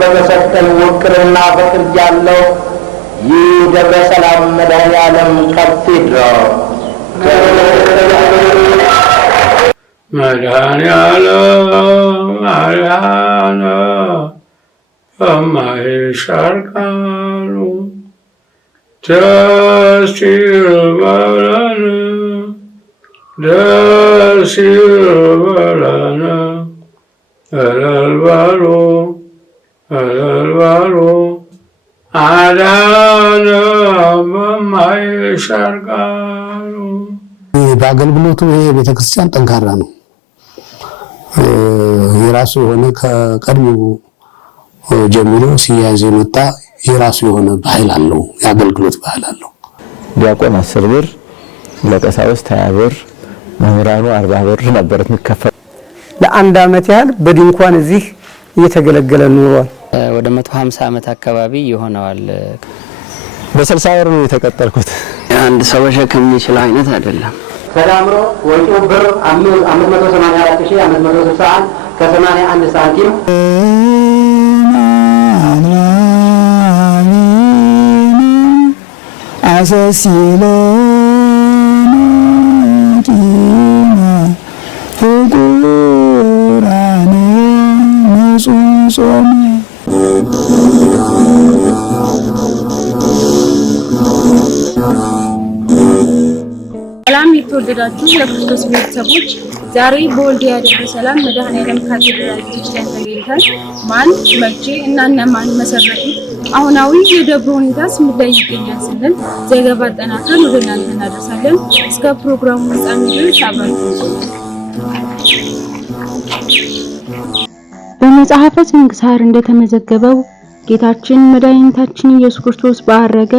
በተሰጠን ውቅርና ፍቅር ያለው ይህ ደብረ ሰላም መድኃኔዓለም ካቴድራል መድኃኔዓለም በማይሻርቃሉ ደስ ይበለን ደስ ይበለን እልል በሉ እልል በሉ አዳነ በማይሻርቃሉ። በአገልግሎቱ ይሄ ቤተክርስቲያን ጠንካራ ነው። የራሱ የሆነ ከቀድሞ ጀምሮ ሲያዝ የመጣ የራሱ የሆነ ባህል አለው፣ የአገልግሎት ባህል አለው። ዲያቆን 10 ብር፣ ለቀሳውስት 20 ብር፣ መምህራኑ 40 ብር ነበር የሚከፈል። ለአንድ ዓመት ያህል በድንኳን እዚህ እየተገለገለ ኑሯል። ወደ 150 ዓመት አካባቢ ይሆነዋል። በ60 ብር ነው የተቀጠልኩት። አንድ ሰው ሸክም የሚችል አይነት አይደለም። ተዳምሮ ወጪው ብር 584561 ከ81 ሳንቲም አሰሲለ ፍቁራኔ ንጹጾም ሰላም የተወደዳችሁ የክርስቶስ ቤተሰቦች፣ ዛሬ በወልዲያ ደብረ ሰላም መድኃኔዓለም ካቴድራል ቤተክርስቲያን ተገኝተን ማን መቼ እና እነማን መሰረቱ፣ አሁናዊ የደብሩ ሁኔታስ ምን ላይ ይገኛል ስንል ዘገባ አጠናክረን ወደ እናንተ እናደርሳለን። እስከ ፕሮግራሙ ፍጻሜ ድረስ አብራችሁን ቆዩ። በመጽሐፈ ስንክሳር እንደተመዘገበው ጌታችን መድኃኒታችን ኢየሱስ ክርስቶስ ባረገ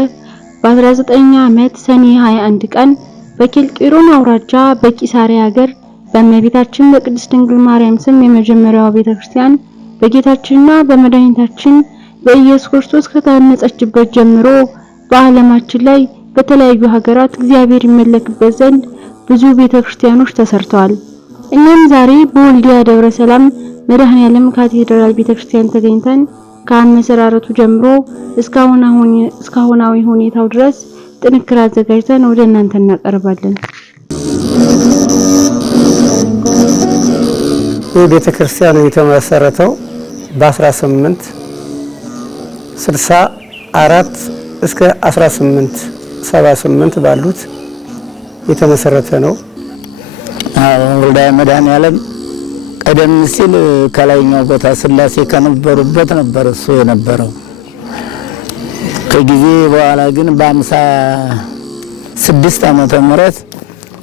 በ19 ዓመት ሰኔ 21 ቀን በኪልቅዮን አውራጃ በቂሳሪያ ሀገር በእመቤታችን በቅድስት ድንግል ማርያም ስም የመጀመሪያው ቤተክርስቲያን በጌታችንና በመድኃኒታችን በኢየሱስ ክርስቶስ ከታነጸችበት ጀምሮ በዓለማችን ላይ በተለያዩ ሀገራት እግዚአብሔር ይመለክበት ዘንድ ብዙ ቤተክርስቲያኖች ተሰርተዋል። እኛም ዛሬ በወልዲያ ደብረ ሰላም መድኃኔዓለም ካቴድራል ቤተክርስቲያን ተገኝተን ከአመሰራረቱ ጀምሮ እስካሁናዊ ሁኔታው ድረስ ጥንክር አዘጋጅተን ወደ እናንተ እናቀርባለን። ቤተክርስቲያኑ የተመሰረተው በ1864 እስከ 1878 ባሉት የተመሰረተ ነው። ወልዲያ መድኃኔዓለም ቀደም ሲል ከላይኛው ቦታ ስላሴ ከነበሩበት ነበር እሱ የነበረው። ከጊዜ በኋላ ግን በ56 ዓመተ ምህረት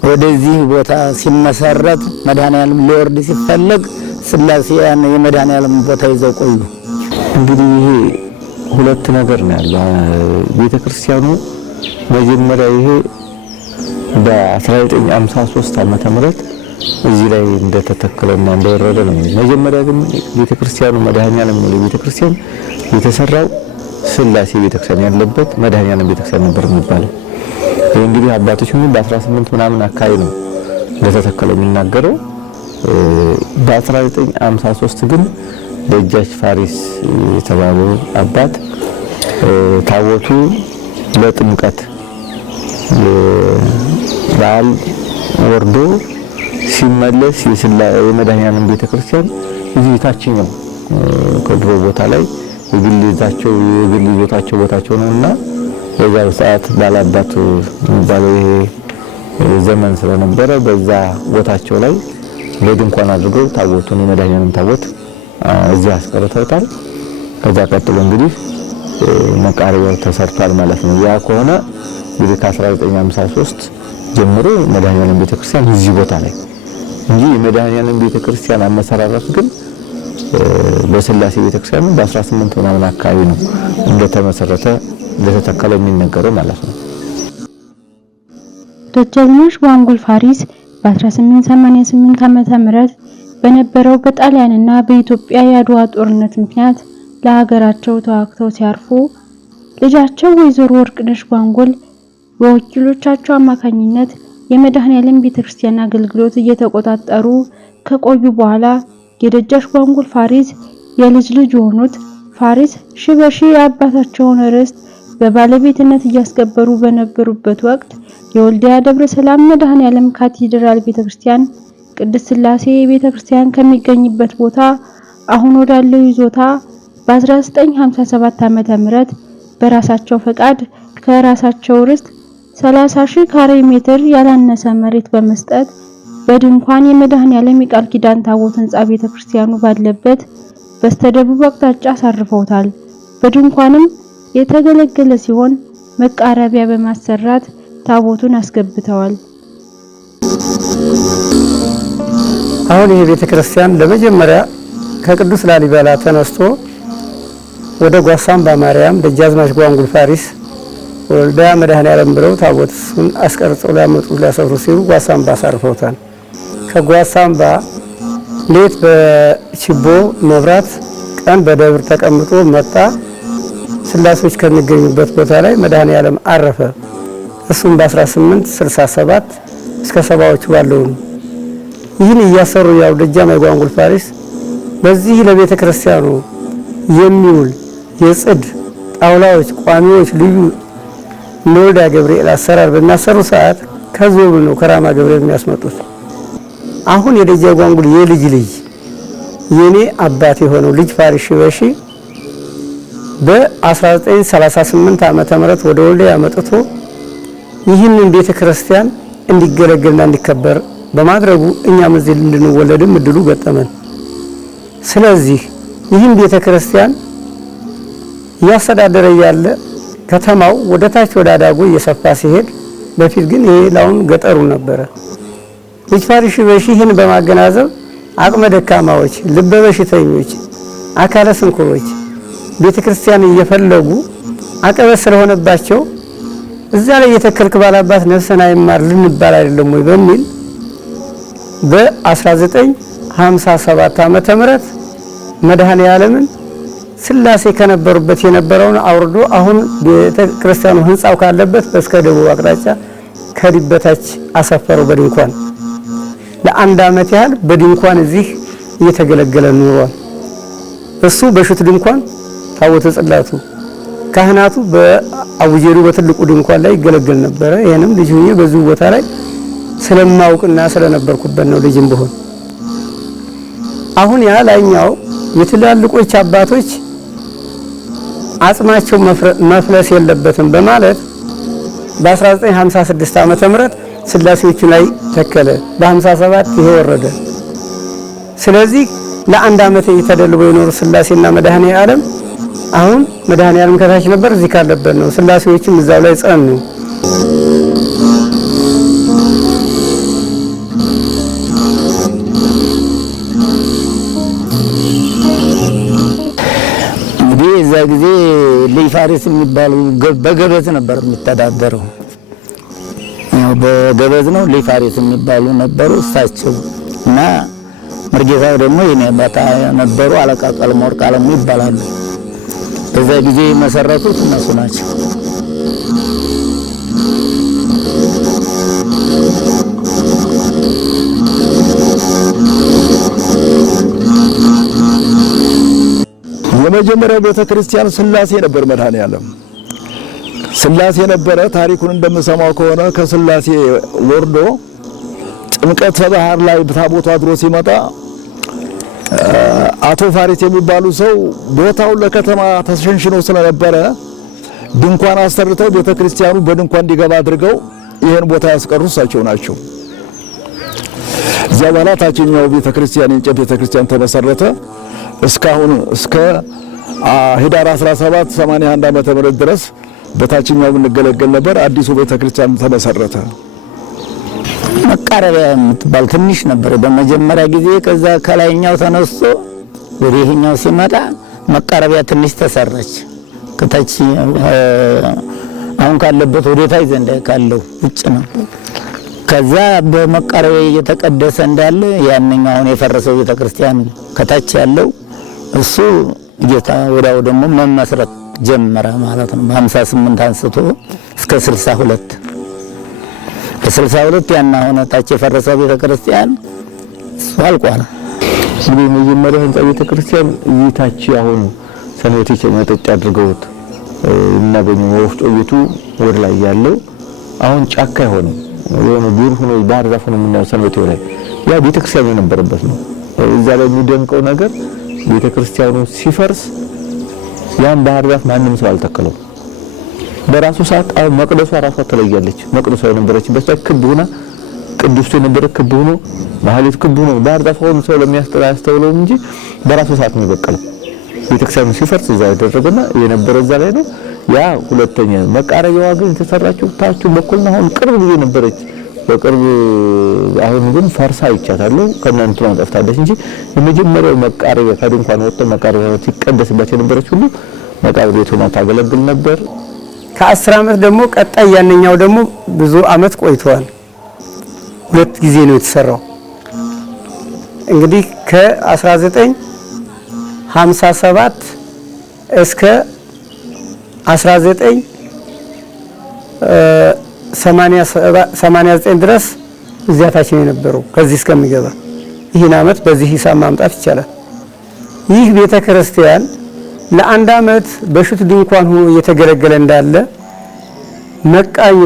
ወደዚህ ቦታ ሲመሰረት መድኃኔዓለም ሊወርድ ሲፈለግ ስላሴ ያን የመድኃኔዓለም ቦታ ይዘው ቆዩ። እንግዲህ ይሄ ሁለት ነገር ነው ያለው። ቤተክርስቲያኑ መጀመሪያ ይሄ በ1953 ዓመተ ምህረት እዚህ ላይ እንደተተከለና እንደወረደ ነው። መጀመሪያ ግን ቤተክርስቲያኑ መድኃኔዓለም ነው ቤተክርስቲያን የተሰራው ስላሴ ቤተክርስቲያን ያለበት መድኃኔዓለም ቤተክርስቲያን ነበር የሚባለው። ይሄ እንግዲህ አባቶች ምን በ18 ምናምን አካባቢ ነው እንደተተከለ የሚናገረው። በ1953 ግን ደጃች ፋሪስ የተባሉ አባት ታቦቱ ለጥምቀት በዓል ወርዶ ሲመለስ የመድኃኔዓለም ቤተክርስቲያን እዚህ ታችኛው ከድሮ ቦታ ላይ የግል ይዞታቸው ቦታቸው ነውና በዛው ሰዓት ባላባቱ የሚባለው ይሄ ዘመን ስለነበረ በዛ ቦታቸው ላይ በድንኳን አድርገው ታቦቱን የመድኃኔዓለም ታቦት እዚህ አስቀርተውታል። ከዛ ቀጥሎ እንግዲህ መቃረቢያው ተሰርቷል ማለት ነው። ያ ከሆነ እንግዲህ ከ1953 ጀምሮ መድኃኔዓለም ቤተክርስቲያን እዚህ ቦታ ላይ እንጂ የመድኃኔዓለም ቤተክርስቲያን አመሰራረቱ ግን በስላሴ ቤተክርስቲያን በ18 ምናምን አካባቢ ነው እንደተመሰረተ እንደተተከለ የሚነገረው ማለት ነው። ደጃዝማች ጓንጉል ፋሪስ በ1888 ዓመተ ምህረት በነበረው በጣሊያንና በኢትዮጵያ የአድዋ ጦርነት ምክንያት ለሀገራቸው ተዋግተው ሲያርፉ ልጃቸው ወይዘሮ ወርቅነሽ ጓንጉል በወኪሎቻቸው አማካኝነት የመድኃኔዓለም ቤተክርስቲያን አገልግሎት እየተቆጣጠሩ ከቆዩ በኋላ የደጃች ጓንጉል ፋሪስ የልጅ ልጅ የሆኑት ፋሪስ ሽበሺ የአባታቸውን ርስት በባለቤትነት እያስከበሩ በነበሩበት ወቅት የወልዲያ ደብረ ሰላም መድኃኔዓለም ካቴድራል ቤተክርስቲያን ቅድስት ሥላሴ ቤተክርስቲያን ከሚገኝበት ቦታ አሁን ወዳለው ይዞታ በ1957 ዓመተ ምህረት በራሳቸው ፈቃድ ከራሳቸው ርስት 30,000 ካሬ ሜትር ያላነሰ መሬት በመስጠት በድንኳን የመድኃኔዓለም የቃል ኪዳን ታቦት ሕንጻ ቤተክርስቲያኑ ባለበት በስተደቡብ አቅጣጫ አሳርፈውታል። በድንኳንም የተገለገለ ሲሆን መቃረቢያ በማሰራት ታቦቱን አስገብተዋል። አሁን ይሄ ቤተክርስቲያን ለመጀመሪያ ከቅዱስ ላሊበላ ተነስቶ ወደ ጓሳምባ ማርያም ደጃዝማች ጓንጉል ፋሪስ ወልዲያ መድኃኔዓለም ብለው ታቦቱን አስቀርጸው ሊያሰፍሩ ሲሉ ጓሳምባ አሳርፈውታል። ከጓሳምባ ሌት በችቦ መብራት ቀን በደብር ተቀምጦ መጣ። ስላሴዎች ከሚገኙበት ቦታ ላይ መድኃኔዓለም አረፈ። እሱም በ1867 እስከ 70ዎቹ ባለው ይህን እያሰሩ ያው ደጃዝማች ጓንጉል ፋሪስ በዚህ ለቤተ ክርስቲያኑ የሚውል የጽድ ጣውላዎች፣ ቋሚዎች ልዩ ለወልዲያ ገብርኤል አሰራር በሚያሰሩ ሰዓት ከዞብ ነው ከራማ ገብርኤል የሚያስመጡት። አሁን የደጃዝማች ጓንጉል የልጅ ልጅ የኔ አባት የሆነው ልጅ ፋሪስ ሽበሺ በ1938 ዓመተ ምህረት ወደ ወልዲያ መጥቶ ይህንን ቤተ ክርስቲያን እንዲገለገልና እንዲከበር በማድረጉ እኛም እዚህ እንድንወለድም እድሉ ገጠመን። ስለዚህ ይህን ቤተ ክርስቲያን ያስተዳደረ ያለ ከተማው ወደ ታች ወደ አዳጉ እየሰፋ ሲሄድ በፊት ግን ይሄ ላውን ገጠሩ ነበረ። ልጅ ፋሪስ ሽበሺ ይህን በማገናዘብ አቅመ ደካማዎች፣ ልበ በሽተኞች፣ አካለ ስንኩሎች ቤተ ክርስቲያን እየፈለጉ አቀበት ስለሆነባቸው እዛ ላይ የተከልክ ባላባት ነፍሰና ይማር ልንባል አይደለም ወይ በሚል በ1957 ዓመተ ምህረት መድኃኔዓለምን ስላሴ ከነበሩበት የነበረውን አውርዶ አሁን ቤተ ክርስቲያኑ ህንጻው ካለበት እስከ ደቡብ አቅጣጫ ከዲበታች አሰፈረው በድንኳን ለአንድ ዓመት ያህል በድንኳን እዚህ እየተገለገለ ኑሯል። እሱ በሹት ድንኳን ታቦተ ጽላቱ ካህናቱ በአቡጀሩ በትልቁ ድንኳን ላይ ይገለገል ነበር። ይሄንም ልጅ ሆኜ በዚህ ቦታ ላይ ስለማውቅና ስለነበርኩበት ነው ልጅም በሆን። አሁን ያ ላይኛው የትላልቆች አባቶች አጽማቸው መፍለስ የለበትም በማለት በ1956 ዓመተ ምህረት ስላሴዎቹ ላይ ተከለ። በ57 ይሄ ወረደ። ስለዚህ ለአንድ ዓመት እየተደልበው የኖሩ ስላሴና መድኃኔዓለም አሁን መድኃኔዓለም ከታች ነበር፣ እዚህ ካለበት ነው። ስላሴዎችም እዛው ላይ ጸኑ። እንግዲህ እዛ ጊዜ ልጅ ፋሪስ የሚባሉ በገበዝ ነበር የሚተዳደረው። ያው በገበዝ ነው። ልጅ ፋሪስ የሚባሉ ነበሩ እሳቸው እና መርጌታው ደግሞ የኔ አባታ ነበሩ። አለቃ ቀለመወርቅ አለሙ ይባላሉ። በዛ ጊዜ መሰረቱት እነሱ ናቸው። የመጀመሪያው ቤተክርስቲያን ስላሴ ነበር። መድኃኔዓለም ስላሴ ነበረ። ታሪኩን እንደምሰማው ከሆነ ከስላሴ ወርዶ ጥምቀተ ባህር ላይ ታቦቱ አድሮ ሲመጣ አቶ ፋሪስ የሚባሉ ሰው ቦታው ለከተማ ተሸንሽኖ ስለነበረ ድንኳን አሰርተው ቤተክርስቲያኑ በድንኳን እንዲገባ አድርገው ይሄን ቦታ ያስቀሩ እሳቸው ናቸው። እዚያ በኋላ ታችኛው ቤተክርስቲያን የእንጨት ቤተክርስቲያን ተመሰረተ። እስካሁን እስከ ህዳር 17 81 ዓመተ ምህረት ድረስ በታችኛው እንገለገል ነበር። አዲሱ ቤተክርስቲያን ተመሰረተ። መቃረቢያ የምትባል ትንሽ ነበር በመጀመሪያ ጊዜ። ከዛ ከላይኛው ተነስቶ ወደ ይሄኛው ሲመጣ መቃረቢያ ትንሽ ተሰራች። ከታች አሁን ካለበት ወደ ታች ዘንድ ካለው ውጭ ነው። ከዛ በመቃረቢያ እየተቀደሰ እንዳለ ያንኛው አሁን የፈረሰው ቤተክርስቲያን ከታች ያለው እሱ ጌታ ወዳው ደግሞ መመስረት ጀመረ ማለት ነው። በ58 አንስቶ እስከ 62 በ62 ያና ሆነ ታች የፈረሰው ቤተክርስቲያን እሱ አልቋል። እንግዲህ መጀመሪያ ህንጻ ቤተክርስቲያን እይታች አሁን ሰንበቴ መጠጥ አድርገውት እናገኘው ወፍጮ ቤቱ ወደ ላይ ያለው አሁን ጫካ ሆነ የሆነ ዱር ሆኖ ባህር ዛፍ ሆኖ የምናየው ሰንበቴ ላይ ያ ቤተክርስቲያኑ የነበረበት ነው። እዛ ላይ የሚደንቀው ነገር ቤተክርስቲያኑ ሲፈርስ ያን ባህር ዛፍ ማንም ሰው አልተከለው። በራሱ ሰዓት አሁን መቅደሷ ራሷ ተለያለች። መቅደሷ የነበረችበት ክብ ሆና ቅዱስ የነበረ ክብ ሆኖ ማህሌት ክብ ሆኖ ባህር ዛፍ ሆኖ ሰው ለሚያስተውለው እንጂ በራሱ ሰዓት ነው የበቀለው። ቤተክርስቲያኑ ሲፈርስ እዛ ያደረገና የነበረ እዛ ላይ ነው። ያ ሁለተኛ መቃረቢያዋ ግን የተሰራችው ታቹ በኩል ነው። አሁን ቅርብ ጊዜ ነበረች በቅርብ አሁን ግን ፈርሳ ይቻታለሁ ከናንቱ ማጠፍታለች እንጂ የመጀመሪያው መቃረቢያ ከድንኳን ወጥቶ መቃረቢያው ሲቀደስበት የነበረች ሁሉ መቃረቢያ ቤት ሆና ታገለግል ነበር። ከ10 ዓመት ደግሞ ቀጣይ ያንኛው ደግሞ ብዙ ዓመት ቆይቷል። 2 ጊዜ ነው የተሰራው። እንግዲህ ከ1957 እስከ 1989 ድረስ እዚያታችን የነበረው ከዚህ እስከሚገባ ይህን ዓመት በዚህ ሂሳብ ማምጣት ይቻላል። ይህ ቤተክርስቲያን ለአንድ ዓመት በሽቱ ድንኳን ሆኖ እየተገለገለ እንዳለ መቃኞ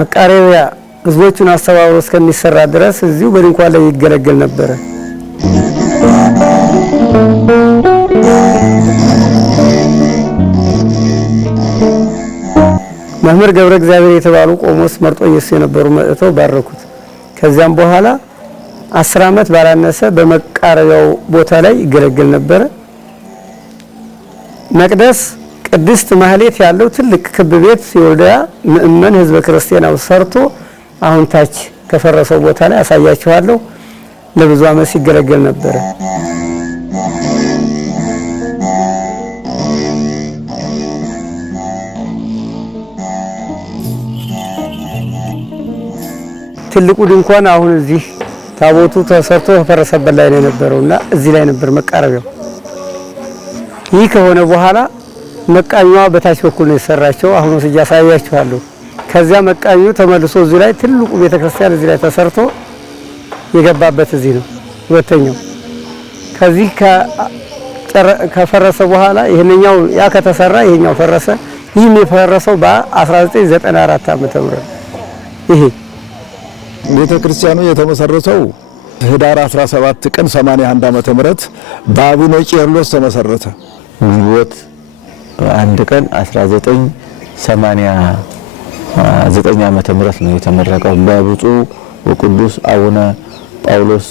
መቃረቢያ ህዝቦቹን አስተባብሮ እስከሚሰራ ድረስ እዚሁ በድንኳን ላይ ይገለገል ነበር። መምህር ገብረ እግዚአብሔር የተባሉ ቆሞስ መርጦ ኢየሱስ የነበሩ መጥተው ባረኩት። ከዚያም በኋላ 10 ዓመት ባላነሰ በመቃረቢያው ቦታ ላይ ይገለገል ነበር። መቅደስ ቅድስት ማህሌት ያለው ትልቅ ክብ ቤት የወልዲያ ምእመን ህዝበ ክርስቲያናው ሰርቶ አሁን ታች ከፈረሰው ቦታ ላይ አሳያችኋለሁ። ለብዙ ዓመት ሲገለገል ነበር። ትልቁ ድንኳን አሁን እዚህ ታቦቱ ተሰርቶ ተፈረሰበት ላይ ነበርውና እዚህ ላይ ነበር መቃረቢያው። ይህ ከሆነ በኋላ መቃኛዋ በታች በኩል ነው የሰራቸው። አሁን ወስጃ ሳያያችኋለሁ። ከዚያ መቃኙ ተመልሶ እዚህ ላይ ትልቁ ቤተክርስቲያን እዚህ ላይ ተሰርቶ የገባበት እዚህ ነው። ሁለተኛው ከዚህ ከፈረሰ በኋላ ይሄንኛው ያ ከተሰራ ይሄኛው ፈረሰ። ይህም የፈረሰው በ1994 ዓመተ ምህረት ይሄ ቤተክርስቲያኑ የተመሰረተው ህዳር 17 ቀን 81 ዓመተ ምህረት በአቡነ ቄርሎስ ተመሰረተ። ግንቦት 1 ቀን 1989 ዓመተ ምህረት ነው የተመረቀው በብፁዕ ወቅዱስ አቡነ ጳውሎስ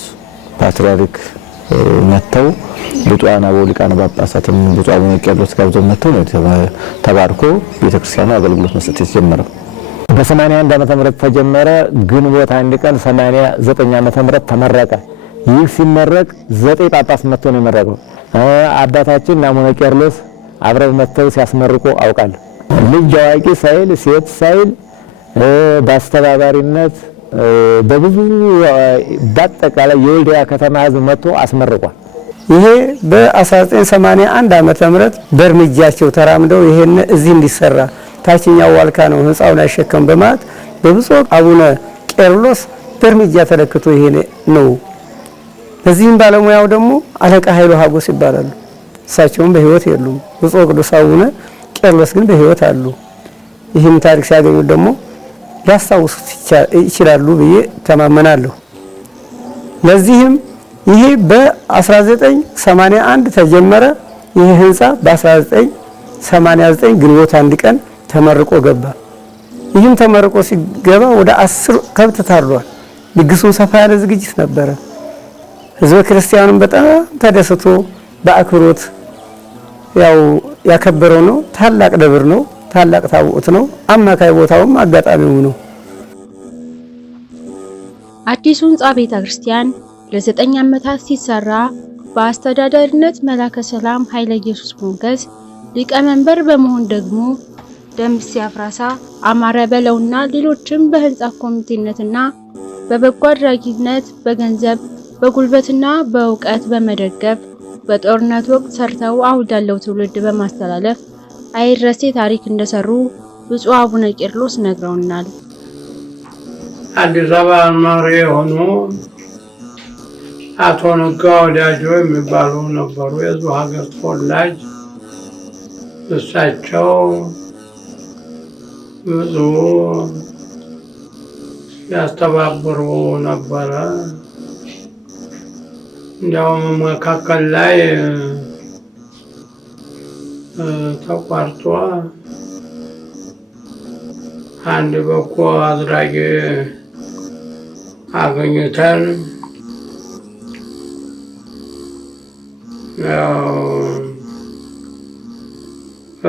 ፓትርያርክ መተው ብፁዓን አበው ሊቃነ ጳጳሳትን ብፁዕ አቡነ ቄርሎስ ጋብዘው መተው ነው ተባርኮ ቤተክርስቲያኑ አገልግሎት መስጠት የተጀመረው። በ81 ዓመተ ምህረት ተጀመረ። ግንቦት 1 ቀን 89 ዓመተ ምህረት ተመረቀ። ይህ ሲመረቅ 9 ጳጳስ መተው ነው የመረቀው። አባታችን አቡነ ቄርሎስ አብረው መተው ሲያስመርቁ አውቃለሁ። ልጅ አዋቂ ሳይል ሴት ሳይል በአስተባባሪነት በብዙ በአጠቃላይ የወልዲያ ከተማ ህዝብ መጥቶ አስመርቋል። ይሄ በ1981 ዓመተ ምህረት በእርምጃቸው ተራምደው ይሄን እዚህ እንዲሰራ ታችኛው ዋልካ ነው ህንጻውን አይሸከም በማለት በብፁዕ አቡነ ቄርሎስ በእርምጃ ተለክቶ ይሄ ነው። በዚህም ባለሙያው ደግሞ አለቃ ኃይሉ ሀጎስ ይባላሉ። እሳቸውም በህይወት የሉም። ብፁዕ ቅዱስ አቡነ ቄርሎስ ግን በህይወት አሉ። ይህም ታሪክ ሲያገኙ ደግሞ ሊያስታውሱት ይችላሉ ብዬ ተማመናለሁ። ለዚህም ይሄ በ1981 ተጀመረ። ይሄ ህንጻ በ1989 ግንቦት 1 ቀን ተመርቆ ገባ። ይህም ተመርቆ ሲገባ ወደ 10 ከብት ታርዷል። ድግሱም ሰፋ ያለ ዝግጅት ነበረ። ህዝበ ክርስቲያኑም በጣም ተደስቶ በአክብሮት ያው ያከበረው ነው። ታላቅ ደብር ነው። ታላቅ ታቦት ነው። አማካይ ቦታውም አጋጣሚው ነው። አዲሱ ህንጻ ቤተክርስቲያን ለ9 ዓመታት ሲሰራ በአስተዳዳሪነት መላከ ሰላም ኃይለ ኢየሱስ ሞገስ፣ ሊቀመንበር በመሆን ደግሞ ደምስ ያፍራሳ፣ አማረ በለውና ሌሎችም በህንጻ ኮሚቴነትና በበጎ አድራጊነት በገንዘብ በጉልበትና በእውቀት በመደገፍ በጦርነት ወቅት ሰርተው አሁን ላለው ትውልድ በማስተላለፍ አይረሴ ታሪክ እንደሰሩ ብፁዕ አቡነ ቄርሎስ ነግረውናል። አዲስ አበባ ማሪ ሆኖ አቶ ነጋ ወዳጆ የሚባሉ ነበሩ። የዚሁ ሀገር ተወላጅ እሳቸው ብዙ ያስተባብሩ ነበረ። እንዲያውም መካከል ላይ ተቋርጦ አንድ በጎ አድራጊ አገኝተን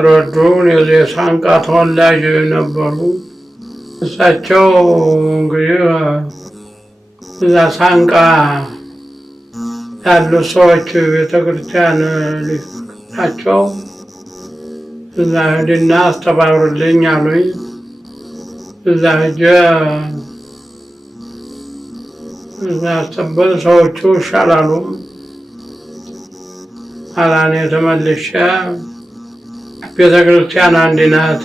ረዱን። የዚህ ሳንቃ ተወላጅ ነበሩ። እሳቸው እንግዲህ እዛ ሳንቃ ያሉ ሰዎች ቤተክርስቲያን ሊፈቅዳቸው እዛ ሂድና አስተባብሩልኝ አሉኝ። እዛ ሂጄ እዛ አስተባበል ሰዎቹ ይሻላሉ አላኔ ተመልሼ ቤተክርስቲያን አንድ ናት፣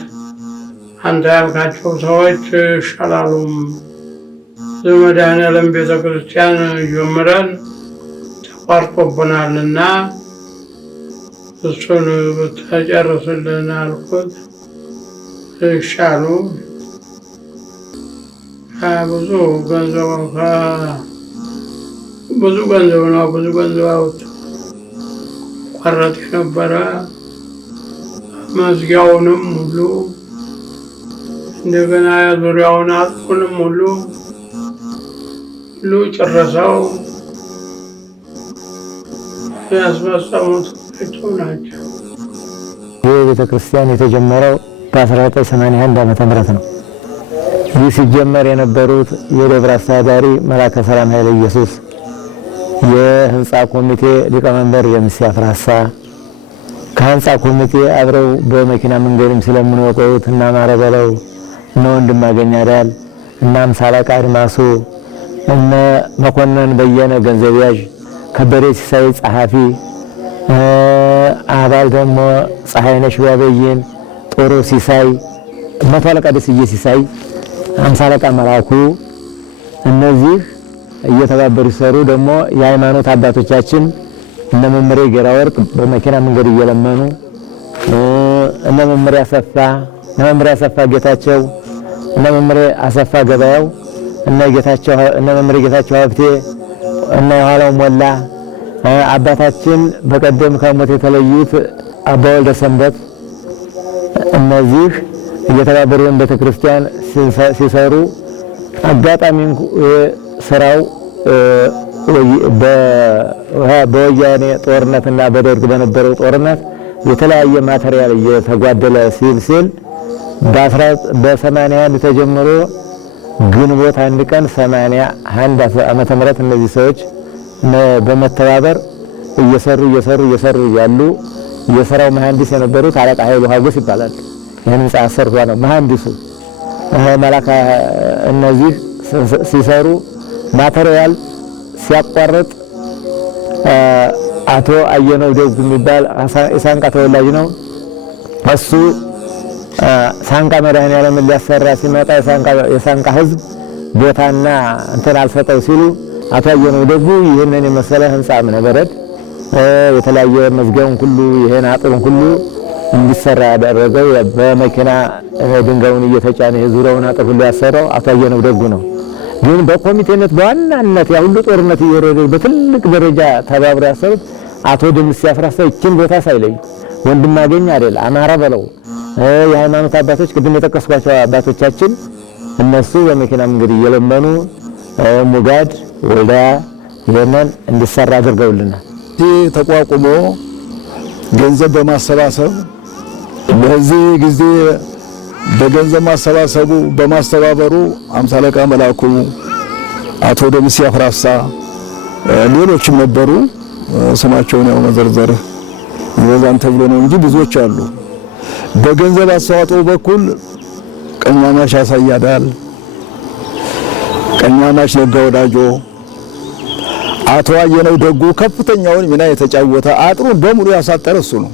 አንተ ያልካቸው ሰዎች ይሻላሉ። መድኃኔዓለም ቤተክርስቲያን ጀምረን ተቋርጦብናልና እሱን ብትጨርስልን አልኩት። ይሻሉ ብዙ ገንዘብ ነው፣ ብዙ ገንዘብ አውጥ ቆረጥ የነበረ መዝጊያውንም ሁሉ እንደገና ዙሪያውን አጥሩንም ሁሉ ጨረሰው ያስፈጸሙት ናቸው። ይህ ቤተክርስቲያን የተጀመረው በ1981 ዓመተ ምህረት ነው። ይህ ሲጀመር የነበሩት የደብረ አስተዳዳሪ መላከ ሰላም ኃይለ ኢየሱስ፣ የህንፃ ኮሚቴ ሊቀመንበር ደምሴ አፍራሳ፣ ከህንፃ ኮሚቴ አብረው በመኪና መንገድም ስለምንወቀውት እና ማረበለው እነ ወንድም አገኛዳል እና አምሳ አለቃ አድማሱ እነ መኮንን በየነ ገንዘብ ያዥ፣ ከበደ ሲሳይ ጸሐፊ፣ አባል ደግሞ ፀሐይነሽ ባበይን፣ ጦሩ ሲሳይ፣ መቶ አለቃ ደስዬ ሲሳይ፣ አምሳ አለቃ መላኩ፣ እነዚህ እየተባበሩ ሲሰሩ ደግሞ የሃይማኖት አባቶቻችን እነ መምሬ ጌራ ወርቅ በመኪና መንገድ እየለመኑ እነ መምሬ አሰፋ ጌታቸው፣ እነ መምሬ አሰፋ ገበያው፣ እነ መምሬ ጌታቸው ሀብቴ፣ እነ የኋላው ሞላ፣ አባታችን በቀደም ከሞት የተለዩት አባ ወልደ ሰንበት፣ እነዚህ እየተባበሩ ቤተክርስቲያን ሲሰሩ አጋጣሚ ስራው በወያኔ ጦርነትና በደርግ በነበረው ጦርነት የተለያየ ማቴሪያል እየተጓደለ ሲል በ81 ተጀምሮ ግንቦት አንድ ቀን 81 ዓመተ ምህረት እነዚህ ሰዎች በመተባበር እየሰሩ ያሉ የሥራው መሐንዲስ የነበሩት አለቃ ኃይሉ ሀጎስ ይባላል። ይሄን ህንጻ አሰርቷ ነው መሐንዲሱ መላካ። እነዚህ ሲሰሩ ማቴሪያል ሲያቋርጥ አቶ አየነው ደጉ የሚባል የሳንቃ ተወላጅ ነው። እሱ ሳንቃ መድኃኔዓለም ሊያሰራ ሲመጣ የሳንቃ ህዝብ ቦታና እንትን አልሰጠው ሲሉ አቶ አየነው ደጉ ይሄንን የመሰለ ህንጻ ምነበረድ የተለያየ መዝጊያውን ሁሉ ይሄን አጥሩን ሁሉ እንዲሰራ ያደረገው በመኪና ድንጋዩን እየተጫነ የዙሪያውን አጥር ሁሉ ያሰራው አቶ አየነው ደጉ ነው። ግን በኮሚቴነት በዋናነት ያ ሁሉ ጦርነት እየወረደ በትልቅ ደረጃ ተባብረው ያሰሩት አቶ ደምሴ አፍራሳ ይችን ቦታ ሳይለይ ወንድም አገኝ አይደል አማራ በለው የሃይማኖት አባቶች ቅድም የጠቀስኳቸው አባቶቻችን እነሱ በመኪና መንገድ እየለመኑ ሙጋድ ወልዳ ይሄንን እንዲሰራ አድርገውልናል። ተቋቁሞ ገንዘብ በማሰባሰብ በዚህ ጊዜ በገንዘብ ማሰባሰቡ በማስተባበሩ አምሳ አለቃ መላኩ፣ አቶ ደምሴ አፍራሳ፣ ሌሎችም ነበሩ። ስማቸውን ያው መዘርዘር ይበዛን ተብሎ ነው እንጂ ብዙዎች አሉ። በገንዘብ አስተዋጽኦ በኩል ቀኛማሽ ያሳያዳል፣ ቀኛማሽ ነጋ ወዳጆ፣ አቶ አየነው ደጉ ከፍተኛውን ሚና የተጫወተ አጥሩን በሙሉ ያሳጠረ እሱ ነው።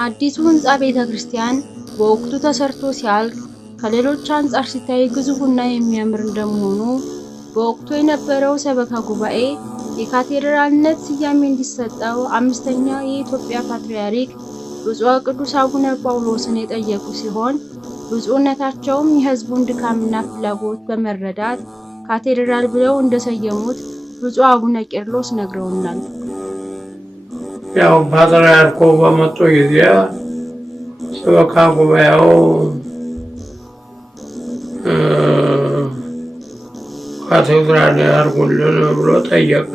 አዲሱ ህንጻ ቤተክርስቲያን በወቅቱ ተሰርቶ ሲያልቅ ከሌሎች አንጻር ሲታይ ግዙፍና የሚያምር እንደመሆኑ በወቅቱ የነበረው ሰበካ ጉባኤ የካቴድራልነት ስያሜ እንዲሰጠው አምስተኛው የኢትዮጵያ ፓትርያርክ ብፁዕ ቅዱስ አቡነ ጳውሎስን የጠየቁ ሲሆን ብፁዕነታቸውም የሕዝቡን ድካምና ፍላጎት በመረዳት ካቴድራል ብለው እንደሰየሙት ብፁዕ አቡነ ቄርሎስ ነግረውናል። ያው ፓትርያርኩ በመጡ ጊዜ ሰበካ ጉባኤው ካቴድራል ያርጉልን ብሎ ጠየቀ።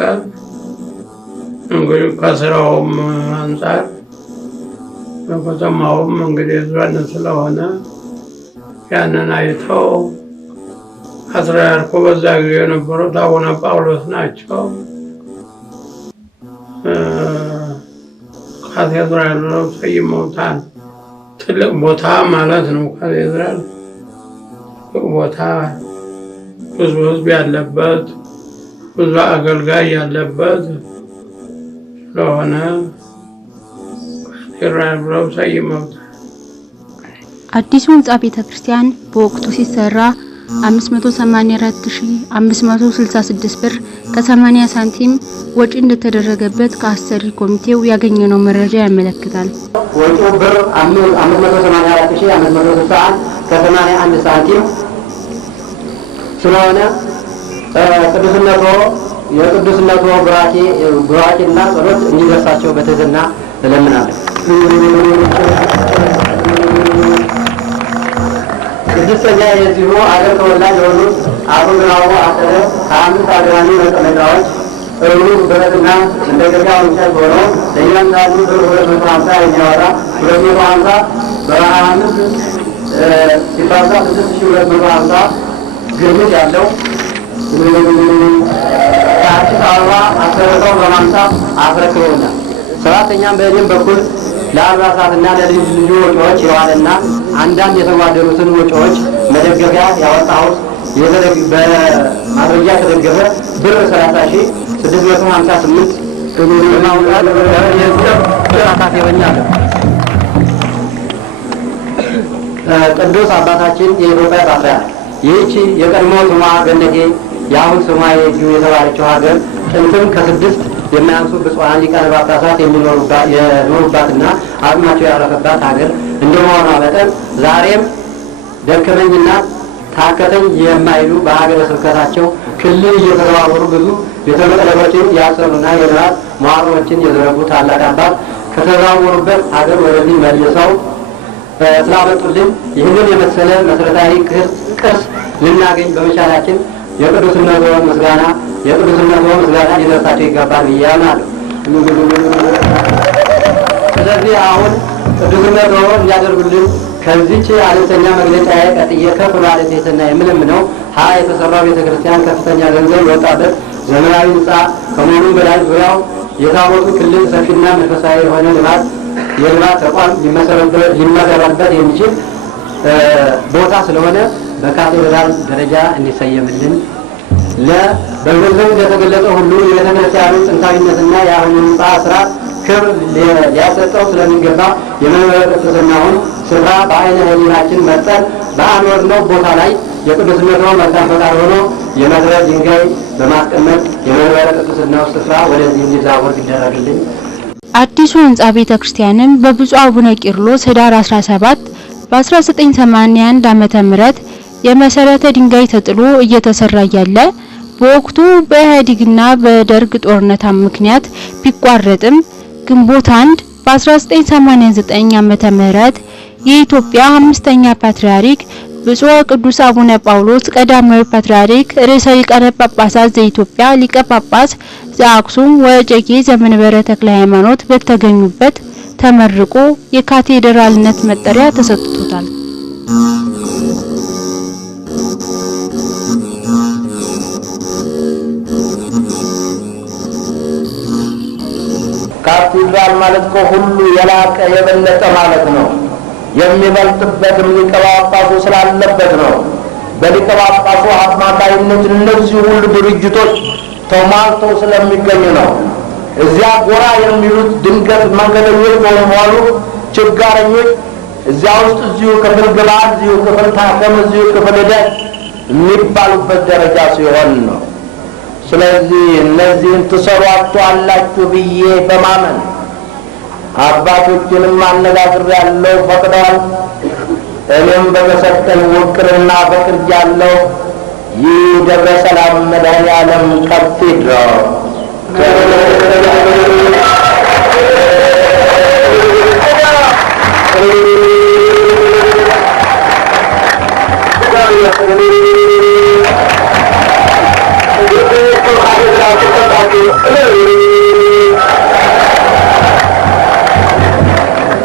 እንግዲህ ከስራውም አንጻር በከተማውም እንግዲህ ዞን ስለሆነ ያንን አይተው ፓትርያርኩ በዛ ጊዜ የነበሩት አቡነ ጳውሎስ ናቸው። ካቴድራል ብለው ሰይመውታል። ትልቅ ቦታ ማለት ነው። ካቴድራል ትልቅ ቦታ፣ ብዙ ሕዝብ ያለበት፣ ብዙ አገልጋይ ያለበት ስለሆነ ካቴድራል ብለው ሰይመውታል። አዲሱ ህንጻ ቤተክርስቲያን በወቅቱ ሲሰራ 584566 ብር ከ80 ሳንቲም ወጪ እንደተደረገበት ከአሰሪ ኮሚቴው ያገኘነው መረጃ ያመለክታል። ወጪው ብር 584561 ከ81 ሳንቲም ስለሆነ የቅዱስነቶ ቡራኬና ጸሎት እንዲደርሳቸው በትህትና እለምናለሁ። ስድስተኛ የዚሁ አገር ተወላጅ የሆኑት አቶ ዝናቡ አጠረ ከአምስት አገራዊ መቀመጫዎች እሩሩ ብረትና እንደገና እንጨት ሆነው ለእያንዳንዱ ብር 250 የሚያወጣ 250 በ25 ሲባዛ 6250 ግምት ያለው ከአዲስ አበባ አሰርተው በማምጣት አስረክበውናል። ሰባተኛም በእኔም በኩል ለአልባሳትና ለልዩ ልዩ ወጪዎች የዋለና አንዳንድ የተጓደሉትን ወጪዎች መደገፊያ ያወጣሁት በማስረጃ የተደገፈ ብር 30,658 በማውጣት ተሳታፊ ሆኛለሁ። ቅዱስ አባታችን የኢትዮጵያ ፓትርያርክ ይህች የቀድሞ ስሟ ገነቴ የአሁን ስሟ የእጁ የተባለችው ሀገር ጥንትም ከ6 የማያንሱ ብፁዓን ሊቃነ ጳጳሳት የኖሩባትና አቅማቸው ያረፈባት ሀገር እንደመሆኗ መጠን ዛሬም ደከመኝና ታከተኝ የማይሉ በሀገረ ስብከታቸው ክልል እየተዘዋወሩ ብዙ ቤተ መቅደሶችን ያሰሩና የልማት መዋቅሮችን የዘረጉ ታላቅ አባት ከተዘዋወሩበት ሀገር ወደዚህ መልሰው ስላመጡልን ይህንን የመሰለ መሰረታዊ ቅርስ ልናገኝ በመቻላችን የቅዱስነቶ ምስጋና ሊደርሳቸው ይገባል ብዬ አምናለሁ። ስለዚህ አሁን ቅዱስነቶ እንዲያደርጉልን ከዚች አነስተኛ መግለጫ ቀጥዬ ከፍ ማለት የትና የምለምነው የተሰራው ቤተክርስቲያን ከፍተኛ ገንዘብ የወጣበት ዘመናዊ ህንፃ ከመሆኑ በላይ ዙሪያው የታቦቱ ክልል ሰፊና መንፈሳዊ የሆነ የልማት ተቋም ሊመሰረትበት የሚችል ቦታ ስለሆነ በካቴድራል ደረጃ እንዲሰየምልን በገንዘቡ እንደተገለጸ ሁሉ የቤተክርስቲያኑ ጥንታዊነትና የአሁኑ ህንፃ ስራ ክብር ሊያሰጠው ስለሚገባ የመንበረ ቅድስናውን ስፍራ በአይነ ህሊናችን መጠን በአኖርነው ቦታ ላይ የቅዱስነቶ መልካም ፈቃድ ሆኖ የመሰረት ድንጋይ በማስቀመጥ የመንበረ ቅድስናው ስፍራ ወደዚህ እንዲዛወር ይደረግልኝ። አዲሱ ህንጻ ቤተክርስቲያንም በብፁዕ አቡነ ቄርሎስ ህዳር 17 በ1981 ዓመተ ምህረት የመሰረተ ድንጋይ ተጥሎ እየተሰራ ያለ በወቅቱ በኢህአዴግና በደርግ ጦርነት ምክንያት ቢቋረጥም ግንቦት 1 በ1989 ዓመተ ምህረት የኢትዮጵያ 5ኛ ፓትርያርክ ብፁዕ ቅዱስ አቡነ ጳውሎስ ቀዳማዊ ፓትርያርክ ርዕሰ ሊቃነ ጳጳሳት ዘኢትዮጵያ ሊቀ ጳጳስ ዘአክሱም ወዕጨጌ ዘመንበረ ተክለ ሃይማኖት በተገኙበት ተመርቆ የካቴድራልነት መጠሪያ ተሰጥቶታል። ካቴድራል ማለት ከሁሉ የላቀ የበለጠ ማለት ነው። የሚበልጥበትም ሊቀ ጳጳሱ ስላለበት ነው። በሊቀ ጳጳሱ አማካይነት እነዚህ ሁሉ ድርጅቶች ተሟልተው ስለሚገኙ ነው። እዚያ ጎራ የሚሉት ድንገት መንገደኞች ሆኑ ችጋረኞች እዚያ ውስጥ እዚሁ ክፍል ግባ፣ እዚሁ ክፍል ታከም፣ እዚሁ ክፍል ሂደት የሚባሉበት ደረጃ ሲሆን ነው። ስለዚህ እነዚህን ትሰሯቸው አላችሁ ብዬ በማመን አባቶችንም አነጋግሬያለሁ፣ ፈቅደዋል። እኔም በተሰጠኝ ውክልና ፈቅጃለሁ። ይህ ደብረ ሰላም መድኃኔዓለም ካቴድራል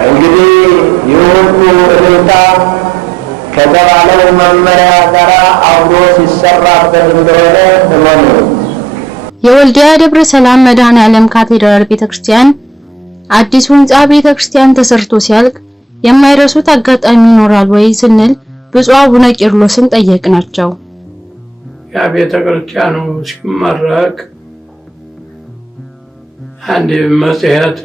እንግዲህ የሁሉ እልልታ ከተባለው መመሪያ ጋር አብሮ ሲሰራበት እንደሆነ እመኑ። የወልዲያ ደብረ ሰላም መድኃኔዓለም ካቴድራል ቤተክርስቲያን አዲሱ ህንጻ ቤተክርስቲያን ተሰርቶ ሲያልቅ የማይረሱት አጋጣሚ ይኖራል ወይ ስንል ብፁዕ አቡነ ቄርሎስን ጠየቅናቸው። ያ ቤተክርስቲያኑ ሲመረቅ አንድ መጽሔት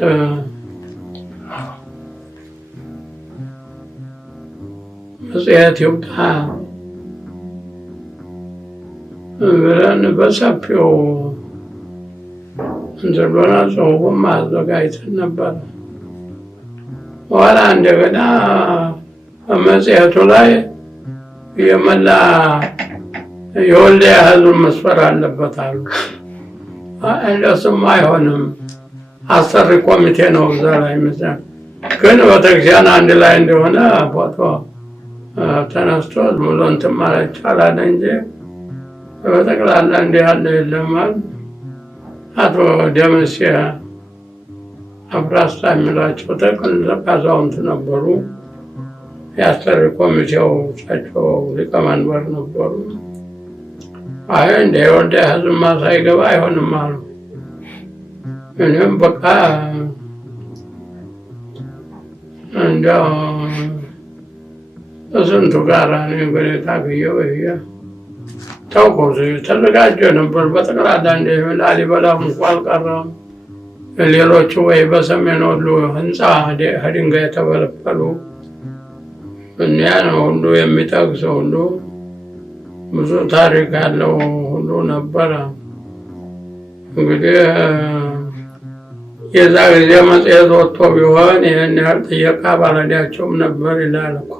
ይውጣ ብለን በሰፊው እንደሆነ ጽሑፍም አዘጋጅተን ነበር። በኋላ እንደገና መጽሔቱ ላይ የመላ የወልዲያ ህዝብ መስፈር አለበት አሉ። እንደሱም አይሆንም፣ አሰሪ ኮሚቴ ነው እዛ ላይ ምስል ግን ቤተክርስቲያን አንድ ላይ እንደሆነ ፎቶ ተነስቶ ሙሉ እንትን ማለት ይቻላል እንጂ በጠቅላላ እንዲህ ያለ የለም። አቶ ደምሴ አብራስታ የሚሏቸው ጠቅላላ አዛውንት ነበሩ። የአሰሪ ኮሚቴው እሳቸው ሊቀመንበር ነበሩ። አይ እንደ የወልዲያ ህዝብ ሳይገባ አይሆንም አሉ። እኔም በቃ እንደው ስንቱ ጋር እንግዲህ ታግየው ታውቀው ተዘጋጀ ነበር። በጠቅላላ እንደ ላሊበላም እንኳን አልቀረም። ሌሎቹ ወይ በሰሜን ወሎ ህንፃ ድንጋይ የተፈለፈሉ እኒያን ሁሉ የሚጠቅሰው ሁሉ ብዙ ታሪክ ያለው ሁሉ ነበረ። እንግዲህ የዛ ጊዜ መጽሔት ወጥቶ ቢሆን ይህን ያህል ጥየቃ ባለዳቸውም ነበር ይላል እኮ።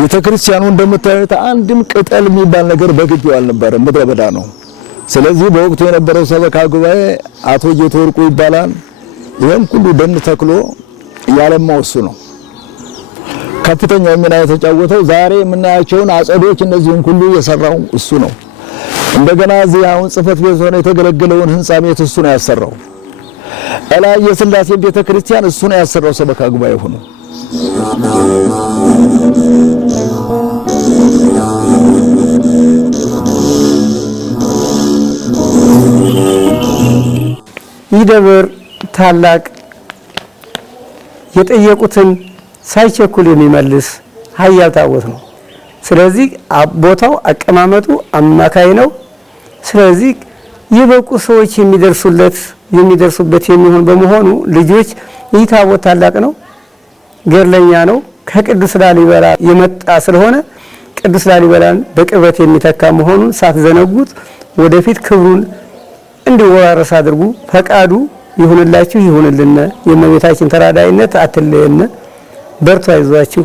ቤተክርስቲያኑ እንደምታዩት አንድም ቅጠል የሚባል ነገር በግቢው አልነበረም፣ ምድረ በዳ ነው። ስለዚህ በወቅቱ የነበረው ሰበካ ጉባኤ አቶ ጌተወርቁ ይባላል። ይህም ሁሉ ደን ተክሎ ያለማው እሱ ነው። ከፍተኛው ሚና የተጫወተው ዛሬ የምናያቸውን አጸዶች እነዚህን ሁሉ የሰራው እሱ ነው። እንደገና እዚህ አሁን ጽሕፈት ቤት ሆነ የተገለገለውን ህንጻ ቤት እሱ ነው ያሰራው። እላይ የሥላሴ ቤተክርስቲያን እሱ ነው ያሰራው ሰበካ ጉባኤ ሆኖ። ይህ ደብር ታላቅ የጠየቁትን ሳይቸኩል የሚመልስ ኃያል ታቦት ነው። ስለዚህ ቦታው አቀማመጡ አማካይ ነው። ስለዚህ የበቁ ሰዎች የሚደርሱበት የሚሆን በመሆኑ ልጆች ይህ ታቦት ታላቅ ነው፣ ገድለኛ ነው። ከቅዱስ ላሊበላ የመጣ ስለሆነ ቅዱስ ላሊበላን በቅርበት የሚተካ መሆኑን ሳትዘነጉት ወደፊት ክብሩን እንዲወራረስ አድርጉ። ፈቃዱ ይሁንላችሁ፣ ይሁንልን። የእመቤታችን ተራዳይነት አትለየን። በርቱ፣ አይዟችሁ።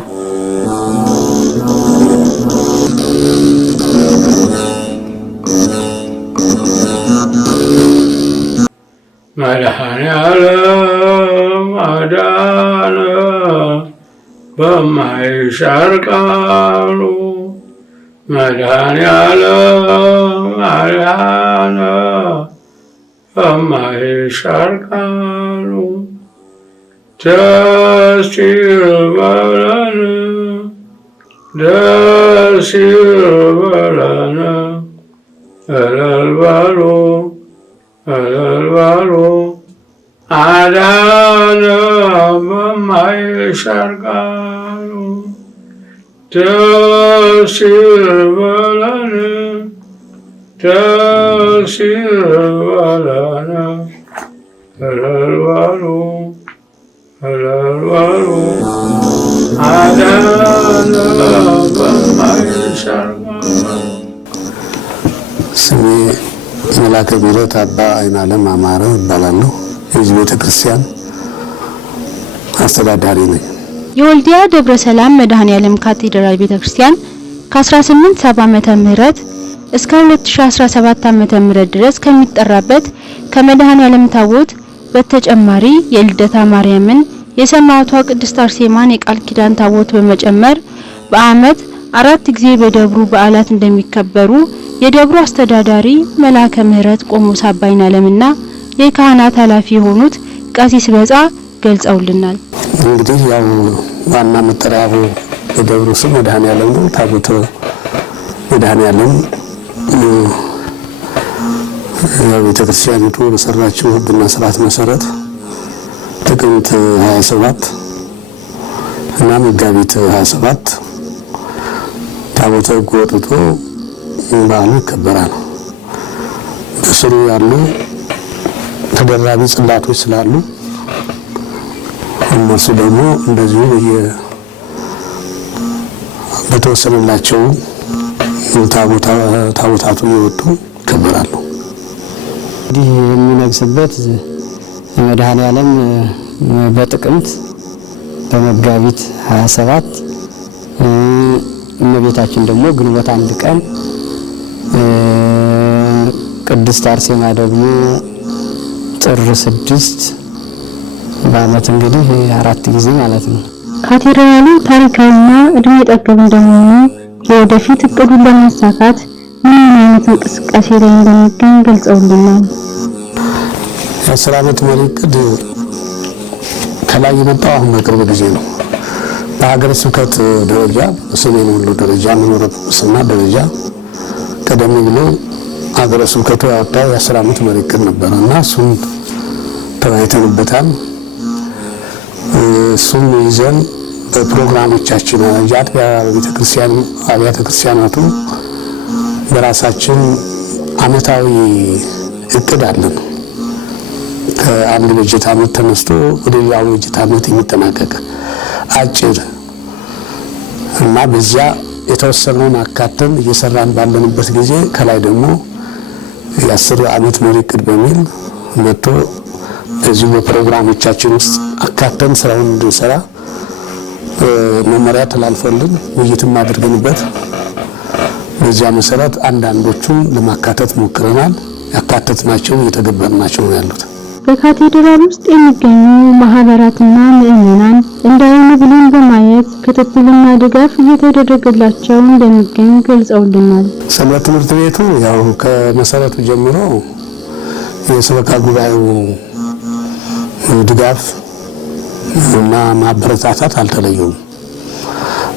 መድኃኔዓለም አዳነ በማይሻር ቃሉ፣ መድኃኔዓለም አዳነ በማይሻር ቃሉ። ደስ ይበለን ደስ ይበለን እልል በሉ እልል በሉ አዳነ በማይሻር ቃሉ። ደስ ይበለን ደስ ይበለን እልል በሉ እልል በሉ አዳነ በማይሻር ቃሉ። ስሜ መላከ ምሕረት አባ አይናለም አማረ እባላለሁ። የዚህ ቤተክርስቲያን አስተዳዳሪ ነኝ። የወልዲያ ደብረ ሰላም መድኃኔዓለም ካቴድራል ቤተክርስቲያን ከ1870 ዓመተ ምህረት እስከ 2017 ዓመተ ምህረት ድረስ ከሚጠራበት ከመድኃኔዓለም ታቦት በተጨማሪ የልደታ ማርያምን የሰማዕቷ ቅድስት አርሴማን የቃል ኪዳን ታቦት በመጨመር በአመት 4 ጊዜ በደብሩ በዓላት እንደሚከበሩ የደብሩ አስተዳዳሪ መላከ ምሕረት ቆሞስ አባ አይናለምና የካህናት ኃላፊ የሆኑት ቀሲስ በጻ ገልጸውልናል። እንግዲህ ያው ዋና መጠሪያው የደብሩ ስም መድኃኔዓለም ነው። ታቦተ መድኃኔዓለም ቤተክርስቲያኒቱ በሰራችው ሕግና ስርዓት መሰረት ጥቅምት 27 እና መጋቢት 27 ታቦተ ሕግ ወጥቶ በዓሉ ይከበራል። በስሩ ያሉ ተደራቢ ጽላቶች ስላሉ እነሱ ደግሞ እንደዚሁ በተወሰነላቸው ታቦታቱ እየወጡ ይከበራሉ። እንግዲህ የሚነግስበት መድኃኔዓለም በጥቅምት በመጋቢት 27 እመቤታችን ደግሞ ግንቦት 1 ቀን ቅድስት አርሴማ ደግሞ ጥር 6 በአመት እንግዲህ 4 ጊዜ ማለት ነው። ካቴድራሉ ታሪካዊና እድሜ ጠገብ እንደሆነ የወደፊት እቅዱን ለማሳካት ምን አይነት እንቅስቃሴ ላይ እንደሚገኝ ገልጸውልናል። የ10 ዓመት መሪ እቅድ ከላይ የመጣው አሁን በቅርብ ጊዜ ነው። በሀገረ ስብከት ደረጃ በሰሜን ወሎ ደረጃ መኖረ ቅስና ደረጃ ቀደም ብሎ ሀገረ ስብከቱ ያወጣው የ10 ዓመት መሪ እቅድ ነበር እና እሱን ተወያይተንበታል። እሱን ይዘን በፕሮግራሞቻችን አጥቢያ ቤተክርስቲያን አብያተ ክርስቲያናቱ በራሳችን አመታዊ እቅድ አለን። ከአንድ በጀት ዓመት ተነስቶ ወደ ሌላው በጀት ዓመት የሚጠናቀቅ አጭር እና በዚያ የተወሰነውን አካተን እየሰራን ባለንበት ጊዜ ከላይ ደግሞ የ10 ዓመት መሪ እቅድ በሚል መጥቶ በዚህ በፕሮግራሞቻችን ውስጥ አካተን ስራውን እንድንሰራ መመሪያ ተላልፎልን ውይይትም አድርገንበት በዚያ መሰረት አንዳንዶቹን ለማካተት ሞክረናል። ያካተትናቸው እየተገበርናቸው ነው ያሉት። በካቴድራል ውስጥ የሚገኙ ማህበራትና ምዕመናን እንዳይኑ ብለን በማየት ክትትልና ድጋፍ እየተደረገላቸው እንደሚገኝ ገልጸውልናል። ሰንበት ትምህርት ቤቱ ያው ከመሰረቱ ጀምሮ የሰበካ ጉባኤው ድጋፍ እና ማበረታታት አልተለየውም።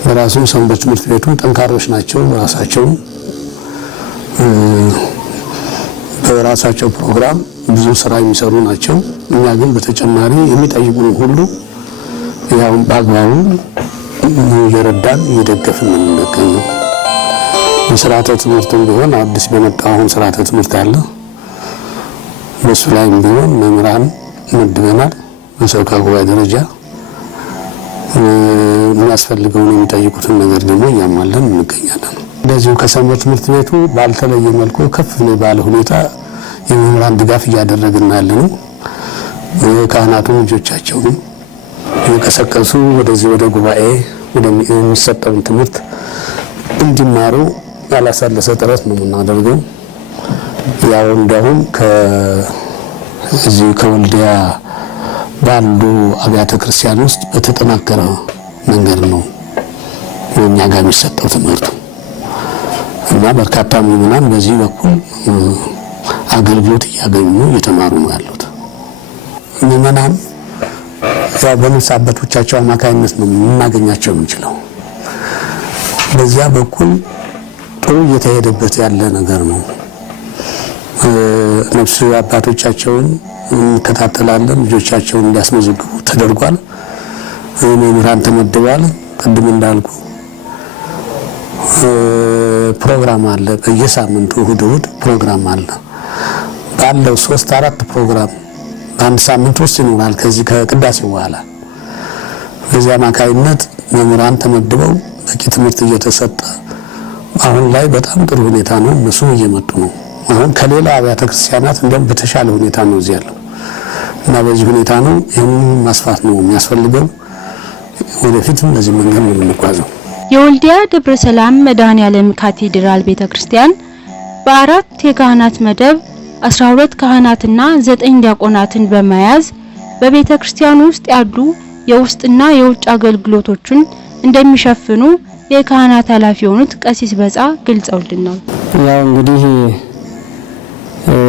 በራሱ ሰንበት ትምህርት ቤቱ ጠንካሮች ናቸው። በራሳቸው ፕሮግራም ብዙ ስራ የሚሰሩ ናቸው። እኛ ግን በተጨማሪ የሚጠይቁን ሁሉ ያው በአግባቡ እየረዳን እየደገፍን ነው የምንገኘው። በስርዓተ ትምህርትም ቢሆን አዲስ በመጣው አሁን ስርዓተ ትምህርት አለ። በሱ ላይም ቢሆን መምህራን መድበናል። በሰበካ ጉባኤ ደረጃ የሚያስፈልገውን የሚጠይቁትን ነገር ደግሞ እያሟለን እንገኛለን። እንደዚሁ ከሰንበት ትምህርት ቤቱ ባልተለየ መልኩ ከፍ ባለ ሁኔታ የመምህራን ድጋፍ እያደረግን ያለነው ካህናቱ ልጆቻቸውን የቀሰቀሱ ወደዚህ ወደ ጉባኤ የሚሰጠውን ትምህርት እንዲማሩ ያላሳለሰ ጥረት ነው የምናደርገው። ያው እንደውም ከዚህ ከወልዲያ ባሉ አብያተ ክርስቲያን ውስጥ በተጠናከረ መንገድ ነው እኛ ጋር የሚሰጠው ትምህርቱ እና በርካታ ምዕመናን በዚህ በኩል አገልግሎት እያገኙ እየተማሩ ነው ያሉት። ምዕመናን ያው በንስሐ አባቶቻቸው አማካይነት ነው የምናገኛቸው የምንችለው። በዚያ በኩል ጥሩ እየተሄደበት ያለ ነገር ነው። ነፍስ አባቶቻቸውን እንከታተላለን። ልጆቻቸውን እንዲያስመዘግቡ ተደርጓል። መምህራን ተመድበዋል። ቅድም እንዳልኩ ፕሮግራም አለ። በየሳምንቱ እሑድ ፕሮግራም አለ። ባለው 3-4 ፕሮግራም በአንድ ሳምንት ውስጥ ይኖራል። ከዚህ ከቅዳሴ በኋላ በዚህ አማካይነት መምህራን ተመድበው በቂ ትምህርት እየተሰጠ አሁን ላይ በጣም ጥሩ ሁኔታ ነው። እነሱ እየመጡ ነው። አሁን ከሌላ አብያተ ክርስቲያናት እንደውም በተሻለ ሁኔታ ነው እዚህ ያለው እና በዚህ ሁኔታ ነው ይህን ማስፋት ነው የሚያስፈልገው። ወደፊትም በዚህ መንገድ ነው የምንጓዘው። የወልዲያ ደብረ ሰላም መድኃኔዓለም ካቴድራል ቤተክርስቲያን በአራት የካህናት መደብ 12 ካህናትና 9 ዲያቆናትን በመያዝ በቤተክርስቲያኑ ውስጥ ያሉ የውስጥና የውጭ አገልግሎቶችን እንደሚሸፍኑ የካህናት ኃላፊ የሆኑት ቀሲስ በጻ ገልጸውልናል። ያው እንግዲህ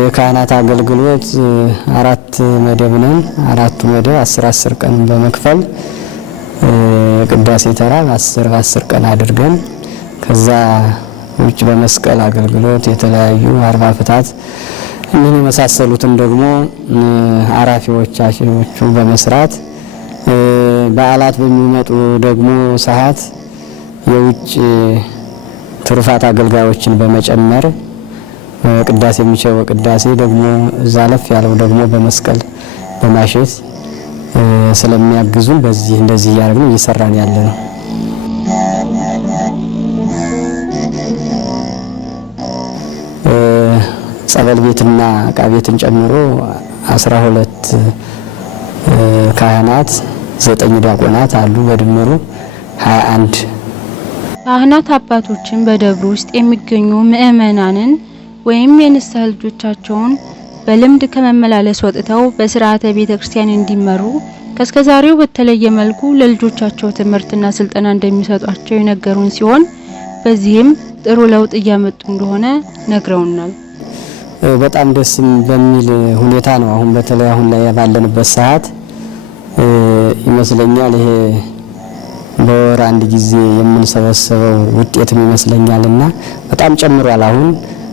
የካህናት አገልግሎት አራት መደብ ነን። አራቱ መደብ 10 ቀን በመክፈል ቅዳሴ ተራ 10 ቀን አድርገን ከዛ ውጭ በመስቀል አገልግሎት የተለያዩ አርባ ፍታት ምን የመሳሰሉትን ደግሞ አራፊዎቻችን በመስራት በዓላት በሚመጡ ደግሞ ሰዓት የውጭ ትሩፋት አገልጋዮችን በመጨመር ቅዳሴ የሚችለው ቅዳሴ ደግሞ ዛለፍ ያለው ደግሞ በመስቀል በማሸት ስለሚያግዙን በዚህ እንደዚህ ያደርግን እየሰራን ያለ ነው። ጸበል ቤትና ዕቃ ቤትን ጨምሮ 12 ካህናት 9 ዲያቆናት አሉ። በድምሩ 21 ካህናት አባቶችን በደብሩ ውስጥ የሚገኙ ምእመናንን ወይም የንስሐ ልጆቻቸውን በልምድ ከመመላለስ ወጥተው በስርዓተ ቤተክርስቲያን እንዲመሩ ከስከዛሬው በተለየ መልኩ ለልጆቻቸው ትምህርትና ስልጠና እንደሚሰጧቸው የነገሩን ሲሆን በዚህም ጥሩ ለውጥ እያመጡ እንደሆነ ነግረውናል። በጣም ደስ በሚል ሁኔታ ነው። አሁን በተለይ አሁን ላይ ባለንበት ሰዓት ይመስለኛል ይሄ በወር አንድ ጊዜ የምንሰበሰበው ውጤትም ይመስለኛልና በጣም ጨምሯል። አሁን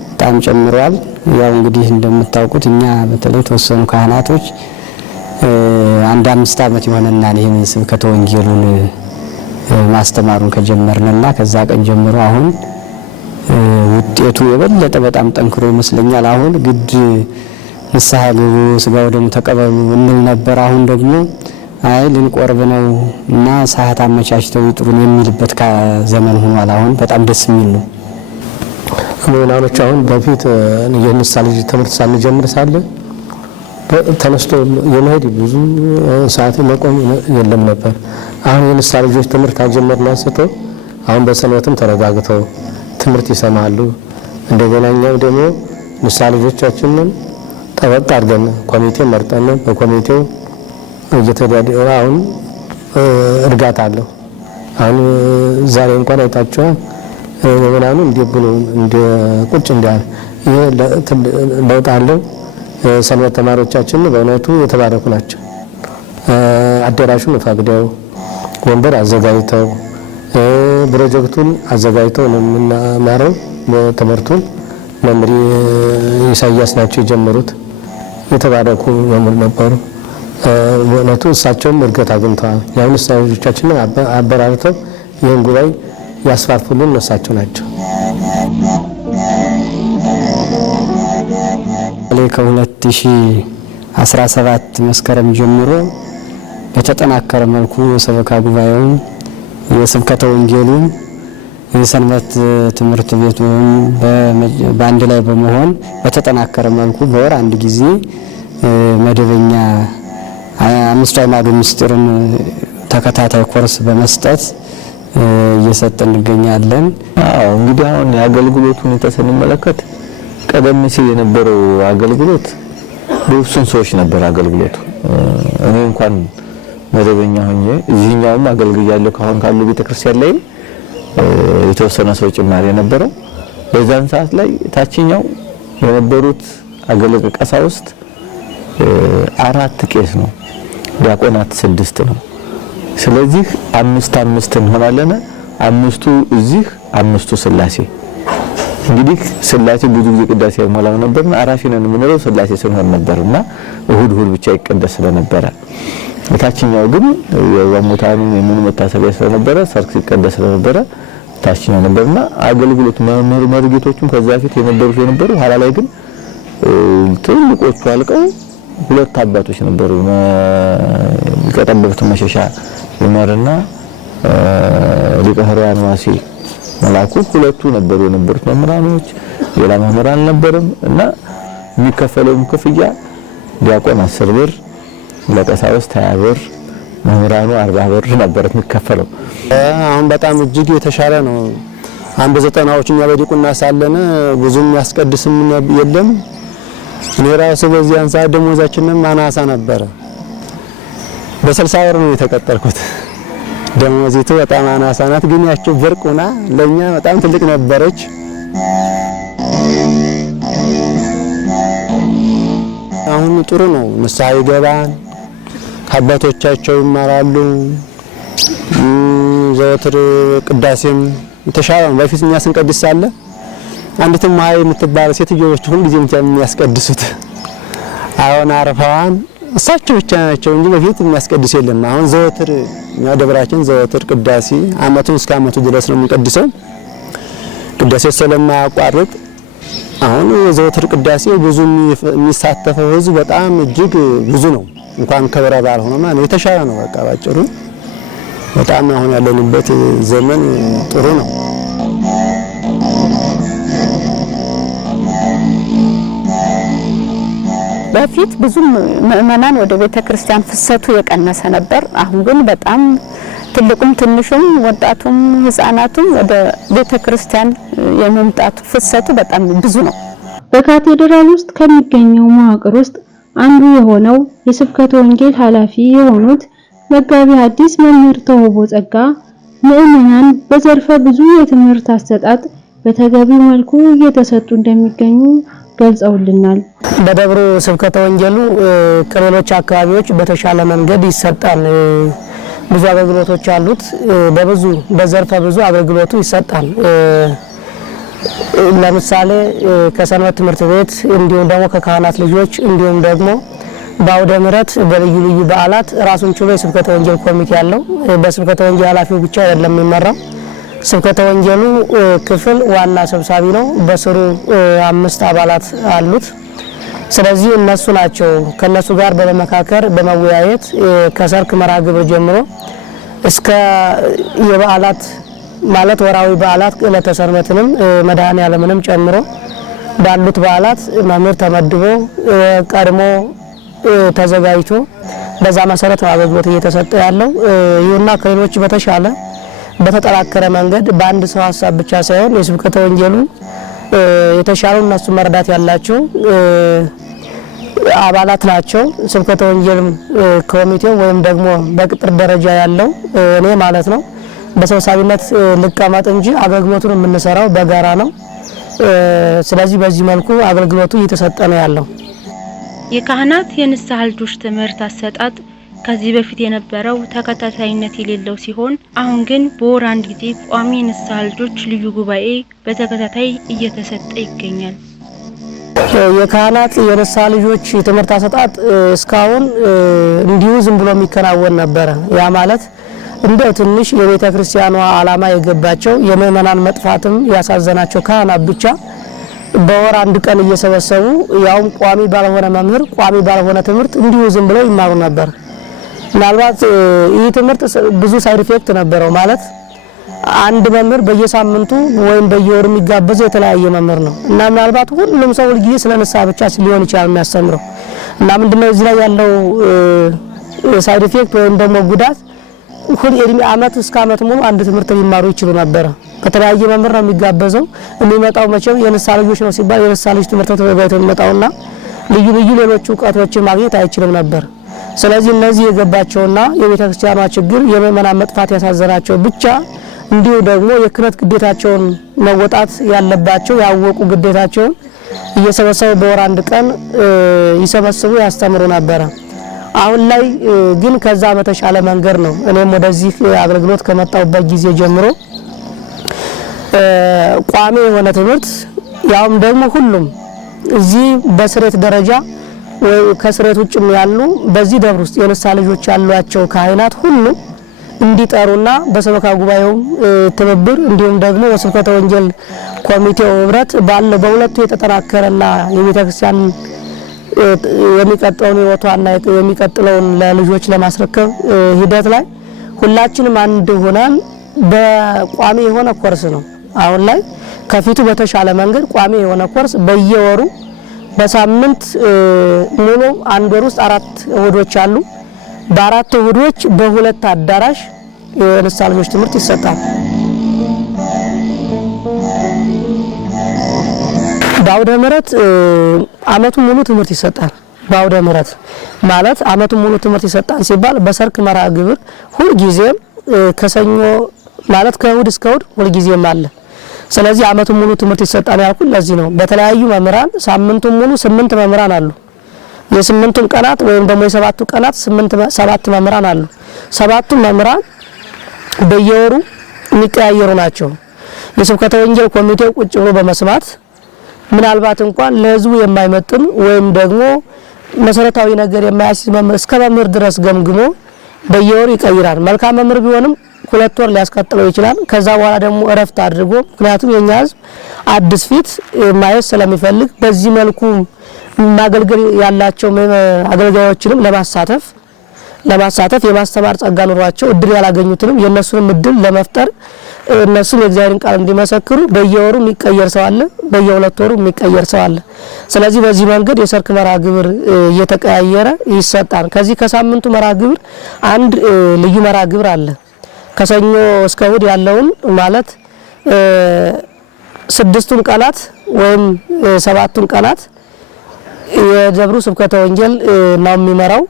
በጣም ጨምሯል። ያው እንግዲህ እንደምታውቁት እኛ በተለይ ተወሰኑ ካህናቶች አንድ 5 ዓመት ይሆነናል ይሄን ስብከተ ወንጌሉን ማስተማሩን ከጀመርንና ከዛ ቀን ጀምሮ አሁን ውጤቱ የበለጠ በጣም ጠንክሮ ይመስለኛል። አሁን ግድ ንስሐ ግቡ ስጋው ደግሞ ተቀበሉ እንል ነበር። አሁን ደግሞ አይ ልንቆርብ ነው እና ሰዓት አመቻችተው ይጥሩን የሚልበት ዘመን ሆኗል። አሁን በጣም ደስ የሚል ነው። ምእመናኖች አሁን በፊት የንስሐ ልጅ ትምህርት ሳንጀምር ሳለ ተነስቶ የመሄድ ብዙ ሰዓት መቆም የለም ነበር። አሁን የንስሐ ልጆች ትምህርት አጀመርን አንስቶ አሁን በሰንበትም ተረጋግተው ትምህርት ይሰማሉ። እንደገና እኛም ደግሞ ንስሐ ልጆቻችንን ጠበቅ አድርገን ኮሚቴ መርጠን በኮሚቴው እየተዳደረ አሁን እርጋታ አለው። አሁን ዛሬ እንኳን አይታችኋል ምናምን እንዲብሉ እንደ ቁጭ እንዳለ ይሄ ለውጥ አለው። ሰንበት ተማሪዎቻችን በእውነቱ የተባረኩ ናቸው። አዳራሹን ፈቅደው ወንበር አዘጋጅተው ፕሮጀክቱን አዘጋጅተው ነው የምንማረው። ትምህርቱን መምህር ኢሳያስ ናቸው የጀመሩት። የተባረኩ መምህር ነበሩ። በእውነቱ እሳቸውም እድገት አግኝተዋል። ያሁን ልጆቻችንን አበራርተው ይህን ጉባኤ ያስፋፉልን እሳቸው ናቸው። ከ2017 መስከረም ጀምሮ በተጠናከረ መልኩ የሰበካ ጉባኤው የስብከተ ወንጌሉን የሰንበት ትምህርት ቤቱን በአንድ ላይ በመሆን በተጠናከረ መልኩ በወር አንድ ጊዜ መደበኛ 5 አዕማደ ምስጢርን ተከታታይ ኮርስ በመስጠት እየሰጠን እንገኛለን። እንግዲህ አሁን የአገልግሎቱን ተስንመለከት ቀደም ሲል የነበረው አገልግሎት በውስን ሰዎች ነበር አገልግሎቱ። እኔ እንኳን መደበኛ ሆኜ እዚህኛውም አገልግያለሁ። ካሁን ካሉ ቤተክርስቲያን ላይ የተወሰነ ሰው ጭማሪ ነበረው። በዛን ሰዓት ላይ ታችኛው የነበሩት አገልጋይ ቀሳውስት 4 ቄስ ነው፣ ዲያቆናት 6 ነው። ስለዚህ 5 እንሆናለን። 5ቱ እዚህ 5ቱ ስላሴ። እንግዲህ ስላሴ ብዙ ጊዜ ቅዳሴ ያሟላው ነበርና አራፊ ነን የምንለው ስላሴ ስንሆን ነበርና እሁድ ብቻ ይቀደስ ስለነበረ ታችኛው ግን የሙታኑ የምን መታሰቢያ ስለነበረ ሰርክ ሲቀደስ ስለነበረ ታችኛው ነበርና አገልግሎት መምህር መርጌቶቹም ከዛ ፊት የነበሩ ኋላ ላይ ግን ትልቆቹ አልቀው 2 አባቶች ነበሩ። ሊቀጠበብት መሸሻ ይመርና ሊቀ ሕሩያን ዋሴ መላኩ 2 ነበሩ የነበሩት መምህራኖች። ሌላ መምህር አልነበረም እና የሚከፈለው ክፍያ ዲያቆን 10 ብር፣ ለቀሳውስት 20 ብር፣ መምህራኑ 40 ብር ነበር የሚከፈለው። አሁን በጣም እጅግ የተሻለ ነው። አንድ 90ዎቹ እኛ በዲቁና ሳለን ብዙም ያስቀድስም የለም። እኔ ራሱ በዚህ አንሳ ደሞዛችንም አናሳ ነበረ። በ60 ብር ነው የተቀጠርኩት። ደሞዚቱ በጣም አናሳ ናት፣ ግን ያቺው ብርቁና ለኛ በጣም ትልቅ ነበረች። አሁን ጥሩ ነው። ንስሐ ይገባን፣ ከአባቶቻቸው ይማራሉ። ዘወትር ቅዳሴም የተሻለ ነው። በፊት እኛ ስንቀድስ ሳለ አንዲት ማይ የምትባል ሴትዮች ሁሉ ጊዜ የሚያስቀድሱት አሁን አርፈዋን እሳቸው ብቻ ናቸው እንጂ በፊት የሚያስቀድስ የለም። አሁን ዘወትር እኛ ደብራችን ዘወትር ቅዳሴ አመቱን እስከ አመቱ ድረስ ነው የምንቀድሰው። ቅዳሴ ስለማያቋርጥ አሁን ዘወትር ቅዳሴ ብዙ የሚሳተፈው ህዝብ በጣም እጅግ ብዙ ነው። እንኳን ክብረ በዓል ሆኖ ማለት የተሻለ ነው። በቃ ባጭሩ በጣም አሁን ያለንበት ዘመን ጥሩ ነው። በፊት ብዙ ምእመናን ወደ ቤተክርስቲያን ፍሰቱ የቀነሰ ነበር። አሁን ግን በጣም ትልቁም ትንሹም ወጣቱም ህፃናቱም ወደ ቤተክርስቲያን የመምጣቱ ፍሰቱ በጣም ብዙ ነው። በካቴድራል ውስጥ ከሚገኘው መዋቅር ውስጥ አንዱ የሆነው የስብከተ ወንጌል ኃላፊ የሆኑት መጋቢ ሐዲስ መምህር ተውቦ ጸጋ ምእመናን በዘርፈ ብዙ የትምህርት አሰጣጥ በተገቢው መልኩ እየተሰጡ እንደሚገኙ ገልጸውልናል። በደብሩ ስብከተ ወንጌሉ ከሌሎች አካባቢዎች በተሻለ መንገድ ይሰጣል። ብዙ አገልግሎቶች አሉት። በዘርፈ ብዙ አገልግሎቱ ይሰጣል። ለምሳሌ ከሰንበት ትምህርት ቤት እንዲሁም ደግሞ ከካህናት ልጆች እንዲሁም ደግሞ በአውደ ምሕረት በልዩ ልዩ በዓላት ራሱን ችሎ የስብከተ ወንጌል ኮሚቴ ያለው በስብከተ ወንጌል ኃላፊው ብቻ አይደለም የሚመራው። ስብከተ ወንጌሉ ክፍል ዋና ሰብሳቢ ነው። በስሩ 5 አባላት አሉት። ስለዚህ እነሱ ናቸው ከነሱ ጋር በመመካከር በመወያየት ከሰርክ መርሃ ግብር ጀምሮ እስከ የበዓላት ማለት ወራዊ በዓላት ዕለተ ሰንበትንም መድኃኔዓለምንም ጨምሮ ባሉት በዓላት መምህር ተመድቦ ቀድሞ ተዘጋጅቶ በዛ መሰረት አገልግሎት እየተሰጠ ያለው ይሁንና ከሌሎች በተሻለ በተጠራከረ መንገድ በአንድ ሰው ሐሳብ ብቻ ሳይሆን የስብከተ ወንጌሉ የተሻሉ እነሱ መረዳት ያላቸው አባላት ናቸው። ስብከተ ወንጌል ኮሚቴው ወይም ደግሞ በቅጥር ደረጃ ያለው እኔ ማለት ነው በሰብሳቢነት ልቀመጥ እንጂ አገልግሎቱን የምንሰራው በጋራ ነው። ስለዚህ በዚህ መልኩ አገልግሎቱ እየተሰጠ ነው ያለው። የካህናት የንስሐ ልጆች ትምህርት አሰጣጥ ከዚህ በፊት የነበረው ተከታታይነት የሌለው ሲሆን አሁን ግን በወር አንድ ጊዜ ቋሚ የንስሐ ልጆች ልዩ ጉባኤ በተከታታይ እየተሰጠ ይገኛል። የካህናት የንስሐ ልጆች ትምህርት አሰጣጥ እስካሁን እንዲሁ ዝም ብሎ የሚከናወን ነበር። ያ ማለት እንደ ትንሽ የቤተ ክርስቲያኗ ዓላማ የገባቸው የምእመናን መጥፋትም ያሳዘናቸው ካህናት ብቻ በወር አንድ ቀን እየሰበሰቡ ያውም ቋሚ ባልሆነ መምህር ቋሚ ባልሆነ ትምህርት እንዲሁ ዝም ብለው ይማሩ ነበር። ምናልባት ይህ ትምህርት ብዙ ሳይድ ኢፌክት ነበረው። ማለት አንድ መምህር በየሳምንቱ ወይም በየወሩ የሚጋበዘው የተለያየ መምህር ነው እና ምናልባት ሁሉም ሰው ልጅ ስለ ንስሐ ብቻ ሊሆን ይችላል የሚያስተምረው እና ምንድነው እዚህ ላይ ያለው ሳይድ ኢፌክት ወይም ደግሞ ጉዳት ሁሉ የእድሜ ዓመት እስከ ዓመት ሙሉ አንድ ትምህርት ሊማሩ ይችላሉ ነበር። ከተለያየ መምህር ነው የሚጋበዘው። የሚመጣው መቼም የንስሐ ልጆች ነው ሲባል የንስሐ ልጅ ትምህርት ተበባይቶ የሚመጣውና ልዩ ልዩ ሌሎች ዕውቀቶችን ማግኘት አይችልም ነበር። ስለዚህ እነዚህ የገባቸውና የቤተ ክርስቲያኗ ችግር የምእመናን መጥፋት ያሳዘናቸው ብቻ እንዲሁ ደግሞ የክህነት ግዴታቸውን መወጣት ያለባቸው ያወቁ ግዴታቸውን እየሰበሰቡ በወር አንድ ቀን ይሰበስቡ ያስተምሩ ነበር። አሁን ላይ ግን ከዛ በተሻለ መንገድ ነው እኔም ወደዚህ አገልግሎት ከመጣሁበት ጊዜ ጀምሮ ቋሚ የሆነ ትምህርት ያውም ደግሞ ሁሉም እዚህ በስሬት ደረጃ ወይ ከስሬት ውጭም ያሉ በዚህ ደብር ውስጥ የንስሐ ልጆች ያሏቸው ካህናት ሁሉ እንዲጠሩና በሰበካ ጉባኤው ትብብር እንዲሁም ደግሞ በስብከተ ወንጌል ኮሚቴው ህብረት ባለው በሁለቱ የተጠናከረና የቤተ ክርስቲያን የሚቀጥለውን ህይወቷና የሚቀጥለውን ለልጆች ለማስረከብ ሂደት ላይ ሁላችንም አንድ ሆነን በቋሚ የሆነ ኮርስ ነው አሁን ላይ ከፊቱ በተሻለ መንገድ ቋሚ የሆነ ኮርስ በየወሩ በሳምንት ሙሉ አንድ ወር ውስጥ 4 እሁዶች አሉ። በ4 እሁዶች በ2 አዳራሽ የንስሐ ልጆች ትምህርት ይሰጣል። በአውደ ምሕረት አመቱን ሙሉ ትምህርት ይሰጣል። በአውደ ምሕረት ማለት አመቱን ሙሉ ትምህርት ይሰጣል ሲባል በሰርክ መርሃ ግብር ሁሉ ጊዜም ከሰኞ ማለት ከእሁድ እስከ እሁድ ሁሉ ጊዜም አለ። ስለዚህ አመቱን ሙሉ ትምህርት ይሰጣል ያልኩት ለዚህ ነው። በተለያዩ መምህራን ሳምንቱን ሙሉ 8 መምህራን አሉ። የ8ቱም ቀናት ወይም ደግሞ የ7ቱ ቀናት 7 መምህራን አሉ። 7ቱ መምህራን በየወሩ የሚቀያየሩ ናቸው። የስብከተ ወንጌል ኮሚቴው ቁጭ ብሎ በመስማት ምናልባት እንኳን ለህዝቡ የማይመጥን ወይም ደግሞ መሰረታዊ ነገር የማያስይዝ መምህር እስከ መምህር ድረስ ገምግሞ በየወሩ ይቀይራል። መልካም መምህር ቢሆንም 2 ወር ሊያስቀጥለው ይችላል። ከዛ በኋላ ደግሞ እረፍት አድርጎ ምክንያቱም የኛ ህዝብ አዲስ ፊት ማየት ስለሚፈልግ በዚህ መልኩ ማገልገል ያላቸው አገልጋዮችንም ለማሳተፍ የማስተማር ጸጋ ኑሯቸው እድል ያላገኙትንም የነሱንም እድል ለመፍጠር እነሱም የእግዚአብሔርን ቃል እንዲመሰክሩ በየወሩ የሚቀየር ሰው አለ፣ በየ2 ወሩ የሚቀየር ሰው አለ። ስለዚህ በዚህ መንገድ የሰርክ መርሃ ግብር እየተቀያየረ ይሰጣል። ከዚህ ከሳምንቱ መርሃ ግብር አንድ ልዩ መርሃ ግብር አለ። ከሰኞ እስከ እሁድ ያለውን ማለት 6ቱን ቀናት ወይም 7ቱን ቀናት የደብሩ ስብከተ ወንጌል ነው የሚመራው።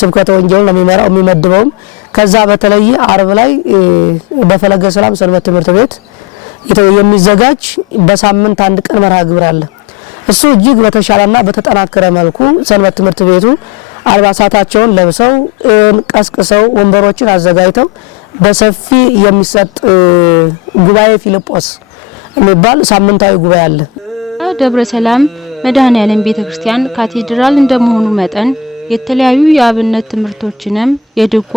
ስብከተ ወንጌል ነው የሚመራው የሚመድበውም። ከዛ በተለየ አርብ ላይ በፈለገ ሰላም ሰንበት ትምህርት ቤት የሚዘጋጅ በሳምንት አንድ ቀን መርሃ ግብር አለ። እሱ እጅግ በተሻለና በተጠናከረ መልኩ ሰንበት ትምህርት ቤቱ አልባሳታቸውን ለብሰው ቀስቅሰው ወንበሮችን አዘጋጅተው በሰፊ የሚሰጥ ጉባኤ ፊልጶስ የሚባል ሳምንታዊ ጉባኤ አለ። ደብረ ሰላም መድኃኔዓለም ቤተክርስቲያን ካቴድራል እንደመሆኑ መጠን የተለያዩ የአብነት ትምህርቶችንም የድጓ፣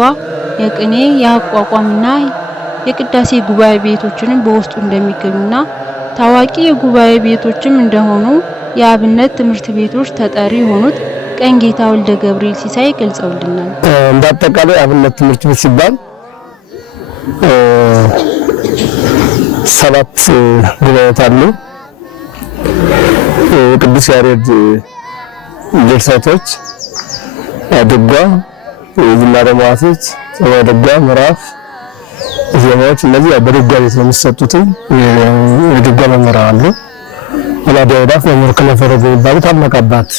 የቅኔ፣ የአቋቋምና የቅዳሴ ጉባኤ ቤቶችንም በውስጡ እንደሚገኙና ታዋቂ የጉባኤ ቤቶችም እንደሆኑ የአብነት ትምህርት ቤቶች ተጠሪ የሆኑት ቀንጌታ ወልደ ገብርኤል ሲሳይ ገልጸውልናል። እንዳጠቃላይ አብነት ትምህርት ቤት ሲባል 7 ጉባኤት አሉ። ቅዱስ ያሬድ ድርሰቶች፣ ድጓ፣ ዝማሬ መዋሥዕት፣ ጾመ ድጓ፣ ምዕራፍ፣ ዜማዎች እነዚህ በድጓ ቤት ነው የሚሰጡት። የድጓ መምህራን አሉ። ወላዲ አእላፍ መምህር ከነፈረጉ የሚባሉ ታላቅ አባት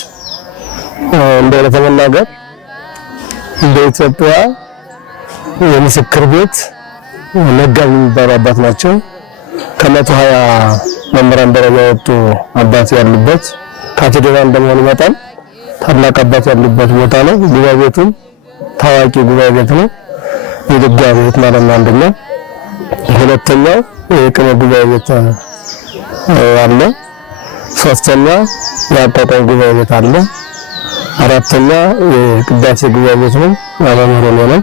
እንደሆነ ተመናገር እንደ ኢትዮጵያ የምስክር ቤት መጋቢ የሚባሉ አባት ናቸው። ከ120 መምህራን ደረጃ የወጡ አባት ያሉበት ካቴድራል እንደመሆኑ መጠን ታላቅ አባት ያሉበት ቦታ ነው። ጉባኤ ቤቱም ታዋቂ ጉባኤ ቤት ነው። የድጓ ቤት ማለት ነው አንደኛው። ሁለተኛው የቅኔ ጉባኤ ቤት አለ። ሶስተኛ የአቋቋም ጉባኤ ቤት አለ። አራተኛ የቅዳሴ ጉባኤ ቤት ነው። መምህር ነው።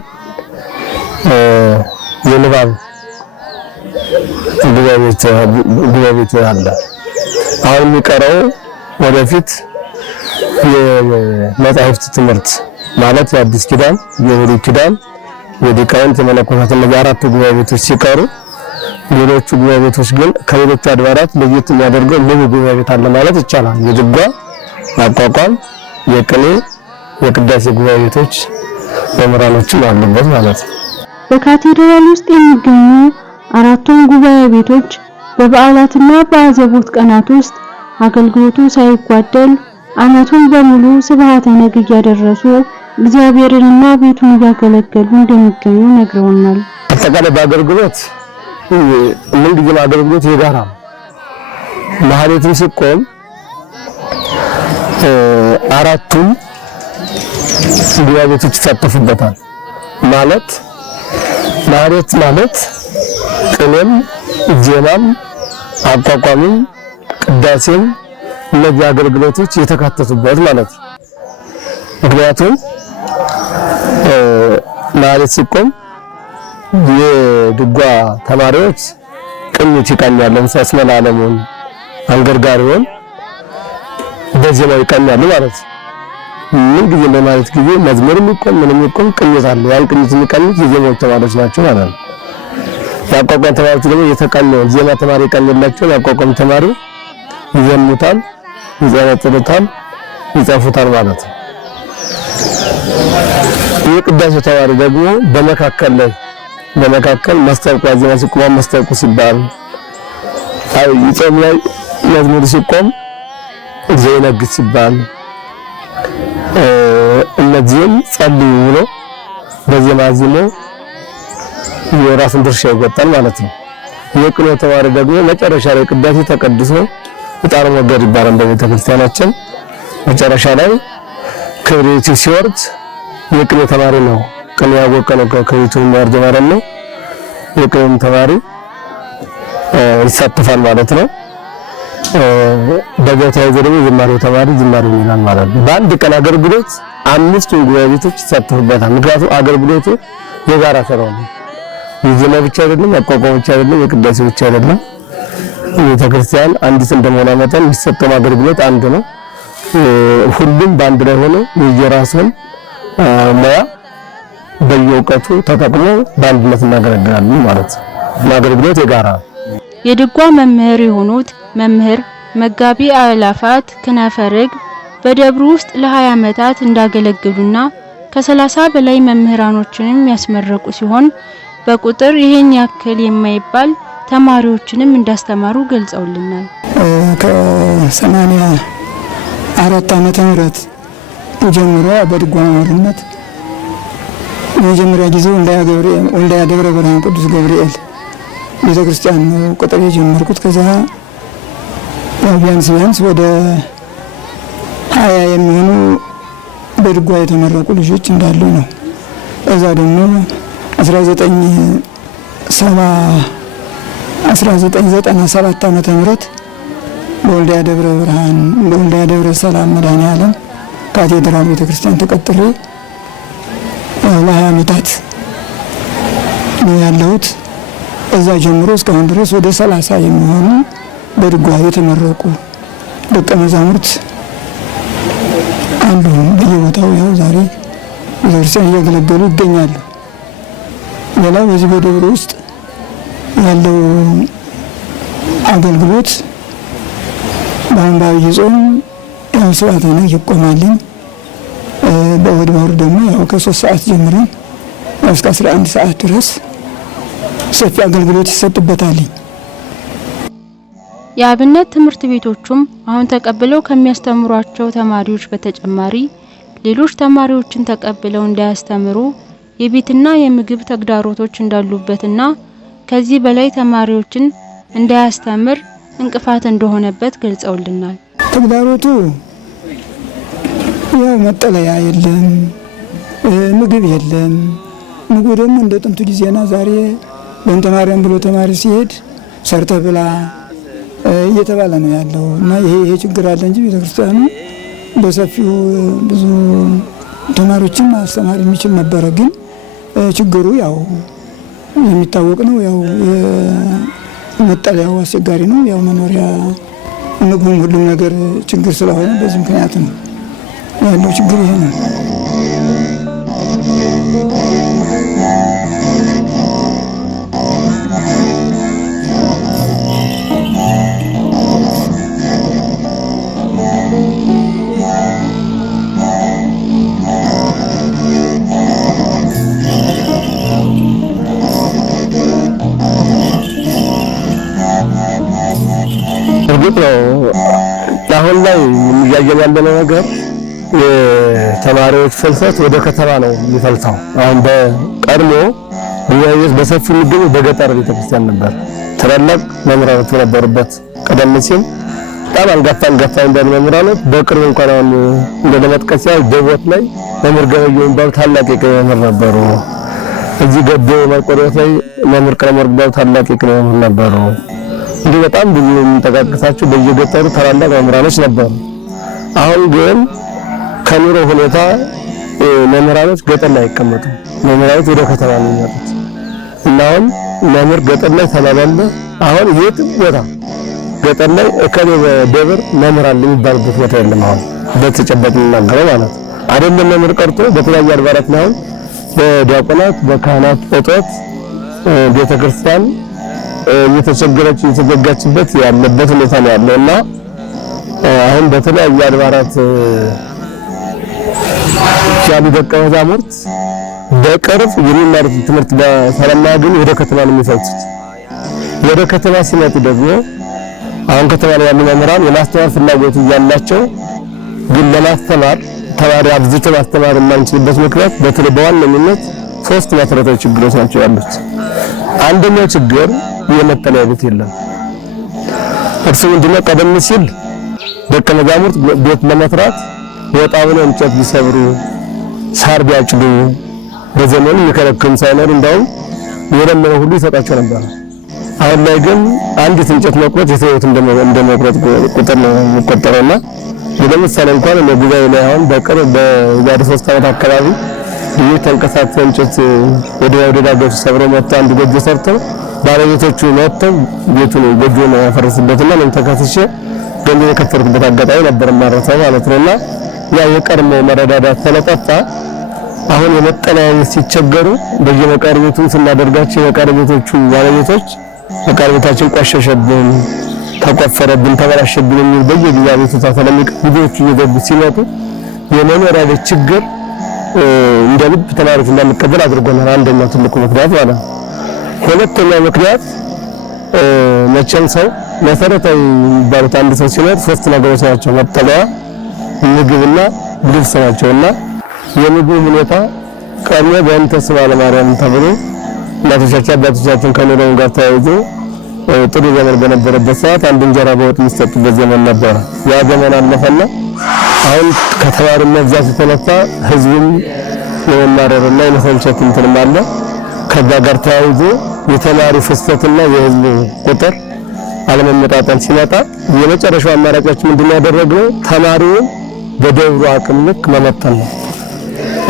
የንባብ ጉባኤ ቤት አለ። አሁን የሚቀረው ወደፊት የመጻሕፍት ትምህርት ማለት የአዲስ ኪዳን፣ የብሉይ ኪዳን፣ የሊቃውንት፣ የመነኮሳት እነዚህ 4 ጉባኤ ቤቶች ሲቀሩ ሌሎቹ ጉባኤ ቤቶች ግን ከሌሎቹ አድባራት ለየት የሚያደርገው ሙሉ ጉባኤ ቤት አለ ማለት ይቻላል። የድጓ፣ አቋቋም፣ የቅኔ፣ የቅዳሴ ጉባኤ ቤቶች መምህራኖችም አሉበት ማለት ነው። በካቴድራል ውስጥ የሚገኙ 4ቱም ጉባኤ ቤቶች በበዓላትና በአዘቦት ቀናት ውስጥ አገልግሎቱ ሳይጓደል ዓመቱን በሙሉ ስብሐተ ነግ እያደረሱ እግዚአብሔርንና ቤቱን እያገለገሉ እንደሚገኙ ነግረውናል። አጠቃላይ በአገልግሎት ምንጊዜም አገልግሎት የጋራ ነው። ማህሌትም ሲቆም 4ቱም ጉባኤ ቤቶች ይሳተፉበታል። ማለት ማህሌት ማለት ቅኔም፣ ዜማም፣ አቋቋምም፣ ቅዳሴም እነዚህ አገልግሎቶች የተካተቱበት ማለት ነው። ምክንያቱም ማህሌት ሲቆም የድጓ ተማሪዎች ቅኝት ይቀኛሉ። ለምሳሌ እስመ ለዓለሙን አንገርጋሪውን በዜማው ይቀኛሉ ማለት ነው። ምን ጊዜ ለማለት ጊዜ መዝሙር የሚቆም ምንም ይቆም ቅኝት አለ። ያን ቅኝት የሚቀኙት የዜማው ተማሪዎች ናቸው ማለት ነው። ያቋቋም ተማሪዎች ደግሞ የተቀነው ዜማ ተማሪ ቀንላቸው ያቋቋም ተማሪ ይዘሙታል፣ ይዘረጥሩታል፣ ይጻፉታል ማለት ነው። የቅዳሴ ተማሪ ደግሞ በመካከል ማስታወቂያ ዜማ ሲቆም ማስታወቂያ ሲባል ይጾም ላይ መዝሙር ሲቆም ዘይነግስ ሲባል እነዚህም ጸልዩ ብሎ በዜማ ዜማ የራሱን ድርሻ ይወጣል ማለት ነው። የቅኔ ተማሪ ደግሞ መጨረሻ ላይ ቅዳሴ ተቀድሶ ዕጣን መገድ ይባላል በቤተክርስቲያናችን። መጨረሻ ላይ ክብሪቱ ሲወርድ የቅኔ ተማሪ ነው ቅኔ ያወቀ ነው ከክብሪቱ የሚወርድ ማለት ነው። የቅኔ ተማሪ ይሳተፋል ማለት ነው። በገታው ደግሞ ዝማሬው ተማሪ ዝማሬው ይላል ማለት ነው። በአንድ ቀን አገልግሎት 5 ጉባኤ ቤቶች ይሳተፉበታል። ምክንያቱም አገልግሎቱ የጋራ ስራ ነው። የዜማ ብቻ አይደለም፣ ያቋቋም ብቻ አይደለም፣ የቅዳሴ ብቻ አይደለም። ቤተክርስቲያን አንዲት እንደመሆኗ መጠን የሚሰጠው አገልግሎት አንድ ነው። ሁሉም በአንድ ላይ ሆኖ የየራሱን ሙያ በየእውቀቱ ተጠቅሞ በአንድነት እናገለግላለን ማለት ነው። አገልግሎት የጋራ የድጓ መምህር የሆኑት መምህር መጋቢ አእላፋት ክነፈርግ በደብሩ ውስጥ ለ20 ዓመታት እንዳገለገሉና ከ30 በላይ መምህራኖችንም ያስመረቁ ሲሆን በቁጥር ይሄን ያክል የማይባል ተማሪዎችንም እንዳስተማሩ ገልጸውልናል። ከ84 ዓመተ ምህረት ጀምሮ በድጓ መምህርነት የመጀመሪያ ጊዜ ወልዳያ ደብረ ብርሃን ቅዱስ ገብርኤል ቤተክርስቲያን ነው ቁጥር የጀመርኩት። ከዛ ቢያንስ ወደ 20 የሚሆኑ በድጓ የተመረቁ ልጆች እንዳሉ ነው። እዛ ደግሞ 1997 ዓመተ ምህረት በወልዳያ ደብረ ብርሃን በወልዳያ ደብረ ሰላም መድኃኔዓለም ካቴድራል ቤተክርስቲያን ተቀጥሬ ለ20 ዓመታት ነው ያለሁት። እዛ ጀምሮ እስካሁን ድረስ ወደ 30 የሚሆኑ በድጓ የተመረቁ ደቀ መዛሙርት አሉ። በየቦታው ያው ዛሬ ቤተክርስቲያን እያገለገሉ ይገኛሉ። ሌላው በዚህ በደብሩ ውስጥ ያለው አገልግሎት በአንባቢ ጾም ያው ስርዓተ ነግ ይቆማልኝ። በእሑድ ደግሞ ያው ከ3 ሰዓት ጀምረን እስከ 11 ሰዓት ድረስ ሰፊ አገልግሎት ይሰጥበታል። የአብነት ትምህርት ቤቶቹም አሁን ተቀብለው ከሚያስተምሯቸው ተማሪዎች በተጨማሪ ሌሎች ተማሪዎችን ተቀብለው እንዳያስተምሩ የቤትና የምግብ ተግዳሮቶች እንዳሉበትና ከዚህ በላይ ተማሪዎችን እንዳያስተምር እንቅፋት እንደሆነበት ገልጸውልናል። ተግዳሮቱ ያው መጠለያ የለም፣ ምግብ የለም። ምግብ ደግሞ እንደ ጥንቱ ጊዜና ዛሬ በእንተ ማርያም ብሎ ተማሪ ሲሄድ ሰርተ ብላ እየተባለ ነው ያለው እና ይሄ ችግር አለ እንጂ ቤተክርስቲያኑ በሰፊው ብዙ ተማሪዎችን ማስተማር የሚችል ነበረ። ግን ችግሩ ያው የሚታወቅ ነው። ያው መጠለያው አስቸጋሪ ነው። ያው መኖሪያ ምግቡም ሁሉም ነገር ችግር ስለሆነ በዚህ ምክንያት ነው ያለው ችግር ይሄ ነው። እርግጥ ነው አሁን ላይ የሚያየው ያለው ነገር የተማሪዎች ፍልሰት ወደ ከተማ ነው የሚፈልሰው። አሁን በቀድሞ ወይስ በሰፊው የሚገኙ በገጠር ቤተክርስቲያን ነበር። ትላልቅ መምህራኖች ነበሩበት። ቀደም ሲል በጣም አንጋፋ እንዳሉ መምህራኖች በቅርብ እንኳን አሁን እንደለመጥቀስ ያህል ደቦት ላይ መምህር ገበየው የሚባሉ ታላቅ የቅኔ መምህር ነበሩ። እዚህ ገዶ መቆሪያት ላይ መምህር ቀለመወርቅ የሚባሉ ታላቅ የቅኔ መምህር ነበሩ። እንዲህ በጣም ብዙ የሚጠቃቀሳቸው በየገጠሩ ታላላቅ መምህራኖች ነበሩ። አሁን ግን ከኑሮ ሁኔታ መምህራኖች ገጠር ላይ አይቀመጡም። መምህራኖች ወደ ከተማ ነው የሚመጡት እና አሁን መምህር ገጠር ላይ ተላላለ። አሁን የትም ቦታ ገጠር ላይ እከሌ በደብር መምህር አለ የሚባልበት ቦታ የለም። አሁን በተጨባጭ የምናገረው ማለት አይደለም መምህር ቀርቶ በተለያዩ አድባራት ላይ በዲያቆናት በካህናት እጦት ቤተክርስቲያን እየተቸገረች እየተዘጋችበት ያለበት ሁኔታ ነው ያለውና አሁን በተለያዩ አድባራት ያሉ ደቀ መዛሙርት በቅርብ የሚማሩት ትምህርት በሰላማግን ወደ ከተማ ነው የሚፈልሱት። ወደ ከተማ ሲመጡ ደግሞ አሁን ከተማ ላይ ያሉ መምህራን የማስተማር ፍላጎት ያላቸው ግን ለማስተማር ተማሪ አብዝቶ ማስተማር የማንችልበት ምክንያት በተለይ በዋነኝነት ሶስት መሰረታዊ ችግሮች ናቸው ያሉት። አንደኛው ችግር የመጠለያ ቤት የለም። እርሱ ምንድነው ቀደም ሲል ደቀ መዛሙርት ቤት ለመስራት ወጣ ብለው እንጨት ቢሰብሩ ሳር ቢያጭዱ በዘመኑ የከለከሉ ሳይኖር እንደው የለመነ ሁሉ ይሰጣቸው ነበር። አሁን ላይ ግን አንዲት እንጨት መቁረጥ የሰውት እንደመቁረጥ ቁጥር ነው የሚቆጠረውና ለምሳሌ እንኳን ለጉባኤ ላይ አሁን በቅርብ በዛሬ 3 ዓመት አካባቢ ተንቀሳቅሰው እንጨት ወደ ዳገቱ ሰብረው መጥተው አንድ ጎጆ ሰርተው ባለቤቶቹ መጥተው ቤቱን ጎጆውን ያፈረሱበትና ምን ተከስሼ ገንዘብ የከፈልኩበት አጋጣሚ ነበር ማረሰው ማለት ነውና ያ የቀድሞ መረዳዳት ስለጠፋ አሁን የመጠለያ ሲቸገሩ በየመቃብር ቤቱ ስናደርጋቸው የመቃብር ቤቶቹ ባለቤቶች መቃብር ቤታችን ቆሸሸብን፣ ተቆፈረብን፣ ተበላሸብን የሚል በየጊዜው ቤቱታ ስለሚቀር ልጆቹ እየገቡ ሲመጡ የመኖሪያ ቤት ችግር እንደ ልብ ተማሪዎች እንዳንቀበል አድርጎናል። አንደኛው ትልቁ ምክንያት ማለት ነው። ሁለተኛው ምክንያት መቼም ሰው መሰረታዊ የሚባሉት አንድ ሰው ሲኖር ሶስት ነገሮች ናቸው፣ መጠለያ፣ ምግብና ልብስ ናቸውና የምግብ ሁኔታ ቀድሞ በእንተ ስማ ለማርያም ተብሎ እናቶቻችን አባቶቻችን ከኖረው ጋር ተያይዞ ጥሩ ዘመን በነበረበት ሰዓት አንድ እንጀራ በወጥ የሚሰጥበት ዘመን ነበር። ያ ዘመን አለፈና አሁን ከተማሪ መብዛት የተነሳ ህዝቡም የመማረርና የመሰልቸት እንትን አለ። ከዛ ጋር ተያይዞ የተማሪ ፍሰትና የህዝብ ቁጥር አለመመጣጠን ሲመጣ የመጨረሻው አማራጫችን ምንድነው ያደረገው? ተማሪውን በደብሩ አቅም ልክ መመጠን ነው።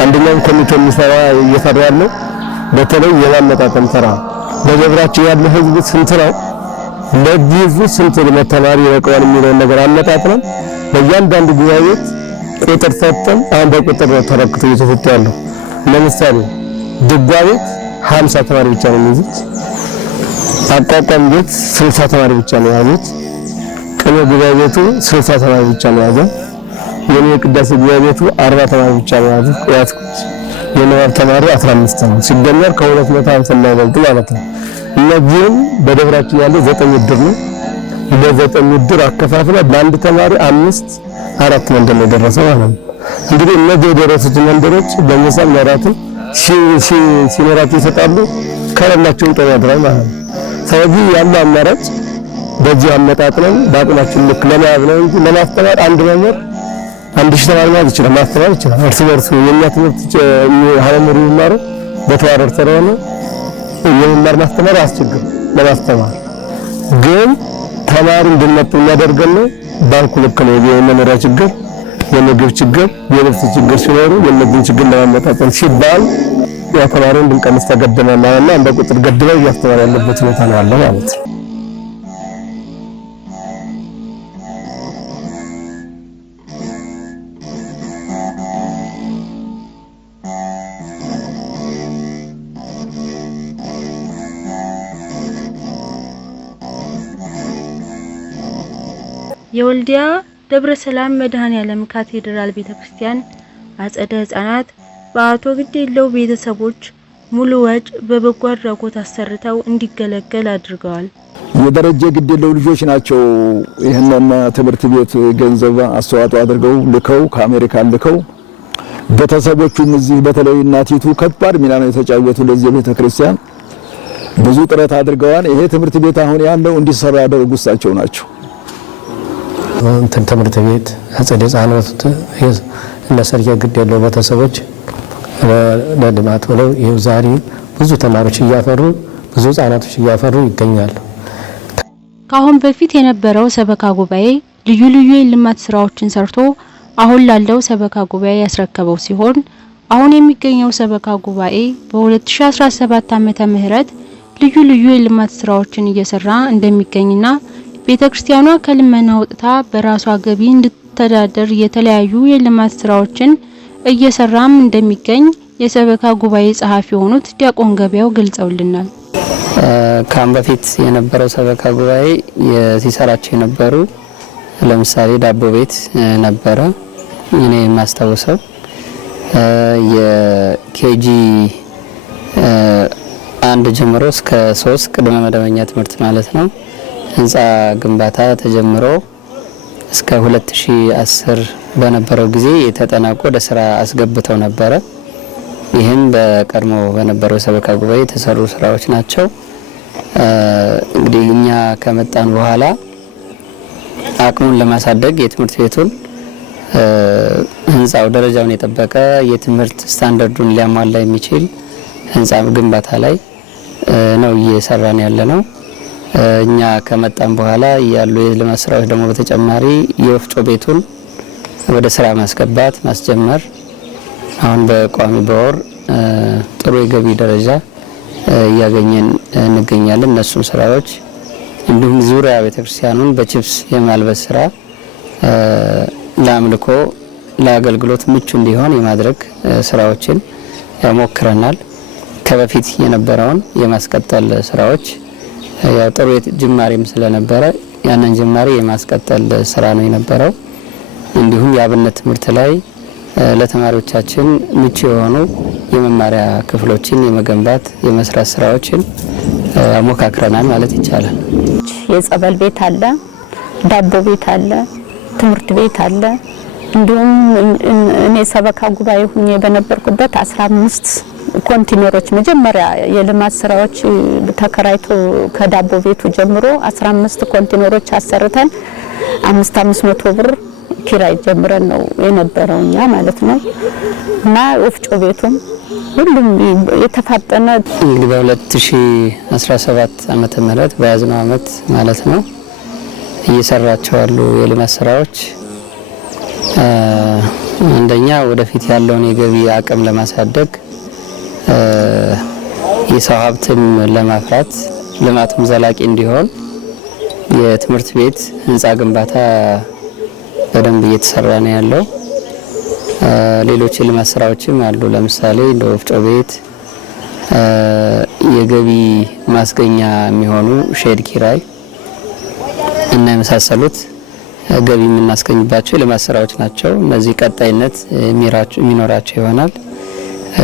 አንደኛው ኮሚቴ የሚሰራ እየሰራ ያለው በተለይ የማመጣጠን ስራ በደብራችን ያለ ህዝብ ስንት ነው፣ ለዚህ ስንት ተማሪ ይረቀዋል የሚለው ነገር አመጣጥነን በእያንዳንዱ ጉባኤ ቁጥር ሰጥተን አሁን በቁጥር ተረክቶ እየተሰጠ ያለው። ለምሳሌ ድጓ ቤት 50 ተማሪ ብቻ ነው የሚይዙት። አቋቋም ቤት 60 ተማሪ ብቻ ነው ያሉት። ቅኔ ጉባኤ ቤቱ 60 ተማሪ ብቻ ነው ያዘው። የቅዳሴ ጉባኤ ቤቱ 40 ተማሪ ብቻ ነው ያዙት። የንባብ ተማሪ 15 ነው ሲደመር ከ250 የማይበልጥ ማለት ነው። እነዚህም በደብራችን ያለው 9 እድር ነው። በ9 እድር አከፋፍለ በአንድ ተማሪ 4 መንደር ነው የደረሰው ማለት ነው። እንግዲህ እነዚህ የደረሱት መንደሮች በመሳም ለራቱ ሲኖራቸው ይሰጣሉ፣ ከሌላቸውም ጥሩ ያድራል ማለት ነው። ስለዚህ ያለው አማራጭ በዚህ አመጣጥነን በአቅማችን ልክ ለማያዝ ነው እንጂ ለማስተማር አንድ መምህር 1000 ተማሪ ማለት ይችላል፣ ማስተማር ይችላል። እርስ በርሱ የኛ ትምህርት ሀረምሩ ይማሩ በተዋረድ ስለሆነ የመማር ማስተማር አስቸግር ለማስተማር ግን ተማሪ እንድንመጡ የሚያደርገን ባንኩ ልክ ነው። የመኖሪያ ችግር፣ የምግብ ችግር፣ የልብስ ችግር ሲኖሩ የእነዚህን ችግር ለማመጣጠን ሲባል ተማሪውን እንድንቀንስ ተገደናልና እንደ ቁጥር ገድበው እያስተማር ያለበት ሁኔታ ነው ያለው ማለት ነው። የወልዲያ ደብረ ሰላም መድኃኔዓለም ካቴድራል ቤተክርስቲያን አጸደ ሕፃናት በአቶ ግዴለው ቤተሰቦች ሙሉ ወጭ በበጎ አድራጎት አሰርተው እንዲገለገል አድርገዋል። የደረጀ ግዴለው ልጆች ናቸው ይሄንን ትምህርት ቤት ገንዘብ አስተዋጽኦ አድርገው ልከው ከአሜሪካ ልከው ቤተሰቦቹም እዚህ በተለይ እናቲቱ ከባድ ሚና ነው የተጫወቱ ለዚህ ቤተክርስቲያን ብዙ ጥረት አድርገዋል። ይሄ ትምህርት ቤት አሁን ያለው እንዲሰራ ያደረጉ እሳቸው ናቸው። ትምህርት ቤት አጸደ ሕፃናት እነ ሰርየ ግዴለው ቤተሰቦች ለልማት ብለው ይኸው ዛሬ ብዙ ተማሪዎች እያፈሩ ብዙ ሕፃናቶች እያፈሩ ይገኛሉ። ከአሁን በፊት የነበረው ሰበካ ጉባኤ ልዩ ልዩ የልማት ስራዎችን ሰርቶ አሁን ላለው ሰበካ ጉባኤ ያስረከበው ሲሆን አሁን የሚገኘው ሰበካ ጉባኤ በ2017 ዓመተ ምህረት ልዩ ልዩ የልማት ስራዎችን እየሰራ እንደሚገኝና ቤተክርስቲያኗ ከልመና ወጥታ በራሷ ገቢ እንድትተዳደር የተለያዩ የልማት ስራዎችን እየሰራም እንደሚገኝ የሰበካ ጉባኤ ጸሐፊ የሆኑት ዲያቆን ገበያው ገልጸውልናል። ካም በፊት የነበረው ሰበካ ጉባኤ ሲሰራቸው የነበሩ ለምሳሌ ዳቦ ቤት ነበረ። እኔ የማስታውሰው የኬጂ 1 ጀምሮ እስከ 3 ቅድመ መደበኛ ትምህርት ማለት ነው ህንጻ ግንባታ ተጀምሮ እስከ 2010 በነበረው ጊዜ የተጠናቆ ወደ ስራ አስገብተው ነበረ። ይህም በቀድሞ በነበረው ሰበካ ጉባኤ የተሰሩ ስራዎች ናቸው። እንግዲህ እኛ ከመጣን በኋላ አቅሙን ለማሳደግ የትምህርት ቤቱን ህንጻው ደረጃውን የጠበቀ የትምህርት ስታንዳርዱን ሊያሟላ የሚችል ህንጻ ግንባታ ላይ ነው እየሰራን ያለነው። እኛ ከመጣን በኋላ ያሉ የልማት ስራዎች ደግሞ በተጨማሪ የወፍጮ ቤቱን ወደ ስራ ማስገባት ማስጀመር አሁን በቋሚ በወር ጥሩ የገቢ ደረጃ እያገኘን እንገኛለን። እነሱን ስራዎች እንዲሁም ዙሪያ ቤተክርስቲያኑን በቺፕስ የማልበስ ስራ ለአምልኮ ለአገልግሎት ምቹ እንዲሆን የማድረግ ስራዎችን ሞክረናል። ከበፊት የነበረውን የማስቀጠል ስራዎች ያው ጥሩ ጅማሬም ስለነበረ ያንን ጅማሬ የማስቀጠል ስራ ነው የነበረው። እንዲሁም የአብነት ትምህርት ላይ ለተማሪዎቻችን ምቹ የሆኑ የመማሪያ ክፍሎችን የመገንባት የመስራት ስራዎችን አሞካክረናል ማለት ይቻላል። የጸበል ቤት አለ፣ ዳቦ ቤት አለ፣ ትምህርት ቤት አለ። እንዲሁም እኔ ሰበካ ጉባኤ ሁኜ በነበርኩበት 15 ኮንቲነሮች መጀመሪያ የልማት ስራዎች ተከራይቶ ከዳቦ ቤቱ ጀምሮ 15 ኮንቲነሮች አሰርተን 500 ብር ኪራይ ጀምረን ነው የነበረውኛ ማለት ነው። እና ወፍጮ ቤቱም ሁሉም የተፋጠነ እንግዲህ በ2017 ዓመተ ምህረት በያዝነው ዓመት ማለት ነው እየሰራቸው ያሉ የልማት ስራዎች አንደኛ ወደፊት ያለውን የገቢ አቅም ለማሳደግ የሰው ሀብትም ለማፍራት ልማቱም ዘላቂ እንዲሆን የትምህርት ቤት ህንጻ ግንባታ በደንብ እየተሰራ ነው ያለው። ሌሎች የልማት ስራዎችም አሉ። ለምሳሌ እንደ ወፍጮ ቤት የገቢ ማስገኛ የሚሆኑ ሼድ ኪራይ እና የመሳሰሉት ገቢ የምናስገኝባቸው የልማት ስራዎች ናቸው። እነዚህ ቀጣይነት የሚኖራቸው ይሆናል።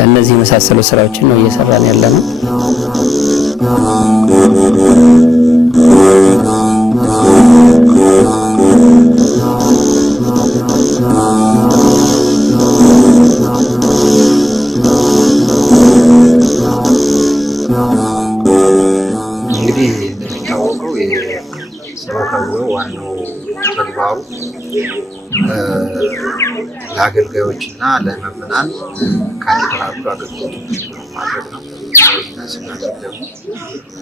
እነዚህ የመሳሰሉ ስራዎችን ነው እየሰራን ያለነው። እንግዲህ እንደሚታወቀው የሰበካ ጉባኤው ዋናው ተግባሩ ለአገልጋዮችና ለምእመናን ካቴድራሉ አገልግሎቶች ማድረግ ነው። ስናደርግ ደግሞ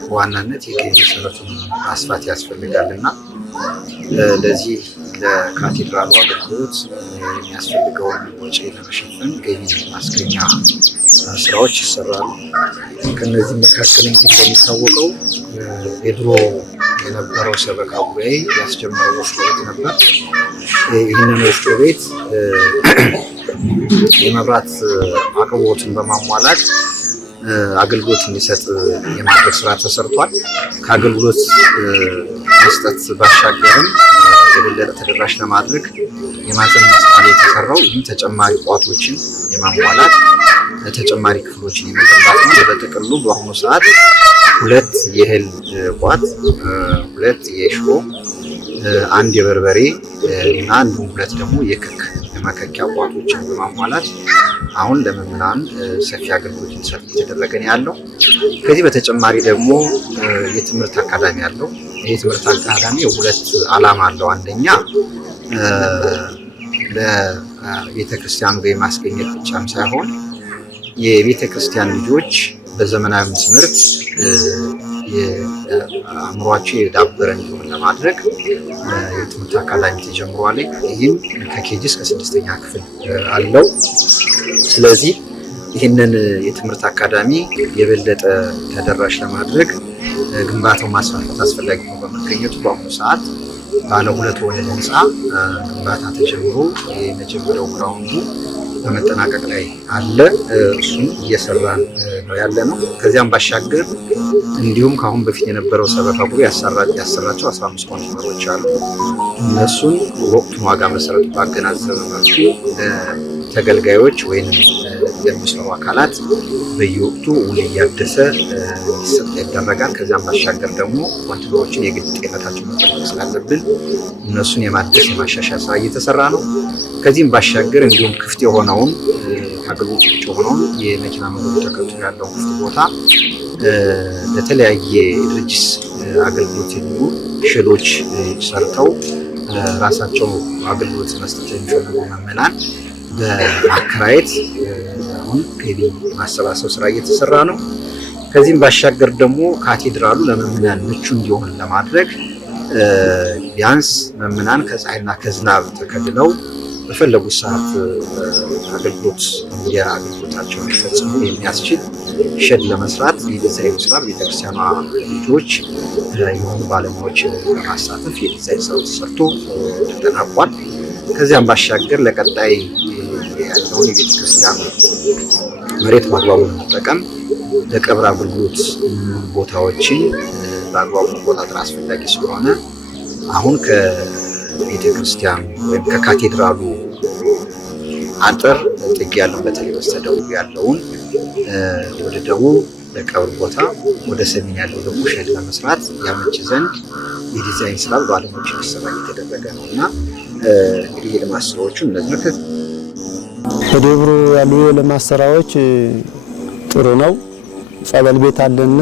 በዋናነት የገቢ መሰረቱን ማስፋት ያስፈልጋልና ለዚህ ለካቴድራሉ አገልግሎት የሚያስፈልገውን ወጪ ለመሸፈን ገቢ ማስገኛ ስራዎች ይሰራሉ። ከነዚህ መካከል እንግዲህ እንደሚታወቀው የድሮ የነበረው ሰበካ ጉባኤ ያስጀመረው ወፍጮ ቤት ነበር። ይህንን ወፍጮ ቤት የመብራት አቅርቦትን በማሟላት አገልግሎት እንዲሰጥ የማድረግ ስራ ተሰርቷል። ከአገልግሎት መስጠት ባሻገርም የበለጠ ተደራሽ ለማድረግ የማዘመን ስራ የተሰራው ይህም ተጨማሪ ቋቶችን የማሟላት ተጨማሪ ክፍሎችን የመገንባት ነው። በጥቅሉ በአሁኑ ሰዓት 2 የእህል ቋት፣ 2 የሽሮ፣ 1 የበርበሬ እና እንዲሁም 2 ደግሞ የክክ የመከኪያ ቋቶችን በማሟላት አሁን ለምእመናን ሰፊ አገልግሎት እንዲሰጥ እየተደረገ ነው ያለው። ከዚህ በተጨማሪ ደግሞ የትምህርት አካዳሚ አለው። ይህ ትምህርት አካዳሚ 2 ዓላማ አለው። አንደኛ ለቤተክርስቲያኑ ገቢ ማስገኘት ብቻም ሳይሆን የቤተክርስቲያን ልጆች በዘመናዊ ትምህርት አእምሯቸው የዳበረ እንዲሆን ለማድረግ የትምህርት አካዳሚ ተጀምሯል። ይህም ከኬጂ እስከ 6ኛ ክፍል አለው። ስለዚህ ይህንን የትምህርት አካዳሚ የበለጠ ተደራሽ ለማድረግ ግንባታው ማስፋፋት አስፈላጊ ነው በመገኘቱ በአሁኑ ሰዓት ባለ 2 ወለል ህንፃ ግንባታ ተጀምሮ የመጀመሪያው ግራውንዱ በመጠናቀቅ ላይ አለ። እሱን እየሰራን ነው ያለ ነው። ከዚያም ባሻገር እንዲሁም ከአሁን በፊት የነበረው ሰበካ ጉባኤ ያሰራቸው 15 ኮንቴነሮች አሉ። እነሱን ወቅቱን ዋጋ መሰረት ባገናዘበ መልኩ ተገልጋዮች ወይም የሚሰሩ አካላት በየወቅቱ ውል እያደሰ እንዲሰጥ ይደረጋል። ከዚያም ባሻገር ደግሞ ኮንቴነሮችን የግድ ጤንነታቸውን መጠበቅ ስላለብን እነሱን የማደስ የማሻሻል ስራ እየተሰራ ነው። ከዚህም ባሻገር እንዲሁም ክፍት የሆነውን አገልግሎት ውጭ የሆነውን የመኪና መንገዱ ተከትሎ ያለውን ክፍት ቦታ ለተለያየ ድርጅት አገልግሎት የሚውሉ ሼዶች ሰርተው ራሳቸው አገልግሎት መስጠት የሚፈልጉ ምዕመናን በማከራየት አሁን ገቢ ማሰባሰብ ስራ እየተሰራ ነው። ከዚህም ባሻገር ደግሞ ካቴድራሉ ለምዕመናን ምቹ እንዲሆን ለማድረግ ቢያንስ ምዕመናን ከፀሐይና ከዝናብ ተከልለው በፈለጉት ሰዓት አገልግሎታቸውን ሊፈጽሙ የሚያስችል ሼድ ለመስራት የዲዛይን ስራ ቤተክርስቲያኗ ልጆች የሆኑ ባለሙያዎችን በማሳተፍ የዲዛይን ስራው ተሰርቶ ተጠናቋል። ከዚያም ባሻገር ለቀጣይ ያለውን የቤተክርስቲያን መሬት በአግባቡ ለመጠቀም ለቀብር አገልግሎት ቦታዎችን በአግባቡ መቆጣጠር አስፈላጊ ስለሆነ አሁን ከቤተክርስቲያን ወይም ከካቴድራሉ አጥር ጥግ ያለውን በተለይ በስተደቡብ ያለውን ወደ ደቡብ ለቀብር ቦታ፣ ወደ ሰሜን ያለው ደግሞ ሼድ ለመስራት ያመች ዘንድ የዲዛይን ስራ ባለሙያዎች እንዲሰራ እየተደረገ ነው እና እንግዲህ የልማት ስራዎቹ እነዚህ ነው። በደብሩ ያሉ የልማት ስራዎች ጥሩ ነው። ጸበል ቤት አለና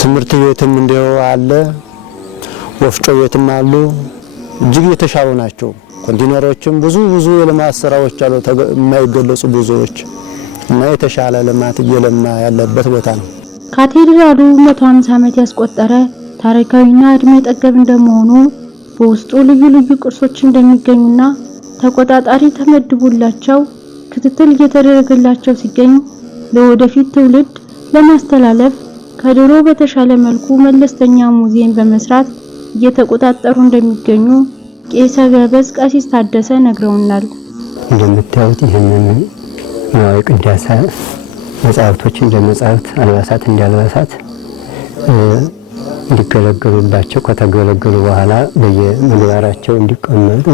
ትምህርት ቤትም እንደው አለ፣ ወፍጮ ቤትም አሉ። እጅግ የተሻሉ ናቸው። ኮንቴነሮችም ብዙ የልማት ስራዎች አሉ የማይገለጹ ብዙዎች እና የተሻለ ልማት እየለማ ያለበት ቦታ ነው። ካቴድራሉ 150 ዓመት ያስቆጠረ ታሪካዊና እድሜ ጠገብ እንደመሆኑ በውስጡ ልዩ ቅርሶች እንደሚገኙና ተቆጣጣሪ ተመድቦላቸው ክትትል እየተደረገላቸው ሲገኝ ለወደፊት ትውልድ ለማስተላለፍ ከድሮ በተሻለ መልኩ መለስተኛ ሙዚየም በመስራት እየተቆጣጠሩ እንደሚገኙ ቄሰ ገበዝ ቀሲስ ታደሰ ነግረውናል። እንደምታዩት ይሄንን ንዋየ ቅድሳት መጻሕፍቶች እንደ መጻሕፍት፣ አልባሳት እንደ አልባሳት እንዲገለገሉባቸው ከተገለገሉ በኋላ በየምግባራቸው እንዲቀመጡ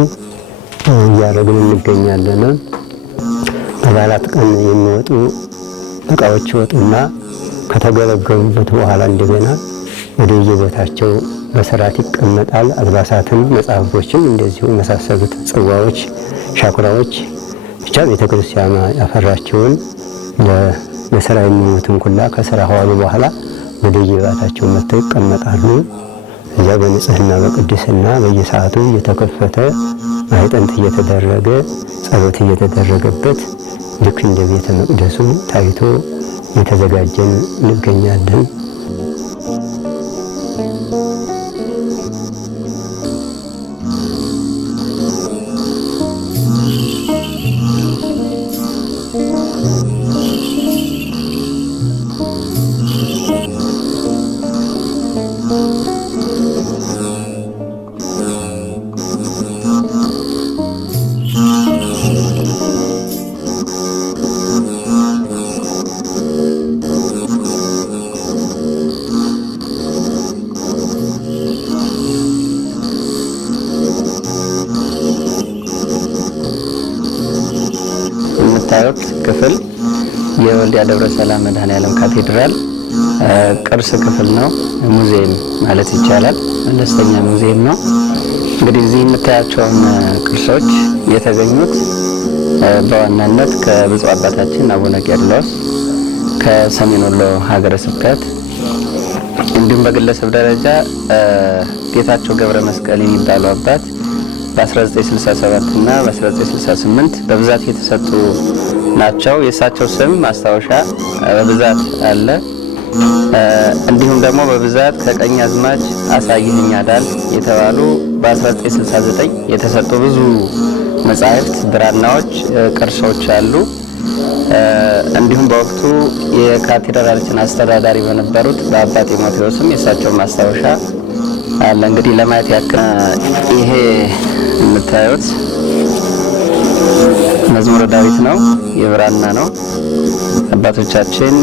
እያደረግን እንገኛለን። በበዓላት ቀን የሚወጡ እቃዎች ወጡና ከተገለገሉበት በኋላ እንደገና ወደ የቦታቸው በስርዓት ይቀመጣል። አልባሳትን፣ መጻሕፍቶችም እንደዚሁ የመሳሰሉት ጽዋዎች፣ ሻኩራዎች ብቻ ቤተክርስቲያኗ ያፈራቸውን ለስራ የሚውሉትን ኩላ ከስራ ኋሉ በኋላ ወደ የቦታቸው መጥተው ይቀመጣሉ። እዛ በንጽህና በቅድስና በየሰዓቱ እየተከፈተ ማህጠንት እየተደረገ ጸሎት እየተደረገበት ልክ እንደ ቤተ መቅደሱ ታይቶ የተዘጋጀን እንገኛለን። የምታዩት ክፍል የወልዲያ ደብረ ሰላም መድኃኔዓለም ካቴድራል ቅርስ ክፍል ነው። ሙዚየም ማለት ይቻላል። መለስተኛ ሙዚየም ነው። እንግዲህ እዚህ የምታያቸውን ቅርሶች የተገኙት በዋናነት ከብፁዕ አባታችን አቡነ ቄርሎስ ከሰሜን ወሎ ሀገረ ስብከት እንዲሁም በግለሰብ ደረጃ ጌታቸው ገብረ መስቀል የሚባሉ አባት በ1967 እና በ1968 በብዛት የተሰጡ ናቸው። የእሳቸው ስም ማስታወሻ በብዛት አለ። እንዲሁም ደግሞ በብዛት ከቀኛዝማች አሳይህኝ አዳል የተባሉ በ1969 የተሰጡ ብዙ መጻሕፍት፣ ብራናዎች፣ ቅርሶች አሉ። እንዲሁም በወቅቱ የካቴድራላችን አስተዳዳሪ በነበሩት በአባ ጢሞቴዎስም የእሳቸው ማስታወሻ አለ። እንግዲህ ለማየት ያክል ይሄ የምታዩት መዝሙረ ዳዊት ነው፣ የብራና ነው። አባቶቻችን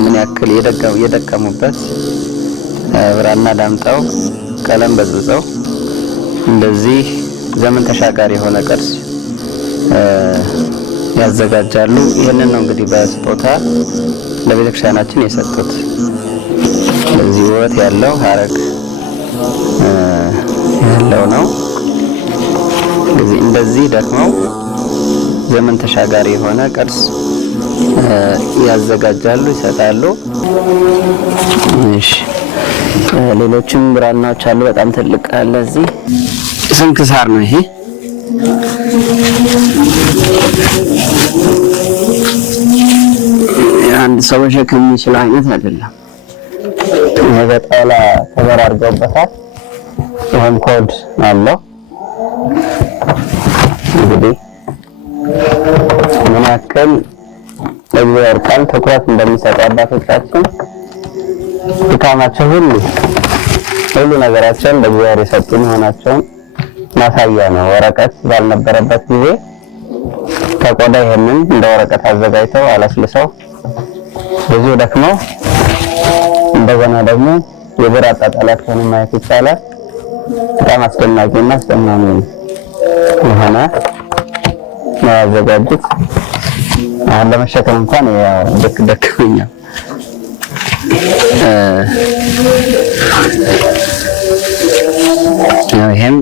ምን ያክል የደከሙበት ብራና ዳምጠው ቀለም በጥብጠው እንደዚህ ዘመን ተሻጋሪ የሆነ ቅርስ ያዘጋጃሉ። ይህንን ነው እንግዲህ በስጦታ ለቤተክርስቲያናችን የሰጡት። ለዚህ ውበት ያለው ሀረግ ያለው ነው። እንደዚህ ደክመው ዘመን ተሻጋሪ የሆነ ቅርስ ያዘጋጃሉ፣ ይሰጣሉ። እሺ ሌሎችም ብራናዎች አሉ። በጣም ትልቅ አለ። እዚህ ስንክሳር ነው ይሄ። አንድ ሰው ሸክም የሚችል አይነት አይደለም። በጣላ ተበራርገውበታል። ይሄም ኮድ አለው። እንግዲህ ምን ያክል ለእግዚአብሔር ቃል ትኩረት እንደሚሰጡ አባቶቻችን ድካማቸው ሁሉ ነገራቸውን ለእግዚአብሔር የሰጡ መሆናቸውን ማሳያ ነው። ወረቀት ባልነበረበት ጊዜ ከቆዳ ይሄንን እንደ ወረቀት አዘጋጅተው አለስልሰው ብዙ ደክመው እንደገና ደግሞ የብር አጣጣላቸውን ማየት ይቻላል። በጣም አስደናቂና አስደማሚ የሆነ ነው ያዘጋጁት። አሁን ለመሸከም እንኳን ደክመኛል። ይሄም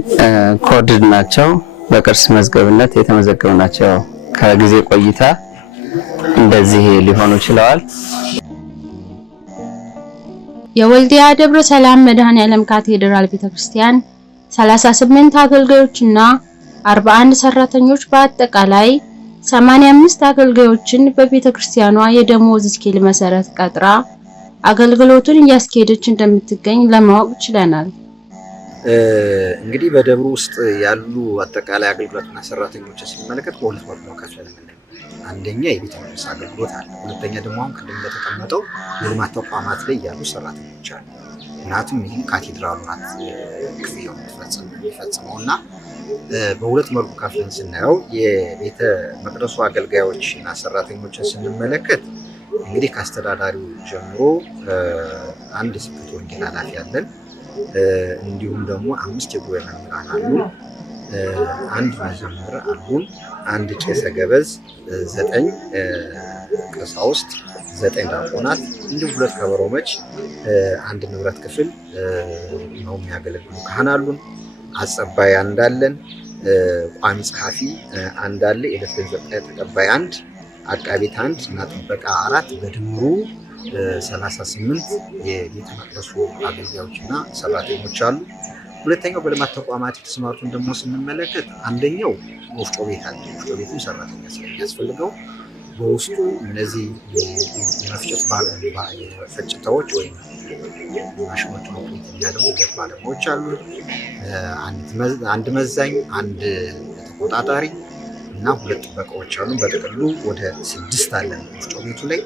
ኮድ ናቸው። በቅርስ መዝገብነት የተመዘገቡ ናቸው። ከጊዜ ቆይታ እንደዚህ ሊሆኑ ችለዋል። የወልዲያ ደብረ ሰላም መድኃኔዓለም ካቴድራል ቤተክርስቲያን 38 አገልጋዮችና 41 ሰራተኞች በአጠቃላይ 85 አገልጋዮችን በቤተክርስቲያኗ የደሞዝ ስኬል መሰረት ቀጥራ አገልግሎቱን እያስኬደች እንደምትገኝ ለማወቅ ችለናል። እንግዲህ በደብሩ ውስጥ ያሉ አጠቃላይ አገልግሎትና ሰራተኞችን ስንመለከት በሁለት መልኩ ነው ከፍለን የምናየው። አንደኛ የቤተ መቅደስ አገልግሎት አለ። ሁለተኛ ደግሞ አሁን ቅድም እንደተቀመጠው የልማት ተቋማት ላይ ያሉ ሰራተኞች አሉ። ምክንያቱም ይህ ካቴድራሉ ናት ክፍያውን የሚፈጽመው እና በሁለት መልኩ ከፍለን ስናየው የቤተ መቅደሱ አገልጋዮችና ሰራተኞችን ስንመለከት እንግዲህ ከአስተዳዳሪው ጀምሮ አንድ የስብከተ ወንጌል ኃላፊ አለን። እንዲሁም ደግሞ 5 የጉባኤ መምህራን አሉ፣ አንድ መዘምር አሉን፣ አንድ ቄሰ ገበዝ፣ 9 ቀሳውስት፣ 9 ዲያቆናት እንዲሁም 2 ከበሮ መች፣ አንድ ንብረት ክፍል ነው የሚያገለግሉ ካህን አሉን። አጸባይ አንድ አለን፣ ቋሚ ጸሐፊ አንድ አለ፣ የዕለት ገንዘብ ተቀባይ አንድ፣ አቃቤት አንድ እና ጥበቃ 4 በድምሩ 38 የቤተ መቅደሱ አገልጋዮችና ሰራተኞች አሉ። ሁለተኛው በልማት ተቋማት የተሰማሩትን ደግሞ ስንመለከት አንደኛው ወፍጮ ቤት አለ። ወፍጮ ቤቱም ሰራተኛ ስለሚያስፈልገው በውስጡ እነዚህ የመፍጨት ፈጭታዎች ወይም ማሽኖች ኦፕሬት የሚያደርጉ ባለሙያዎች አሉ። አንድ መዛኝ፣ አንድ ተቆጣጣሪ እና 2 ጥበቃዎች አሉ። በጥቅሉ ወደ 6 አለን ወፍጮ ቤቱ ላይ።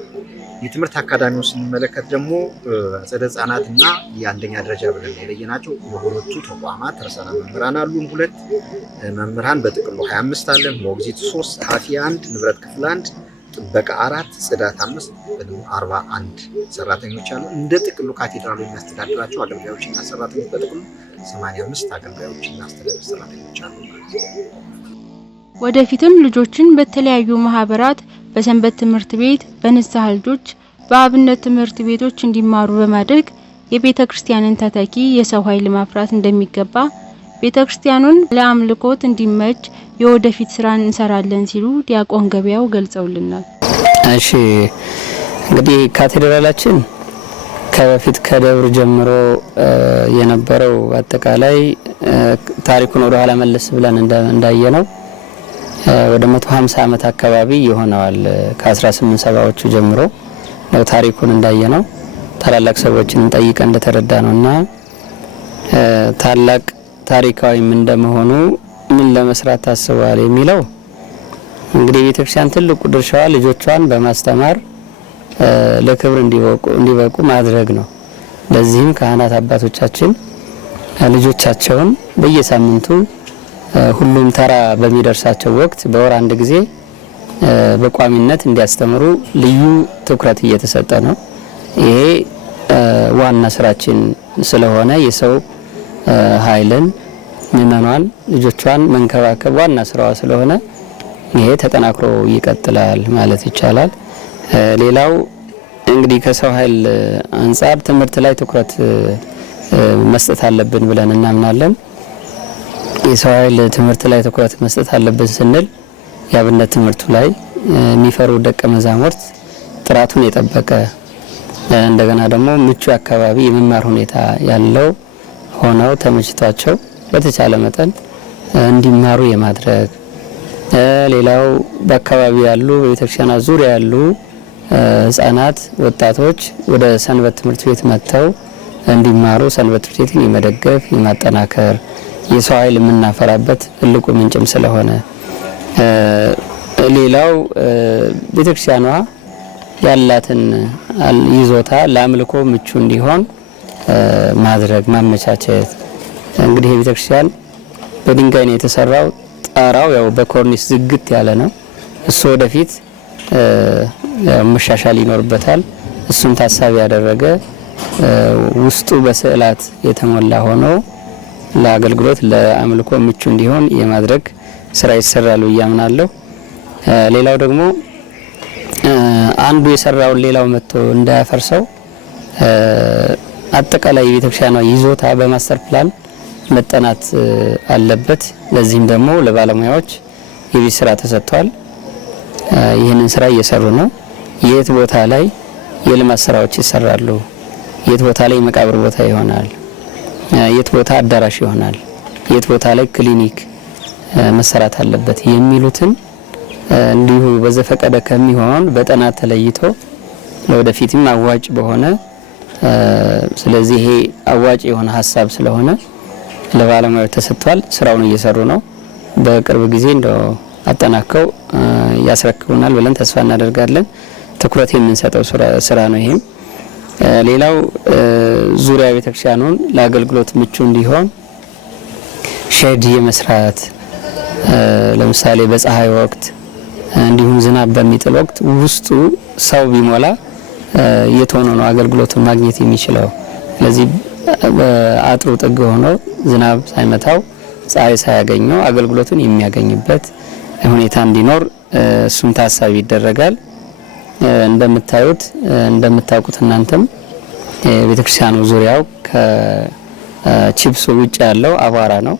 የትምህርት አካዳሚውን ስንመለከት ደግሞ አጸደ ሕፃናት እና የአንደኛ ደረጃ ብለን የለየናቸው የሁለቱ ተቋማት ርዕሳነ መምህራን አሉን። 2 መምህራን በጥቅሉ 25 አለን። ሞግዚት 3፣ ጸሐፊ 1፣ ንብረት ክፍል 1፣ ጥበቃ 4፣ ጽዳት 5 በድምሩ 41 ሰራተኞች አሉ። እንደ ጥቅሉ ካቴድራሉ የሚያስተዳድራቸው አገልጋዮችና ሰራተኞች በጥቅሉ 85 አገልጋዮችና አስተዳደር ሰራተኞች አሉ። ወደፊትም ልጆችን በተለያዩ ማህበራት፣ በሰንበት ትምህርት ቤት፣ በንስሐ ልጆች፣ በአብነት ትምህርት ቤቶች እንዲማሩ በማድረግ የቤተ ክርስቲያንን ተተኪ የሰው ኃይል ማፍራት እንደሚገባ፣ ቤተ ክርስቲያኑን ለአምልኮት እንዲመች የወደፊት ስራን እንሰራለን ሲሉ ዲያቆን ገበያው ገልጸውልናል። እሺ እንግዲህ ካቴድራላችን ከበፊት ከደብር ጀምሮ የነበረው አጠቃላይ ታሪኩን ወደ ኋላ መለስ ብለን እንዳየነው ወደ 150 ዓመት አካባቢ ይሆነዋል። ከ1870ዎቹ ጀምሮ ነው ታሪኩን እንዳየነው ታላላቅ ሰዎችን ጠይቀን እንደተረዳ ነውና ታላቅ ታሪካዊም እንደመሆኑ ምን ለመስራት ታስቧል የሚለው እንግዲህ ቤተክርስቲያን ትልቁ ድርሻዋ ልጆቿን በማስተማር ለክብር እንዲበቁ ማድረግ ነው። ለዚህም ካህናት አባቶቻችን ልጆቻቸውን በየሳምንቱ ሁሉም ተራ በሚደርሳቸው ወቅት በወር አንድ ጊዜ በቋሚነት እንዲያስተምሩ ልዩ ትኩረት እየተሰጠ ነው። ይሄ ዋና ስራችን ስለሆነ የሰው ኃይልን ምዕመናን ልጆቿን መንከባከብ ዋና ስራዋ ስለሆነ ይሄ ተጠናክሮ ይቀጥላል ማለት ይቻላል። ሌላው እንግዲህ ከሰው ኃይል አንጻር ትምህርት ላይ ትኩረት መስጠት አለብን ብለን እናምናለን። የሰው ኃይል ትምህርት ላይ ትኩረት መስጠት አለብን ስንል የአብነት ትምህርቱ ላይ የሚፈሩ ደቀ መዛሙርት ጥራቱን የጠበቀ እንደገና ደግሞ ምቹ አካባቢ የመማር ሁኔታ ያለው ሆነው ተመችቷቸው በተቻለ መጠን እንዲማሩ የማድረግ ሌላው በአካባቢ ያሉ በቤተክርስቲያናት ዙሪያ ያሉ ህፃናት፣ ወጣቶች ወደ ሰንበት ትምህርት ቤት መጥተው እንዲማሩ ሰንበት ትምህርት ቤትን የመደገፍ የማጠናከር የሰው ኃይል የምናፈራበት ትልቁ ምንጭም ስለሆነ ሌላው ቤተክርስቲያኗ ያላትን ይዞታ ለአምልኮ ምቹ እንዲሆን ማድረግ ማመቻቸት። እንግዲህ ቤተክርስቲያን በድንጋይ ነው የተሰራው። ጣራው ያው በኮርኒስ ዝግት ያለ ነው። እሱ ወደፊት መሻሻል ይኖርበታል። እሱን ታሳቢ ያደረገ ውስጡ በስዕላት የተሞላ ሆኖ ለአገልግሎት ለአምልኮ ምቹ እንዲሆን የማድረግ ስራ ይሰራል ብዬ አምናለሁ። ሌላው ደግሞ አንዱ የሰራውን ሌላው መጥቶ እንዳያፈርሰው አጠቃላይ የቤተክርስቲያኗ ይዞታ በማስተር ፕላን መጠናት አለበት። ለዚህም ደግሞ ለባለሙያዎች የቤት ስራ ተሰጥቷል። ይህንን ስራ እየሰሩ ነው። የት ቦታ ላይ የልማት ስራዎች ይሰራሉ፣ የት ቦታ ላይ መቃብር ቦታ ይሆናል፣ የት ቦታ አዳራሽ ይሆናል፣ የት ቦታ ላይ ክሊኒክ መሰራት አለበት የሚሉትን እንዲሁ በዘፈቀደ ከሚሆን በጥናት ተለይቶ ለወደፊትም አዋጭ በሆነ ስለዚህ ይሄ አዋጭ የሆነ ሀሳብ ስለሆነ ለባለሙያዎች ተሰጥቷል። ስራውን እየሰሩ ነው። በቅርብ ጊዜ እንደው አጠናቀው ያስረክቡናል ብለን ተስፋ እናደርጋለን። ትኩረት የምንሰጠው ስራ ነው። ይሄም ሌላው ዙሪያ ቤተክርስቲያኑን ለአገልግሎት ምቹ እንዲሆን ሼድ የመስራት ለምሳሌ በፀሐይ ወቅት እንዲሁም ዝናብ በሚጥል ወቅት ውስጡ ሰው ቢሞላ የት ሆኖ ነው አገልግሎቱን ማግኘት የሚችለው? ስለዚህ በአጥሩ ጥግ ሆኖ ዝናብ ሳይመታው ፀሐይ ሳያገኘው አገልግሎቱን የሚያገኝበት ሁኔታ እንዲኖር እሱም ታሳቢ ይደረጋል። እንደምታውቁት እናንተም ቤተክርስቲያኑ ዙሪያው ከቺፕሱ ውጭ ያለው አቧራ ነው።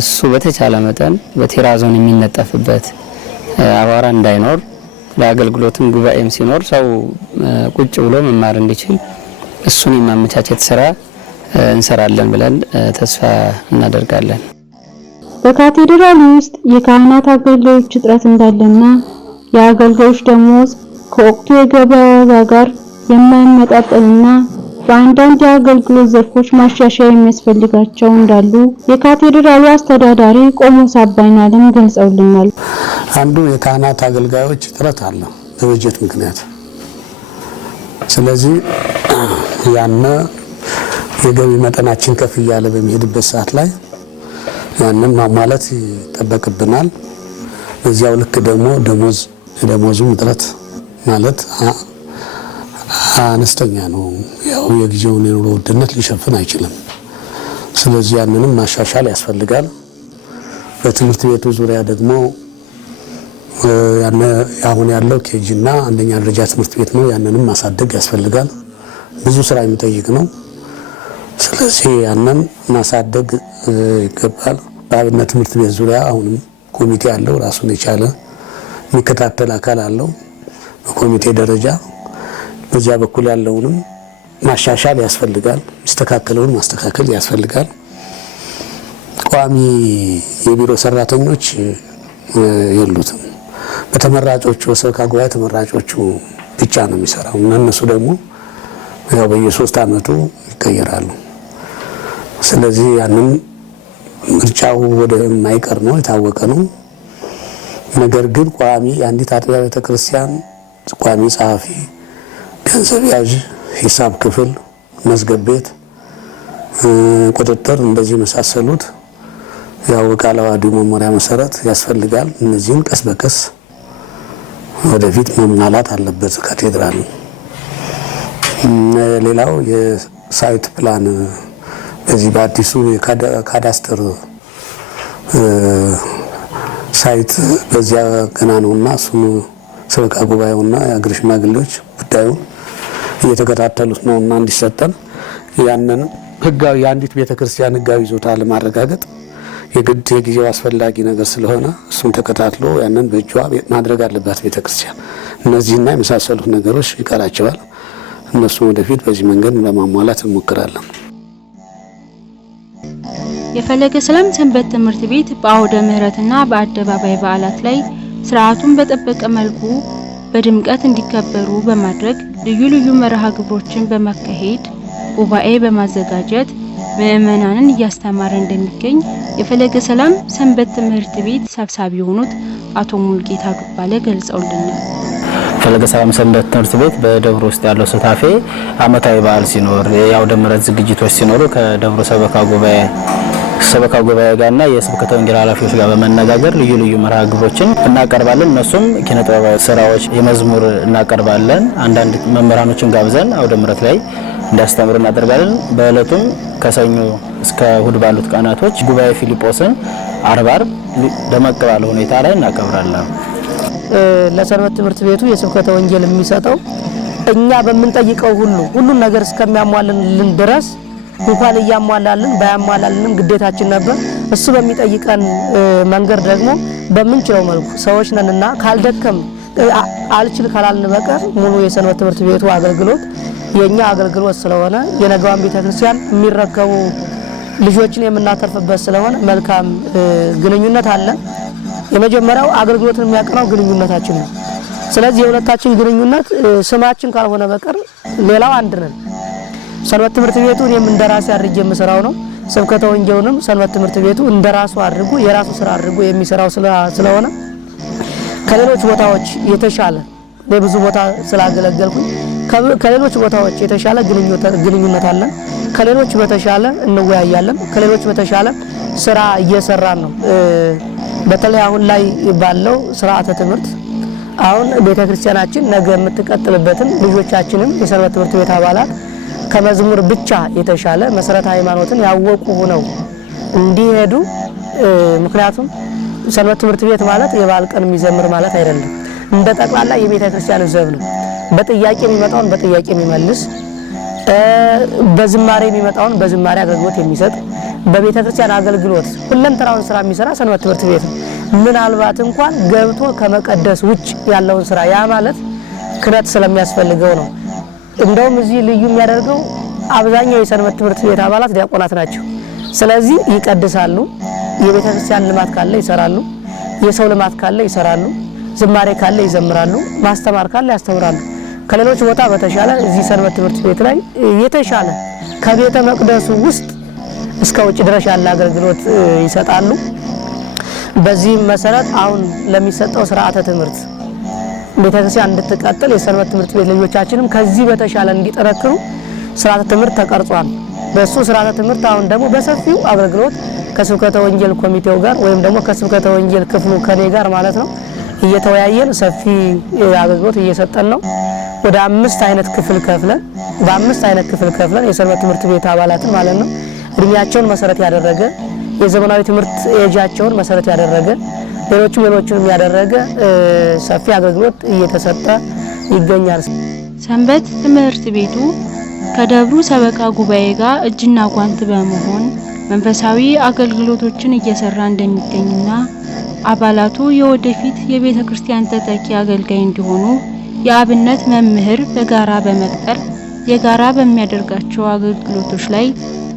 እሱ በተቻለ መጠን በቴራዞን የሚነጠፍበት አቧራ እንዳይኖር ለአገልግሎትም ጉባኤም ሲኖር ሰው ቁጭ ብሎ መማር እንዲችል እሱን የማመቻቸት ስራ እንሰራለን ብለን ተስፋ እናደርጋለን። በካቴድራሉ ውስጥ የካህናት አገልጋዮች እጥረት እንዳለና የአገልጋዮች ደሞዝ ከወቅቱ የገበያ ዋጋ ጋር የማይመጣጠንና በአንዳንድ የአገልግሎት ዘርፎች ማሻሻያ የሚያስፈልጋቸው እንዳሉ የካቴድራሉ አስተዳዳሪ ቆሞስ አባይናለም ገልጸውልናል። አንዱ የካህናት አገልጋዮች እጥረት አለ በበጀት ምክንያት። ስለዚህ ያነ የገቢ መጠናችን ከፍ እያለ በሚሄድበት ሰዓት ላይ ያንን ማሟላት ይጠበቅብናል። በዚያው ልክ ደግሞ ደሞዙም እጥረት ማለት አነስተኛ ነው። ያው የጊዜውን የኑሮ ውድነት ሊሸፍን አይችልም። ስለዚህ ያንንም ማሻሻል ያስፈልጋል። በትምህርት ቤቱ ዙሪያ ደግሞ አሁን ያለው ኬጂና አንደኛ ደረጃ ትምህርት ቤት ነው። ያንንም ማሳደግ ያስፈልጋል። ብዙ ስራ የሚጠይቅ ነው። ስለዚህ ያንን ማሳደግ ይገባል። በአብነት ትምህርት ቤት ዙሪያ አሁንም ኮሚቴ አለው፣ ራሱን የቻለ የሚከታተል አካል አለው በኮሚቴ ደረጃ። በዚያ በኩል ያለውንም ማሻሻል ያስፈልጋል። የሚስተካከለውን ማስተካከል ያስፈልጋል። ቋሚ የቢሮ ሰራተኞች የሉትም። በተመራጮቹ በሰበካ ጉባኤ ተመራጮቹ ብቻ ነው የሚሰራው። እነሱ ደግሞ ያው በየ3 ዓመቱ ይቀየራሉ። ስለዚህ ያንን ምርጫው ወደ ማይቀር ነው፣ የታወቀ ነው። ነገር ግን ቋሚ የአንዲት አጥቢያ ቤተክርስቲያን ቋሚ ጸሐፊ፣ ገንዘብ ያዥ፣ ሂሳብ ክፍል፣ መዝገብ ቤት፣ ቁጥጥር እንደዚህ መሳሰሉት ያው ቃለ ዓዋዲው መመሪያ መሰረት ያስፈልጋል። እነዚህን ቀስ በቀስ ወደፊት መሟላት አለበት ካቴድራሉ። ሌላው የሳይት ፕላን በዚህ በአዲሱ የካዳስተር ሳይት በዚያ ገና ነውና እሱም ሰበካ ጉባኤውና የአገር ሽማግሌዎች ጉዳዩን እየተከታተሉት ነውና እንዲሰጠን ያንን ህጋዊ የአንዲት ቤተክርስቲያን ህጋዊ ይዞታ ለማረጋገጥ የግድ የጊዜው አስፈላጊ ነገር ስለሆነ እሱን ተከታትሎ ያንን በእጇ ማድረግ አለባት ቤተክርስቲያን። እነዚህና የመሳሰሉት ነገሮች ይቀራቸዋል። እነሱን ወደፊት በዚህ መንገድ ለማሟላት እንሞክራለን። የፈለገ ሰላም ሰንበት ትምህርት ቤት በአውደ ምህረትና በአደባባይ በዓላት ላይ ስርዓቱን በጠበቀ መልኩ በድምቀት እንዲከበሩ በማድረግ ልዩ ልዩ መርሃ ግብሮችን በማካሄድ ጉባኤ በማዘጋጀት ምዕመናንን እያስተማረ እንደሚገኝ የፈለገ ሰላም ሰንበት ትምህርት ቤት ሰብሳቢ የሆኑት አቶ ሙልጌታ ዱባለ ገልጸውልናል። ፈለገ ሰላም ሰንበት ትምህርት ቤት በደብሩ ውስጥ ያለው ስታፌ አመታዊ በዓል ሲኖር የአውደ ምህረት ዝግጅቶች ሲኖሩ ከደብሩ ሰበካ ጉባኤ ጋርና የስብከተ ወንጌል ኃላፊዎች ጋር በመነጋገር ልዩ ልዩ መርሃ ግብሮችን እናቀርባለን። እነሱም ኪነ ጥበባዊ ስራዎች፣ የመዝሙር እናቀርባለን። አንዳንድ መምህራኖችን ጋብዘን አውደ ምህረት ላይ እንዲያስተምሩ እናደርጋለን። በእለቱም ከሰኞ እስከ እሁድ ባሉት ቀናቶች ጉባኤ ፊልጶስን አርብ ደመቅ ባለ ሁኔታ ላይ እናከብራለን። ለሰንበት ትምህርት ቤቱ የስብከተ ወንጌል የሚሰጠው እኛ በምንጠይቀው ሁሉን ነገር እስከሚያሟላልን ድረስ እንኳን እያሟላልን ባያሟላልንም ግዴታችን ነበር። እሱ በሚጠይቀን መንገድ ደግሞ በምንችለው መልኩ ሰዎች ነንና ካልደከም አልችል ካላልን በቀር ሙሉ የሰንበት ትምህርት ቤቱ አገልግሎት የኛ አገልግሎት ስለሆነ የነገዋን ቤተክርስቲያን የሚረከቡ ልጆችን የምናተርፍበት ስለሆነ መልካም ግንኙነት አለ። የመጀመሪያው አገልግሎትን የሚያቀናው ግንኙነታችን ነው። ስለዚህ የሁለታችን ግንኙነት ስማችን ካልሆነ በቀር ሌላው አንድ ነን። ሰንበት ትምህርት ቤቱ እኔም እንደራሴ አድርጌ የምሰራው ነው። ስብከተ ወንጌሉንም ሰንበት ትምህርት ቤቱ እንደራሱ አድርጎ የራሱ ስራ አድርጎ የሚሰራው ስለሆነ ከሌሎች ቦታዎች የተሻለ በብዙ ቦታ ስላገለገልኩኝ ከሌሎች ቦታዎች የተሻለ ግንኙነት አለን። ከሌሎች በተሻለ እንወያያለን። ከሌሎች በተሻለ ስራ እየሰራን ነው። በተለይ አሁን ላይ ባለው ስርዓተ ትምህርት አሁን ቤተክርስቲያናችን ነገ የምትቀጥልበትን ልጆቻችንም የሰንበት ትምህርት ቤት አባላት ከመዝሙር ብቻ የተሻለ መሰረተ ሃይማኖትን ያወቁ ሆነው እንዲሄዱ። ምክንያቱም ሰንበት ትምህርት ቤት ማለት የበዓል ቀን የሚዘምር ማለት አይደለም። እንደ ጠቅላላ የቤተክርስቲያን ዘብ ነው። በጥያቄ የሚመጣውን በጥያቄ የሚመልስ፣ በዝማሬ የሚመጣውን በዝማሬ አገልግሎት የሚሰጥ፣ በቤተክርስቲያን አገልግሎት ሁለንተናውን ስራ የሚሰራ ሰንበት ትምህርት ቤት ነው። ምናልባት እንኳን ገብቶ ከመቀደስ ውጭ ያለውን ስራ ያ ማለት ክህነት ስለሚያስፈልገው ነው። እንደውም እዚህ ልዩ የሚያደርገው አብዛኛው የሰንበት ትምህርት ቤት አባላት ዲያቆናት ናቸው። ስለዚህ ይቀድሳሉ። የቤተክርስቲያን ልማት ካለ ይሰራሉ። የሰው ልማት ካለ ይሰራሉ። ዝማሬ ካለ ይዘምራሉ። ማስተማር ካለ ያስተምራሉ። ከሌሎች ቦታ በተሻለ እዚህ ሰንበት ትምህርት ቤት ላይ የተሻለ ከቤተ መቅደሱ ውስጥ እስከ ውጭ ድረስ ያለ አገልግሎት ይሰጣሉ። በዚህም መሰረት አሁን ለሚሰጠው ስርዓተ ትምህርት ቤተክርስቲያን እንድትቀጥል የሰንበት ትምህርት ቤት ልጆቻችንም ከዚህ በተሻለ እንዲጠረክሩ ስርዓተ ትምህርት ተቀርጿል። በሱ ስርዓተ ትምህርት አሁን ደግሞ በሰፊው አገልግሎት ከስብከተ ወንጌል ኮሚቴው ጋር ወይም ደግሞ ከስብከተ ወንጌል ክፍሉ ከኔ ጋር ማለት ነው እየተወያየን ሰፊ አገልግሎት እየሰጠን ነው። ወደ 5 አይነት ክፍል ከፍለን የሰንበት ትምህርት ቤት አባላትን ማለት ነው እድሜያቸውን መሰረት ያደረገ የዘመናዊ ትምህርት ኤጃቸውን መሰረት ያደረገ ሌሎችንም ያደረገ ሰፊ አገልግሎት እየተሰጠ ይገኛል። ሰንበት ትምህርት ቤቱ ከደብሩ ሰበካ ጉባኤ ጋር እጅና ጓንት በመሆን መንፈሳዊ አገልግሎቶችን እየሰራ እንደሚገኝና አባላቱ የወደፊት የቤተ ክርስቲያን ተተኪ አገልጋይ እንዲሆኑ የአብነት መምህር በጋራ በመቅጠር የጋራ በሚያደርጋቸው አገልግሎቶች ላይ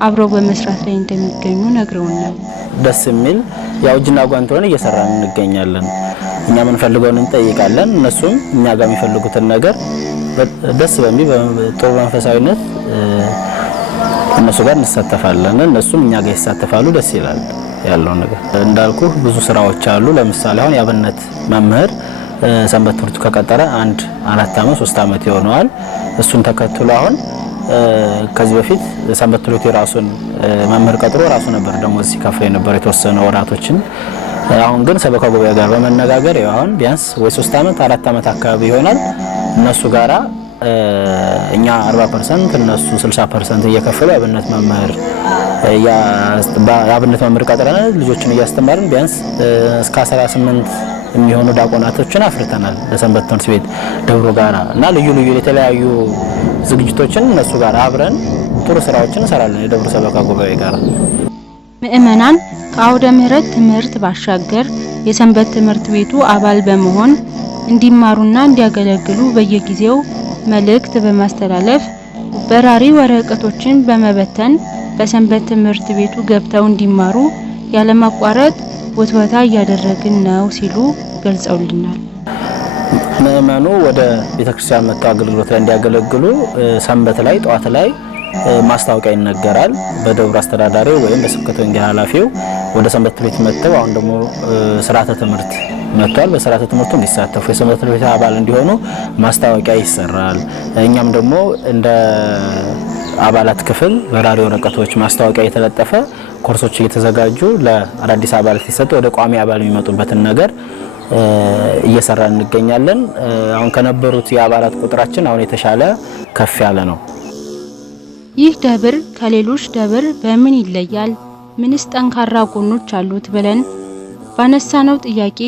አብረው በመስራት ላይ እንደሚገኙ ነግረውናል። ደስ የሚል ያው እጅና ጓንት ሆነን እየሰራን እንገኛለን። እኛ የምንፈልገውን እንጠይቃለን፣ እነሱም እኛ ጋር የሚፈልጉትን ነገር ደስ በሚል ጥሩ መንፈሳዊነት እነሱ ጋር እንሳተፋለን፣ እነሱም እኛ ጋር ይሳተፋሉ። ደስ ይላል ያለው ነገር። እንዳልኩ ብዙ ስራዎች አሉ። ለምሳሌ አሁን የአብነት መምህር ሰንበት ትምህርቱ ከቀጠረ 4 ዓመት 3 ዓመት ይሆነዋል። እሱን ተከትሎ አሁን ከዚህ በፊት ሰንበት ትምህርቱ የራሱን መምህር ቀጥሮ ራሱ ነበር ደሞዝ ሲከፍል የነበረ የተወሰነ ወራቶችን። አሁን ግን ሰበካ ጉባኤ ጋር በመነጋገር ያው አሁን ቢያንስ ወይ 3 አመት 4 አመት አካባቢ ይሆናል እነሱ ጋራ እኛ 40% እነሱ 60% እየከፈሉ የአብነት መምህር ቀጥረናል። ልጆችን እያስተማርን ቢያንስ እስከ 18 የሚሆኑ ዲያቆናቶችን አፍርተናል ለሰንበት ትምህርት ቤት ደብሮ ጋራ እና ልዩ ልዩ የተለያዩ ዝግጅቶችን እነሱ ጋር አብረን ጥሩ ስራዎችን እንሰራለን የደብሮ ሰበካ ጉባኤ ጋር። ምእመናን ከአውደ ምህረት ትምህርት ባሻገር የሰንበት ትምህርት ቤቱ አባል በመሆን እንዲማሩና እንዲያገለግሉ በየጊዜው መልእክት በማስተላለፍ በራሪ ወረቀቶችን በመበተን በሰንበት ትምህርት ቤቱ ገብተው እንዲማሩ ያለማቋረጥ ወትወታ እያደረግን ነው ሲሉ ገልጸውልናል። ምእመኑ ወደ ቤተክርስቲያን መጥተው አገልግሎት ላይ እንዲያገለግሉ ሰንበት ላይ ጧት ላይ ማስታወቂያ ይነገራል። በደብሩ አስተዳዳሪ ወይም በስብከተ ወንጌል ኃላፊው ወደ ሰንበት ቤት መጥተው አሁን ደግሞ ስርዓተ ትምህርት መጥቷል። በስርዓተ ትምህርቱ እንዲሳተፉ የሰንበት ቤት አባል እንዲሆኑ ማስታወቂያ ይሰራል። እኛም ደግሞ እንደ አባላት ክፍል በራሪ ወረቀቶች ማስታወቂያ የተለጠፈ ኮርሶች እየተዘጋጁ ለአዳዲስ አባላት ሲሰጡ ወደ ቋሚ አባል የሚመጡበትን ነገር እየሰራ እንገኛለን። አሁን ከነበሩት የአባላት ቁጥራችን አሁን የተሻለ ከፍ ያለ ነው። ይህ ደብር ከሌሎች ደብር በምን ይለያል? ምንስ ጠንካራ ጎኖች አሉት ብለን ባነሳነው ጥያቄ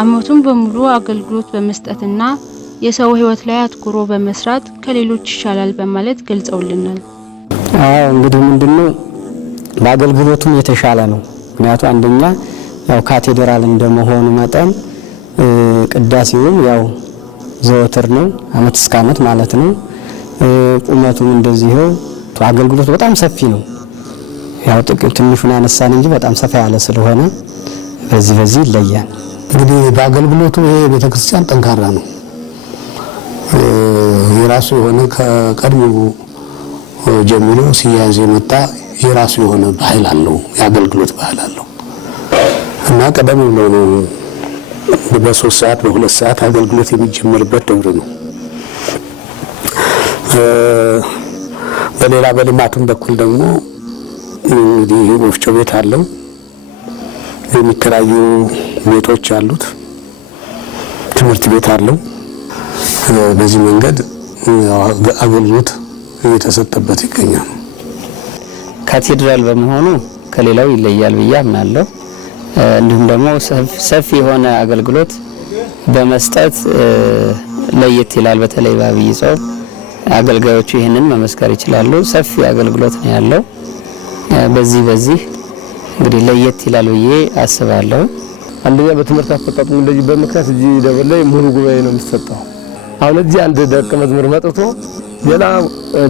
አመቱን በሙሉ አገልግሎት በመስጠትና የሰው ሕይወት ላይ አትኩሮ በመስራት ከሌሎች ይሻላል በማለት ገልጸውልናል። እንግዲህ ምንድነው በአገልግሎቱም የተሻለ ነው። ምክንያቱም አንደኛ ያው ካቴድራል እንደመሆኑ መጠን ቅዳሴውም ያው ዘወትር ነው፣ አመት እስከ አመት ማለት ነው። ቁመቱም እንደዚሁ አገልግሎቱ በጣም ሰፊ ነው። ያው ትንሹን አነሳን እንጂ በጣም ሰፋ ያለ ስለሆነ በዚህ ይለያል። እንግዲህ በአገልግሎቱ ይሄ ቤተክርስቲያን ጠንካራ ነው። የራሱ የሆነ ከቀድሞ ጀምሮ ሲያያዝ የመጣ የራሱ የሆነ ባህል አለው፣ የአገልግሎት ባህል አለው እና ቀደም ብሎ ነው በ3 ሰዓት በ2 ሰዓት አገልግሎት የሚጀምርበት ደብር ነው። በሌላ በልማቱም በኩል ደግሞ እንግዲህ ወፍጮ ቤት አለው፣ የሚከራዩ ቤቶች አሉት፣ ትምህርት ቤት አለው። በዚህ መንገድ አገልግሎት እየተሰጠበት ይገኛል። ካቴድራል በመሆኑ ከሌላው ይለያል ብዬ አምናለሁ። እንዲሁም ደግሞ ሰፊ የሆነ አገልግሎት በመስጠት ለየት ይላል። በተለይ በአብይ ጾም አገልጋዮቹ ይህንን መመስከር ይችላሉ። ሰፊ አገልግሎት ነው ያለው። በዚህ እንግዲህ ለየት ይላል ብዬ አስባለሁ። አንደኛ በትምህርት አፈጣጡ እንደዚህ በምክንያት እዚህ ደብር ላይ ሙሉ ጉባኤ ነው የሚሰጠው። አሁን እዚህ አንድ ደቀ መዝሙር መጥቶ ሌላ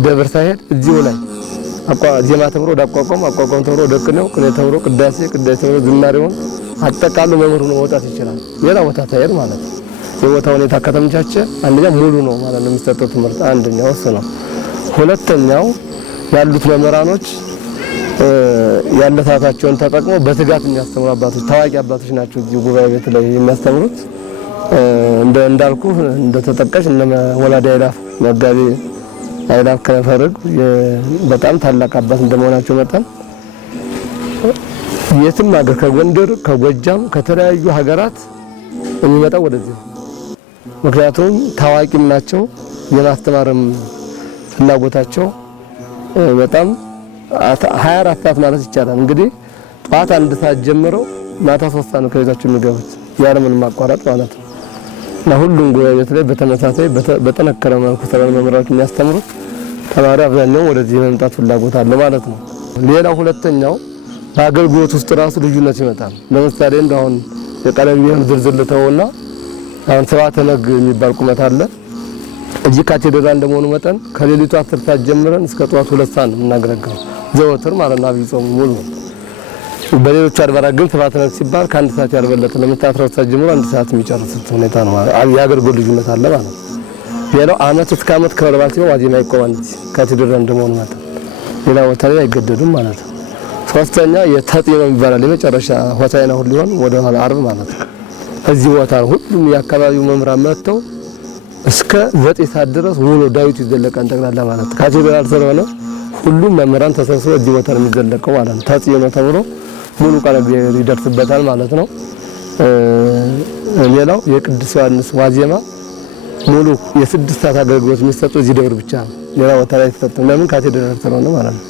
ደብር ሳይሄድ እዚሁ ላይ ዜማ ተምሮ አቋቋም ተምሮ ቅኔው ቅኔ ተምሮ ቅዳሴ ተምሮ ዝማሬውን አጠቃሎ መምህሩ ነው መውጣት ይችላል። ሌላ ቦታ ሳይሄድ ማለት ነው። የቦታ ሁኔታ ከተመቻቸ አንደኛ ሙሉ ነው ማለት ነው የሚሰጠው ትምህርት። አንደኛው እሱ ነው። ሁለተኛው ያሉት መምህራኖች ያለ ሰዓታቸውን ተጠቅመው በትጋት የሚያስተምሩ አባቶች፣ ታዋቂ አባቶች ናቸው እዚህ ጉባኤ ቤት ላይ የሚያስተምሩት። እንዳልኩ እንደተጠቀሽ እነ ወላዲ አይላፍ መጋቢ አይላፍ ከፈርግ በጣም ታላቅ አባት እንደመሆናቸው መጠን የትም ሀገር ከጎንደር ከጎጃም ከተለያዩ ሀገራት የሚመጣው ወደዚህ፣ ምክንያቱም ታዋቂም ናቸው። የማስተማርም ፍላጎታቸው በጣም 24 ሰዓት ማለት ይቻላል። እንግዲህ ጠዋት 1 ሰዓት ጀምረው ማታ 3 ሰዓት ነው ከቤታቸው የሚገቡት ያለምንም ማቋረጥ ማለት ነው። ለሁሉም ጉባኤ ቤት ላይ በተመሳሳይ በተነከረ መልኩ ሰላም መምህራኖች የሚያስተምሩት ተማሪ አብዛኛው ወደዚህ መምጣት ፍላጎት አለ ማለት ነው። ሌላው ሁለተኛው በአገልግሎት ውስጥ ራሱ ልዩነት ይመጣል። ለምሳሌ እንደው የቀለም ቢሆን ዝርዝር ልተውና አሁን 7 ነግ የሚባል ቁመት አለ። እዚህ ካቴድራል እንደመሆኑ መጠን ከሌሊቱ 10 ሰዓት ጀምረን እስከ ጠዋት 2 ሰዓት ነው የምናገለግለው ዘወትር ማለት ነው። አብይ ጾም ሙሉ በሌሎች አድባራት ግን 7 ነግ ሲባል ከ1 ሰዓት ያልበለጠ ለምሳሌ 12 ሰዓት ጀምሮ 1 ሰዓት የሚጨርስበት ሁኔታ ነው ማለት የአገልግሎት ልዩነት አለ ማለት ነው። ሌላው አመት እስከ አመት ከበረባል ሲሆን ዋዜማ ይቆማል ካቴድራል እንደመሆኑ መጠን ሌላ ቦታ ላይ አይገደዱም ማለት ነው። ሶስተኛ የተጥየው የሚባለው የመጨረሻ ሆሳዕና ሁሉ ሊሆን ወደ ኋላ አርብ ማለት ነው። እዚህ ቦታ ሁሉም የአካባቢው መምህራን መጥተው እስከ 9 ሰዓት ድረስ ውሎ ዳዊት ይዘለቃል ጠቅላላ ማለት ነው። ካቴድራል ስለሆነ ሁሉም መምህራን ተሰብስበው እዚህ ቦታ ነው የሚዘለቀው ማለት ነው። ተጥየው ነው ተብሎ ሙሉ ቃል ይደርስበታል ማለት ነው። ሌላው የቅዱስ ዮሐንስ ዋዜማ ሙሉ የ6 ሰዓት አገልግሎት የሚሰጠው እዚህ ደብር ብቻ ነው። ሌላ ቦታ ላይ ተሰጠ። ለምን ካቴድራል ስለሆነ ማለት ነው።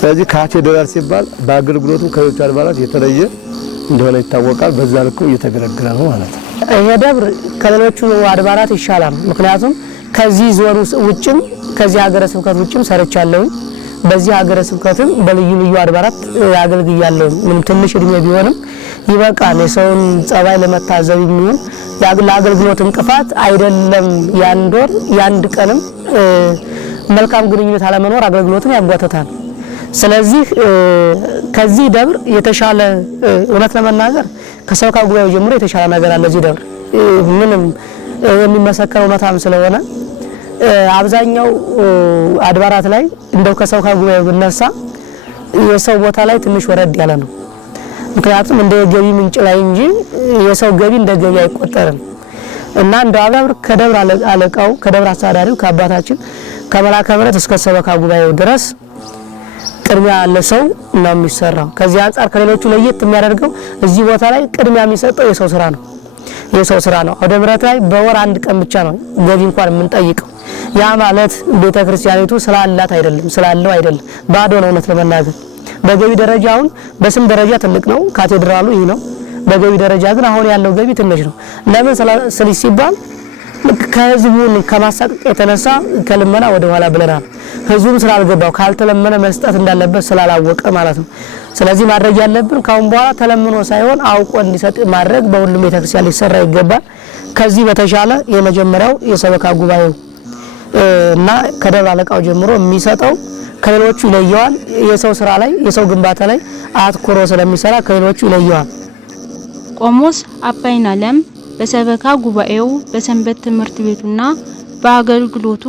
ስለዚህ ካቴድራል ሲባል በአገልግሎቱ ከሌሎች አድባራት የተለየ እንደሆነ ይታወቃል። በዛ ልኩ እየተገለገለ ነው ማለት ነው። ይሄ ደብር ከሌሎቹ አድባራት ይሻላል። ምክንያቱም ከዚህ ዞን ውጭም ከዚህ ሀገረ ስብከት ውጭም ሰርቻለሁ። በዚህ ሀገረ ስብከትም በልዩ ልዩ አድባራት አገልግያለሁ። ምንም ትንሽ እድሜ ቢሆንም ይበቃል። የሰውን ጸባይ ለመታዘብ የሚሆን ለአገልግሎት እንቅፋት አይደለም። ያንድ ወር ያንድ ቀንም መልካም ግንኙነት አለመኖር አገልግሎትን ያጓተታል። ስለዚህ ከዚህ ደብር የተሻለ እውነት ለመናገር ከሰበካ ጉባኤው ጀምሮ የተሻለ ነገር አለ። እዚህ ደብር ምንም የሚመሰከረው እውነታም ስለሆነ አብዛኛው አድባራት ላይ እንደው ከሰበካ ጉባኤው ብነሳ የሰው ቦታ ላይ ትንሽ ወረድ ያለ ነው። ምክንያቱም እንደ ገቢ ምንጭ ላይ እንጂ የሰው ገቢ እንደ ገቢ አይቆጠርም እና እንደ አብራር ከደብር አለቃው ከደብር አስተዳዳሪው ከአባታችን ከመላከ ምሕረት እስከ ሰበካ ጉባኤው ድረስ ቅድሚያ ለሰው ነው የሚሰራው። ከዚህ አንፃር ከሌሎቹ ለየት የሚያደርገው እዚህ ቦታ ላይ ቅድሚያ የሚሰጠው የሰው ስራ ነው። የሰው ስራ ነው። ወደ ምሕረት ላይ በወር አንድ ቀን ብቻ ነው ገቢ እንኳን የምንጠይቀው። ያ ማለት ቤተክርስቲያኒቱ ስላላት አይደለም ስላለው አይደለም ባዶ ነው። እውነት ለመናገር በገቢ ደረጃውን በስም ደረጃ ትልቅ ነው ካቴድራሉ ይህ ነው። በገቢ ደረጃ ግን አሁን ያለው ገቢ ትንሽ ነው። ለምን ስልሽ ሲባል ከህዝቡን ከማሳቀቅ የተነሳ ከልመና ወደ ኋላ ብለናል። ህዝቡም ስላልገባው ካልተለመነ መስጠት እንዳለበት ስላላወቀ ማለት ነው። ስለዚህ ማድረግ ያለብን ካሁን በኋላ ተለምኖ ሳይሆን አውቆ እንዲሰጥ ማድረግ በሁሉም ቤተክርስቲያን ሊሰራ ይገባል። ከዚህ በተሻለ የመጀመሪያው የሰበካ ጉባኤው እና ከደብር አለቃው ጀምሮ የሚሰጠው ከሌሎቹ ይለየዋል። የሰው ስራ ላይ የሰው ግንባታ ላይ አትኩሮ ስለሚሰራ ከሌሎቹ ይለየዋል። ቆሞስ አባይን ዓለም በሰበካ ጉባኤው በሰንበት ትምህርት ቤቱና በአገልግሎቱ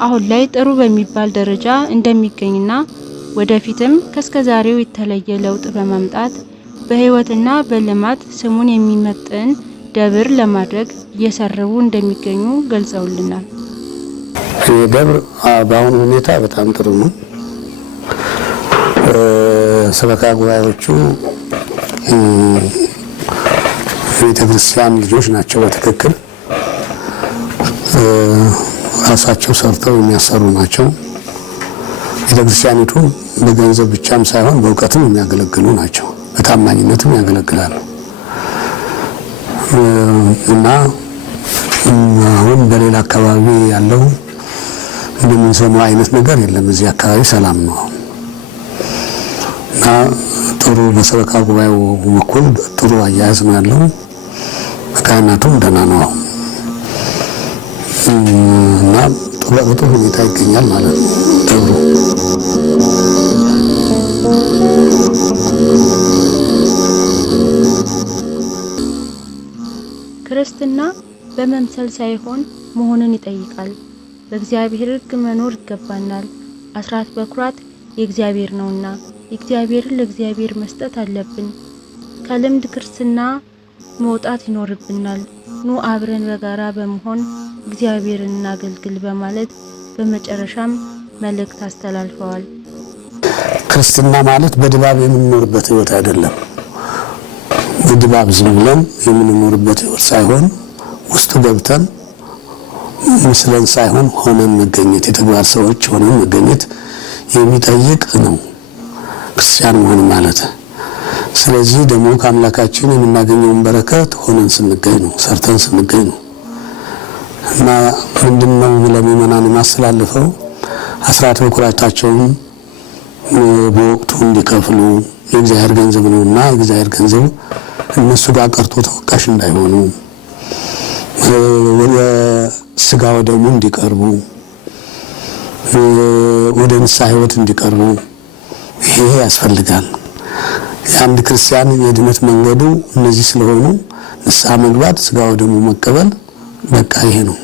አሁን ላይ ጥሩ በሚባል ደረጃ እንደሚገኝና ወደፊትም ከስከዛሬው የተለየ ለውጥ በማምጣት በህይወትና በልማት ስሙን የሚመጥን ደብር ለማድረግ እየሰሩ እንደሚገኙ ገልጸውልናል። ደብር በአሁኑ ሁኔታ በጣም ጥሩ ነው። ሰበካ ጉባኤዎቹ ቤተክርስቲያን ልጆች ናቸው። በትክክል ራሳቸው ሰርተው የሚያሰሩ ናቸው። ቤተክርስቲያኒቱ በገንዘብ ብቻም ሳይሆን በእውቀትም የሚያገለግሉ ናቸው። በታማኝነትም ያገለግላሉ እና አሁን በሌላ አካባቢ ያለው እንደምንሰማው አይነት ነገር የለም። እዚህ አካባቢ ሰላም ነው እና ጥሩ በሰበካ ጉባኤው በኩል ጥሩ አያያዝ ነው ያለው። ካህናቱም ደህና ነው እና ጥሩ ሁኔታ ይገኛል ማለት ነው ደብሩ። ክርስትና በመምሰል ሳይሆን መሆንን ይጠይቃል። በእግዚአብሔር ሕግ መኖር ይገባናል። አስራት በኩራት የእግዚአብሔር ነውና እግዚአብሔርን ለእግዚአብሔር መስጠት አለብን። ከልምድ ክርስትና መውጣት ይኖርብናል። ኑ አብረን በጋራ በመሆን እግዚአብሔርን እናገልግል በማለት በመጨረሻም መልእክት አስተላልፈዋል። ክርስትና ማለት በድባብ የምንኖርበት ህይወት አይደለም። በድባብ ዝም ብለን የምንኖርበት ህይወት ሳይሆን ውስጡ ገብተን ምስለን ሳይሆን ሆነን መገኘት፣ የተግባር ሰዎች ሆነን መገኘት የሚጠይቅ ነው ክርስቲያን መሆን ማለት። ስለዚህ ደግሞ ከአምላካችን የምናገኘውን በረከት ሆነን ስንገኝ ነው፣ ሰርተን ስንገኝ ነው እና ምንድነው ለምእመናን ማስተላለፈው አስራት በኩራታቸውን በወቅቱ እንዲከፍሉ የእግዚአብሔር ገንዘብ ነውና የእግዚአብሔር ገንዘብ እነሱ ጋር ቀርቶ ተወቃሽ እንዳይሆኑ ወደ ስጋ ወደሙ እንዲቀርቡ ወደ ንስሐ ህይወት እንዲቀርቡ ይሄ ያስፈልጋል። የአንድ ክርስቲያን የድነት መንገዱ እነዚህ ስለሆኑ ንስሐ መግባት፣ ስጋ ወደሙ መቀበል በቃ ይሄ ነው።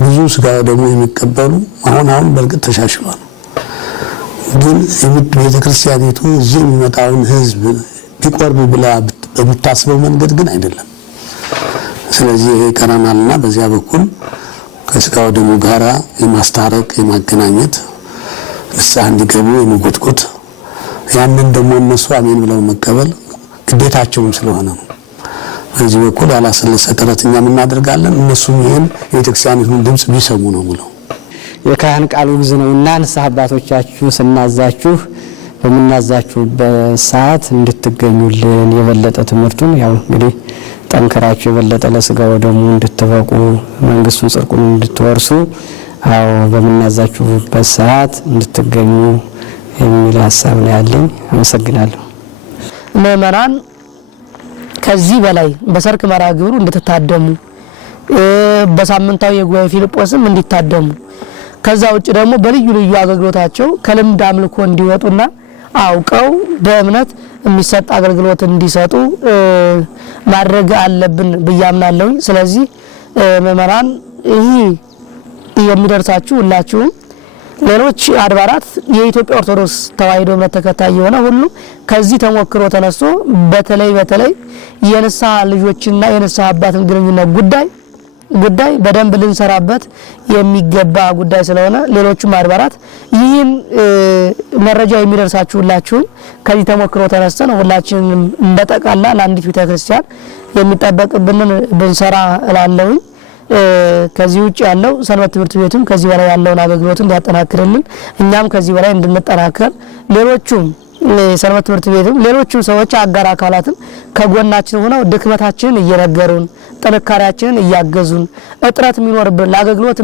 ብዙ ስጋ ወደሙ የሚቀበሉ አሁን በእርግጥ ተሻሽሏል። ግን ቤተክርስቲያኒቱ እዚህ የሚመጣውን ህዝብ ቢቆርብ ብላ በምታስበው መንገድ ግን አይደለም። ስለዚህ ይሄ ቀረናልና በዚያ በኩል ከስጋ ወደሙ ጋራ የማስታረቅ የማገናኘት ንስሐ እንዲገቡ የመጎትጎት ያንን ደግሞ እነሱ አሜን ብለው መቀበል ግዴታቸውም ስለሆነ ነው። በዚህ በኩል ያላሰለሰ ጥረት እኛም እናደርጋለን። እነሱም ይህን የቤተክርስቲያኒቱን ድምፅ ቢሰሙ ነው ብለው የካህን ቃል ውግዝ ነውና ንስሐ አባቶቻችሁ ስናዛችሁ በምናዛችሁበት ሰዓት እንድትገኙልን የበለጠ ትምህርቱን ያው እንግዲህ ጠንከራችሁ የበለጠ ለስጋው ደሙ እንድትበቁ መንግስቱን ጽድቁን እንድትወርሱ አዎ በምናዛችሁበት ሰዓት እንድትገኙ የሚል ሐሳብ ነው ያለኝ። አመሰግናለሁ። ምእመናን ከዚህ በላይ በሰርክ መርሃ ግብሩ እንድትታደሙ በሳምንታዊ የጉባኤ ፊልጶስም እንዲታደሙ ከዛ ውጭ ደግሞ በልዩ ልዩ አገልግሎታቸው ከልምድ አምልኮ እንዲወጡና አውቀው በእምነት የሚሰጥ አገልግሎት እንዲሰጡ ማድረግ አለብን ብያምናለሁ። ስለዚህ ምእመናን ይህ የሚደርሳችሁ ሁላችሁም ሌሎች አድባራት የኢትዮጵያ ኦርቶዶክስ ተዋሕዶ እምነት ተከታይ የሆነ ሁሉ ከዚህ ተሞክሮ ተነስቶ በተለይ የንስሐ ልጆችና የንስሐ አባትን ግንኙነት ጉዳይ በደንብ ልንሰራበት የሚገባ ጉዳይ ስለሆነ ሌሎችም አድባራት ይህን መረጃ የሚደርሳችሁ ሁላችሁም ከዚህ ተሞክሮ ተነስተን ሁላችንም እንደጠቃላ ለአንዲት ቤተክርስቲያን የሚጠበቅብንን ብንሰራ እላለሁኝ። ከዚህ ውጭ ያለው ሰንበት ትምህርት ቤቱም ከዚህ በላይ ያለውን አገልግሎቱን እንዲያጠናክርልን እኛም ከዚህ በላይ እንድንጠናከር ሌሎቹም ሰንበት ትምህርት ቤቱም ሌሎቹም ሰዎች አጋር አካላትም ከጎናችን ሆነው ድክመታችንን እየነገሩን ጥንካሬያችንን እያገዙን እጥረት የሚኖርብን ለአገልግሎት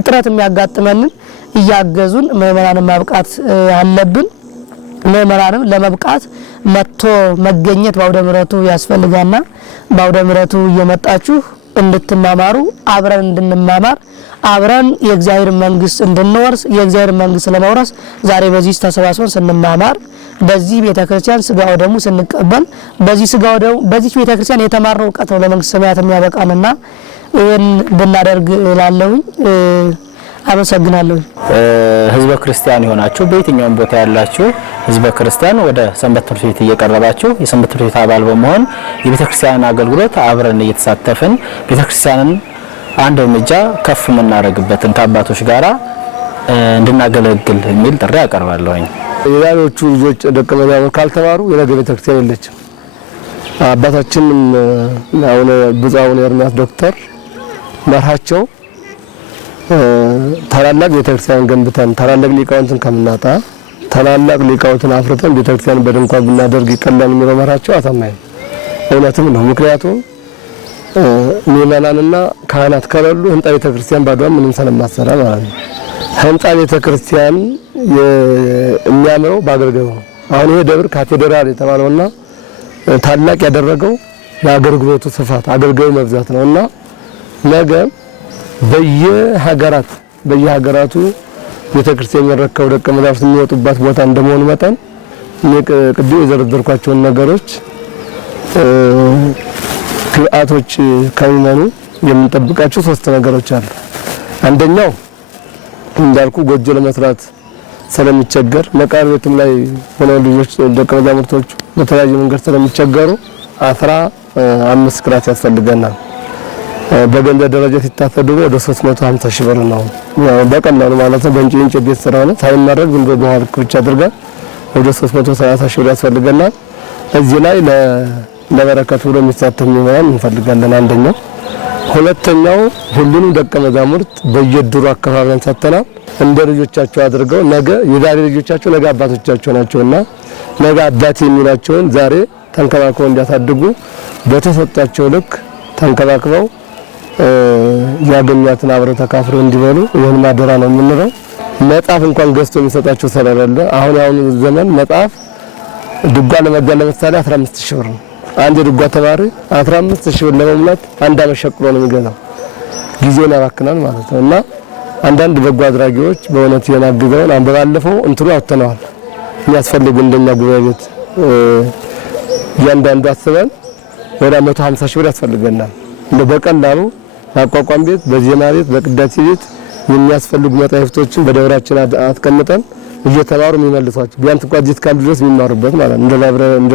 እጥረት የሚያጋጥመንን እያገዙን ምእመናንን ማብቃት አለብን። ምእመናንም ለመብቃት መጥቶ መገኘት ባውደ ምሕረቱ ያስፈልጋልና ባውደ ምሕረቱ እየመጣችሁ እንድትማማሩ አብረን እንድንማማር አብረን የእግዚአብሔር መንግስት እንድንወርስ የእግዚአብሔር መንግስት ለመውረስ ዛሬ በዚህ ተሰባስበን ስንማማር በዚህ ቤተክርስቲያን ስጋው ደሙ ስንቀበል በዚህ ስጋው ደሙ በዚህ ቤተክርስቲያን የተማረው ዕውቀት ነው ለመንግስተ ሰማያት የሚያበቃንና ይሄን ብናደርግ እላለሁ። አመሰግናለሁ። ህዝበ ክርስቲያን የሆናችሁ በየትኛውም ቦታ ያላችሁ ህዝበ ክርስቲያን ወደ ሰንበት ትምህርት ቤት እየቀረባችሁ የሰንበት ትምህርት ቤት አባል በመሆን የቤተክርስቲያንን አገልግሎት አብረን እየተሳተፍን ቤተክርስቲያንን አንድ እርምጃ ከፍ የምናደርግበትን ከአባቶች ጋራ እንድናገለግል የሚል ጥሪ አቀርባለሁኝ። የዛሬዎቹ ልጆች ደቀ መዛሙርት ካልተማሩ የነገ ቤተክርስቲያን የለችም። አባታችን አሁን ብፁዕ አቡነ ኤርምያስ ዶክተር መርሃቸው ታላላቅ ቤተክርስቲያን ገንብተን ታላላቅ ሊቃውንትን ከምናጣ ታላላቅ ሊቃውንትን አፍርተን ቤተክርስቲያን በድንኳን ብናደርግ ይቀላል የሚለው መርሃቸው አሳማኝ እውነትም ነው። ምክንያቱም ምእመናንና ካህናት ከሌሉ ህንጻ ቤተክርስቲያን ባዶን ምንም ስለማሰራ ማለት ነው። ህንጻ ቤተክርስቲያን የሚያምረው በአገልጋዩ ነው። አሁን ይሄ ደብር ካቴድራል የተባለውና ታላቅ ያደረገው የአገልግሎቱ ስፋት አገልጋዩ መብዛት ነውና ነገ በየሀገራቱ ቤተክርስቲያን የሚረከው ደቀ መዛሙርት የሚወጡባት ቦታ እንደመሆኑ መጠን ቅድም የዘረዘርኳቸውን ነገሮች ግብአቶች ከሚመኑ የምንጠብቃቸው 3 ነገሮች አሉ። አንደኛው እንዳልኩ ጎጆ ለመስራት ስለሚቸገር መቃብር ቤትም ላይ ሆነው ልጆች ደቀ መዛሙርቶች በተለያየ መንገድ ስለሚቸገሩ 15 ክራስ ያስፈልገናል። በገንዘብ ደረጃ ሲታሰብ ደግሞ ወደ 350 ሺህ ብር ነው። በቀላሉ ማለት ነው። በእንጨት ቤት ስለሆነ ሳይመረግ ዝም ብሎ በኋላ ብቻ አድርገን ወደ 330 ሺህ ብር ያስፈልገናል። እዚህ ላይ ለበረከት ብሎ የሚሳተፍ ምእመናን እንፈልጋለን። አንደኛው። ሁለተኛው ሁሉንም ደቀ መዛሙርት በየድሩ አከፋፍለን ሰጥተናል። እንደ ልጆቻቸው አድርገው ነገ የዛሬ ልጆቻቸው ነገ አባቶቻቸው ናቸውና ነገ አባቴ የሚላቸውን ዛሬ ተንከባክበው እንዲያሳድጉ በተሰጣቸው ልክ ተንከባክበው ያገኛትን አብረው ተካፍለው እንዲበሉ ይሄን ማደራ ነው የምንለው። መጽሐፍ እንኳን ገዝቶ የሚሰጣቸው ስለሌለ አሁን ዘመን መጽሐፍ ድጓ ለመጋል ለምሳሌ 15 ሺህ ብር ነው። አንድ ድጓ ተማሪ 15 ሺህ ብር ለመሙላት አንድ ዓመት ሸቅሎ ነው የሚገዛው። ጊዜውን ያባክናል ማለት ነው። እና አንዳንድ በጎ አድራጊዎች በእውነት የናግዘውን አንበባለፈው እንትኑ አውጥተናል። የሚያስፈልጉ እንደኛ ጉባኤ ቤት እያንዳንዱ አስበን ወደ 150 ሺህ ብር ያስፈልገናል። በቀላሉ አቋቋም ቤት፣ በዜማ ቤት፣ በቅዳሴ ቤት የሚያስፈልጉ መጻሕፍቶችን በደብራችን አስቀምጠን እየተማሩ የሚመልሷቸው ቢያንስ እንኳን እዚህ እስካሉ ድረስ የሚማሩበት ማለት እንደ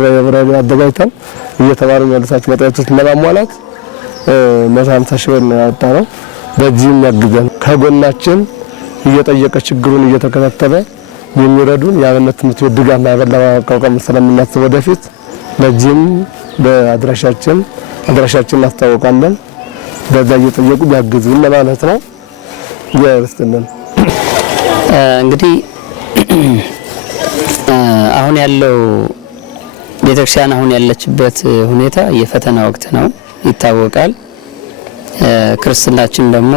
ላይብረሪ አዘጋጅተን እየተማሩ የሚመልሷቸው መጻሕፍቶችን ለማሟላት 150 ሺህ ብር ነው ያወጣነው። በዚህም ያግዘን ከጎናችን እየጠየቀ ችግሩን እየተከታተለ የሚረዱን የአብነት ትምህርት ቤት ድጋፍ ማህበር ለማቋቋም ስለምናስብ ወደፊት ለዚህም በአድራሻችን አድራሻችን እናስታውቃለን። በዛ እየጠየቁ ቢያግዙን ለማለት ነው። ያርስተናል። እንግዲህ አሁን ያለው ቤተክርስቲያን አሁን ያለችበት ሁኔታ የፈተና ወቅት ነው ይታወቃል። ክርስትናችን ደግሞ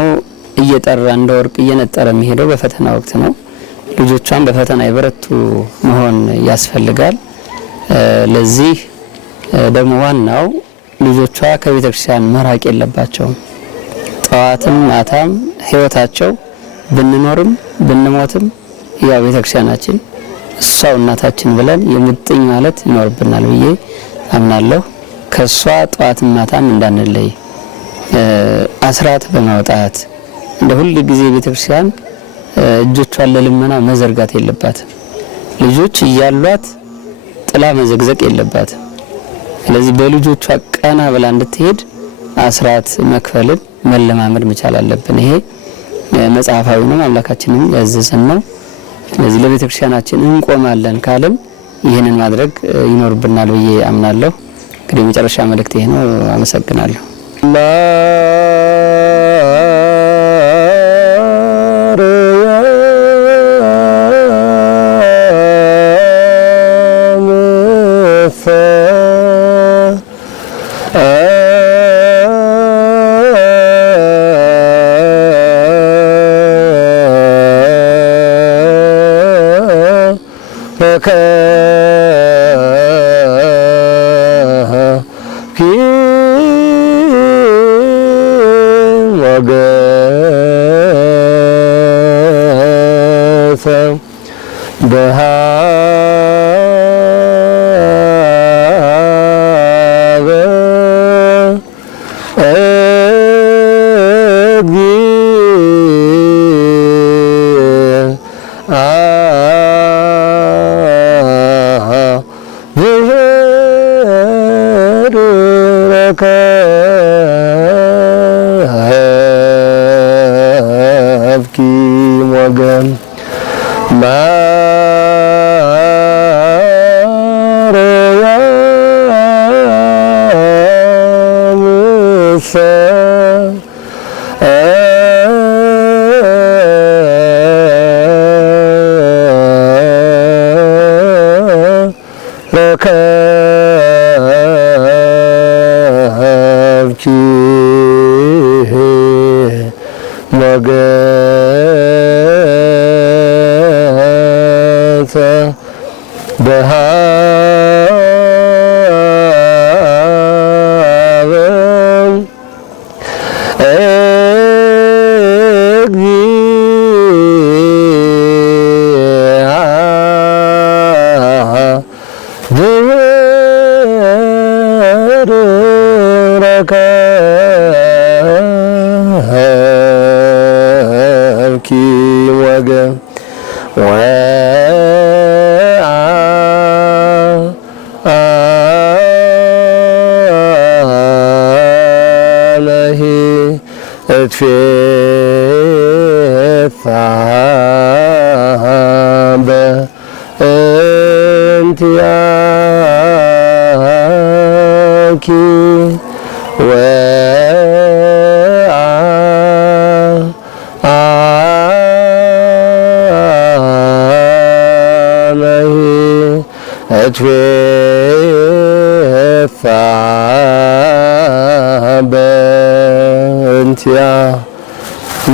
እየጠራ እንደ ወርቅ እየነጠረ የሚሄደው በፈተና ወቅት ነው። ልጆቿን በፈተና የበረቱ መሆን ያስፈልጋል። ለዚህ ደግሞ ዋናው ልጆቿ ከቤተክርስቲያን መራቅ የለባቸውም። ጠዋትም ማታም ህይወታቸው ብንኖርም ብንሞትም ያው ቤተክርስቲያናችን እሷው እናታችን ብለን የሙጥኝ ማለት ይኖርብናል ብዬ አምናለሁ። ከሷ ጠዋትም ማታም እንዳንለይ አስራት በማውጣት እንደ ሁሉ ጊዜ ቤተክርስቲያን እጆቿን ለልመና መዘርጋት የለባትም። ልጆች እያሏት ጥላ መዘግዘቅ የለባትም። ስለዚህ በልጆቿ ቀና ብላ እንድትሄድ አስራት መክፈልን መለማመድ መቻል አለብን። ይሄ መጽሐፋዊ ነው፣ አምላካችንም ያዘዘን ነው። ስለዚህ ለቤተክርስቲያናችን እንቆማለን ካልን ይህንን ማድረግ ይኖርብናል ብዬ አምናለሁ። እንግዲህ መጨረሻ መልእክት ይሄ ነው። አመሰግናለሁ።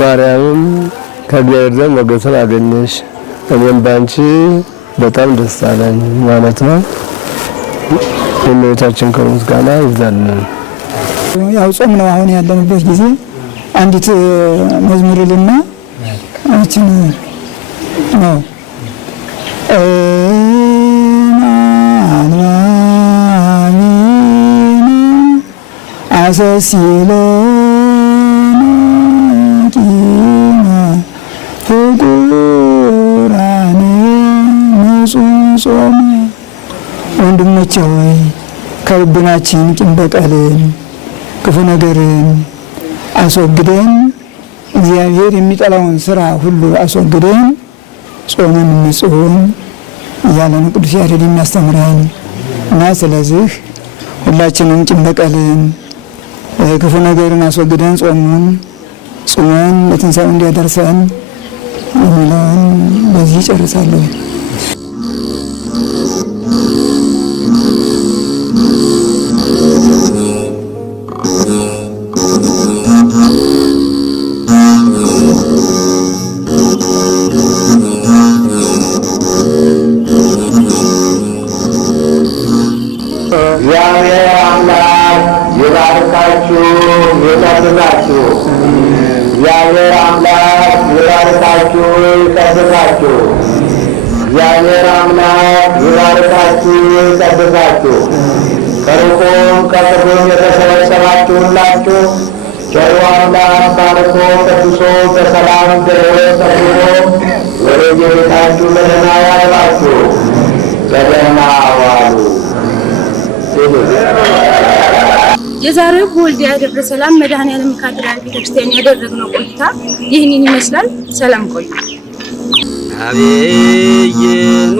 ማርያምም ከእግዚአብሔር ዘንድ ሞገስን አገኘሽ፣ እኔም ባንቺ በጣም ደስ አለኝ ማለት ነው። እመቤታችን ከምስጋና ይብዛልን። ያው ጾም ነው አሁን ያለንበት ጊዜ። አንዲት መዝሙርልና እችን ነው አሰሲለ ጾም ወንድሞቼ ሆይ ከልቡናችን ቂም በቀልን ክፉ ነገርን አስወግደን እግዚአብሔር የሚጠላውን ስራ ሁሉ አስወግደን ጾምን እንጹም እያለ ነው ቅዱስ ያሬድ የሚያስተምረን እና ስለዚህ ሁላችንም ቂም በቀልን ክፉ ነገርን አስወግደን ጾሙን ጾመን ለትንሣኤው እንዲያደርሰን የሚለውን በዚህ ጨርሳለሁ። እግዚአብሔር አምላክ ይባርካችሁ ይቀድሳችሁ። እግዚአብሔር አምላክ ይባርካችሁ ይቀድሳችሁ። እግዚአብሔር አምላክ ይባርካችሁ ይቀድሳችሁ። ከሩቁም ከቅርቡም የተሰበሰባችሁላችሁ ቸሩ አምላክ ባርኮ ቀድሶ በሰላም ገሮ ጠብቆ ወደ የቤታችሁ በደህና ያግባችሁ። በደህና ዋሉ። የዛሬው በወልዲያ ደብረ ሰላም መድኃኔዓለም ካቴድራል ቤተክርስቲያን ያደረግነው ቆይታ ይህንን ይመስላል። ሰላም ቆዩ። አቤየኑ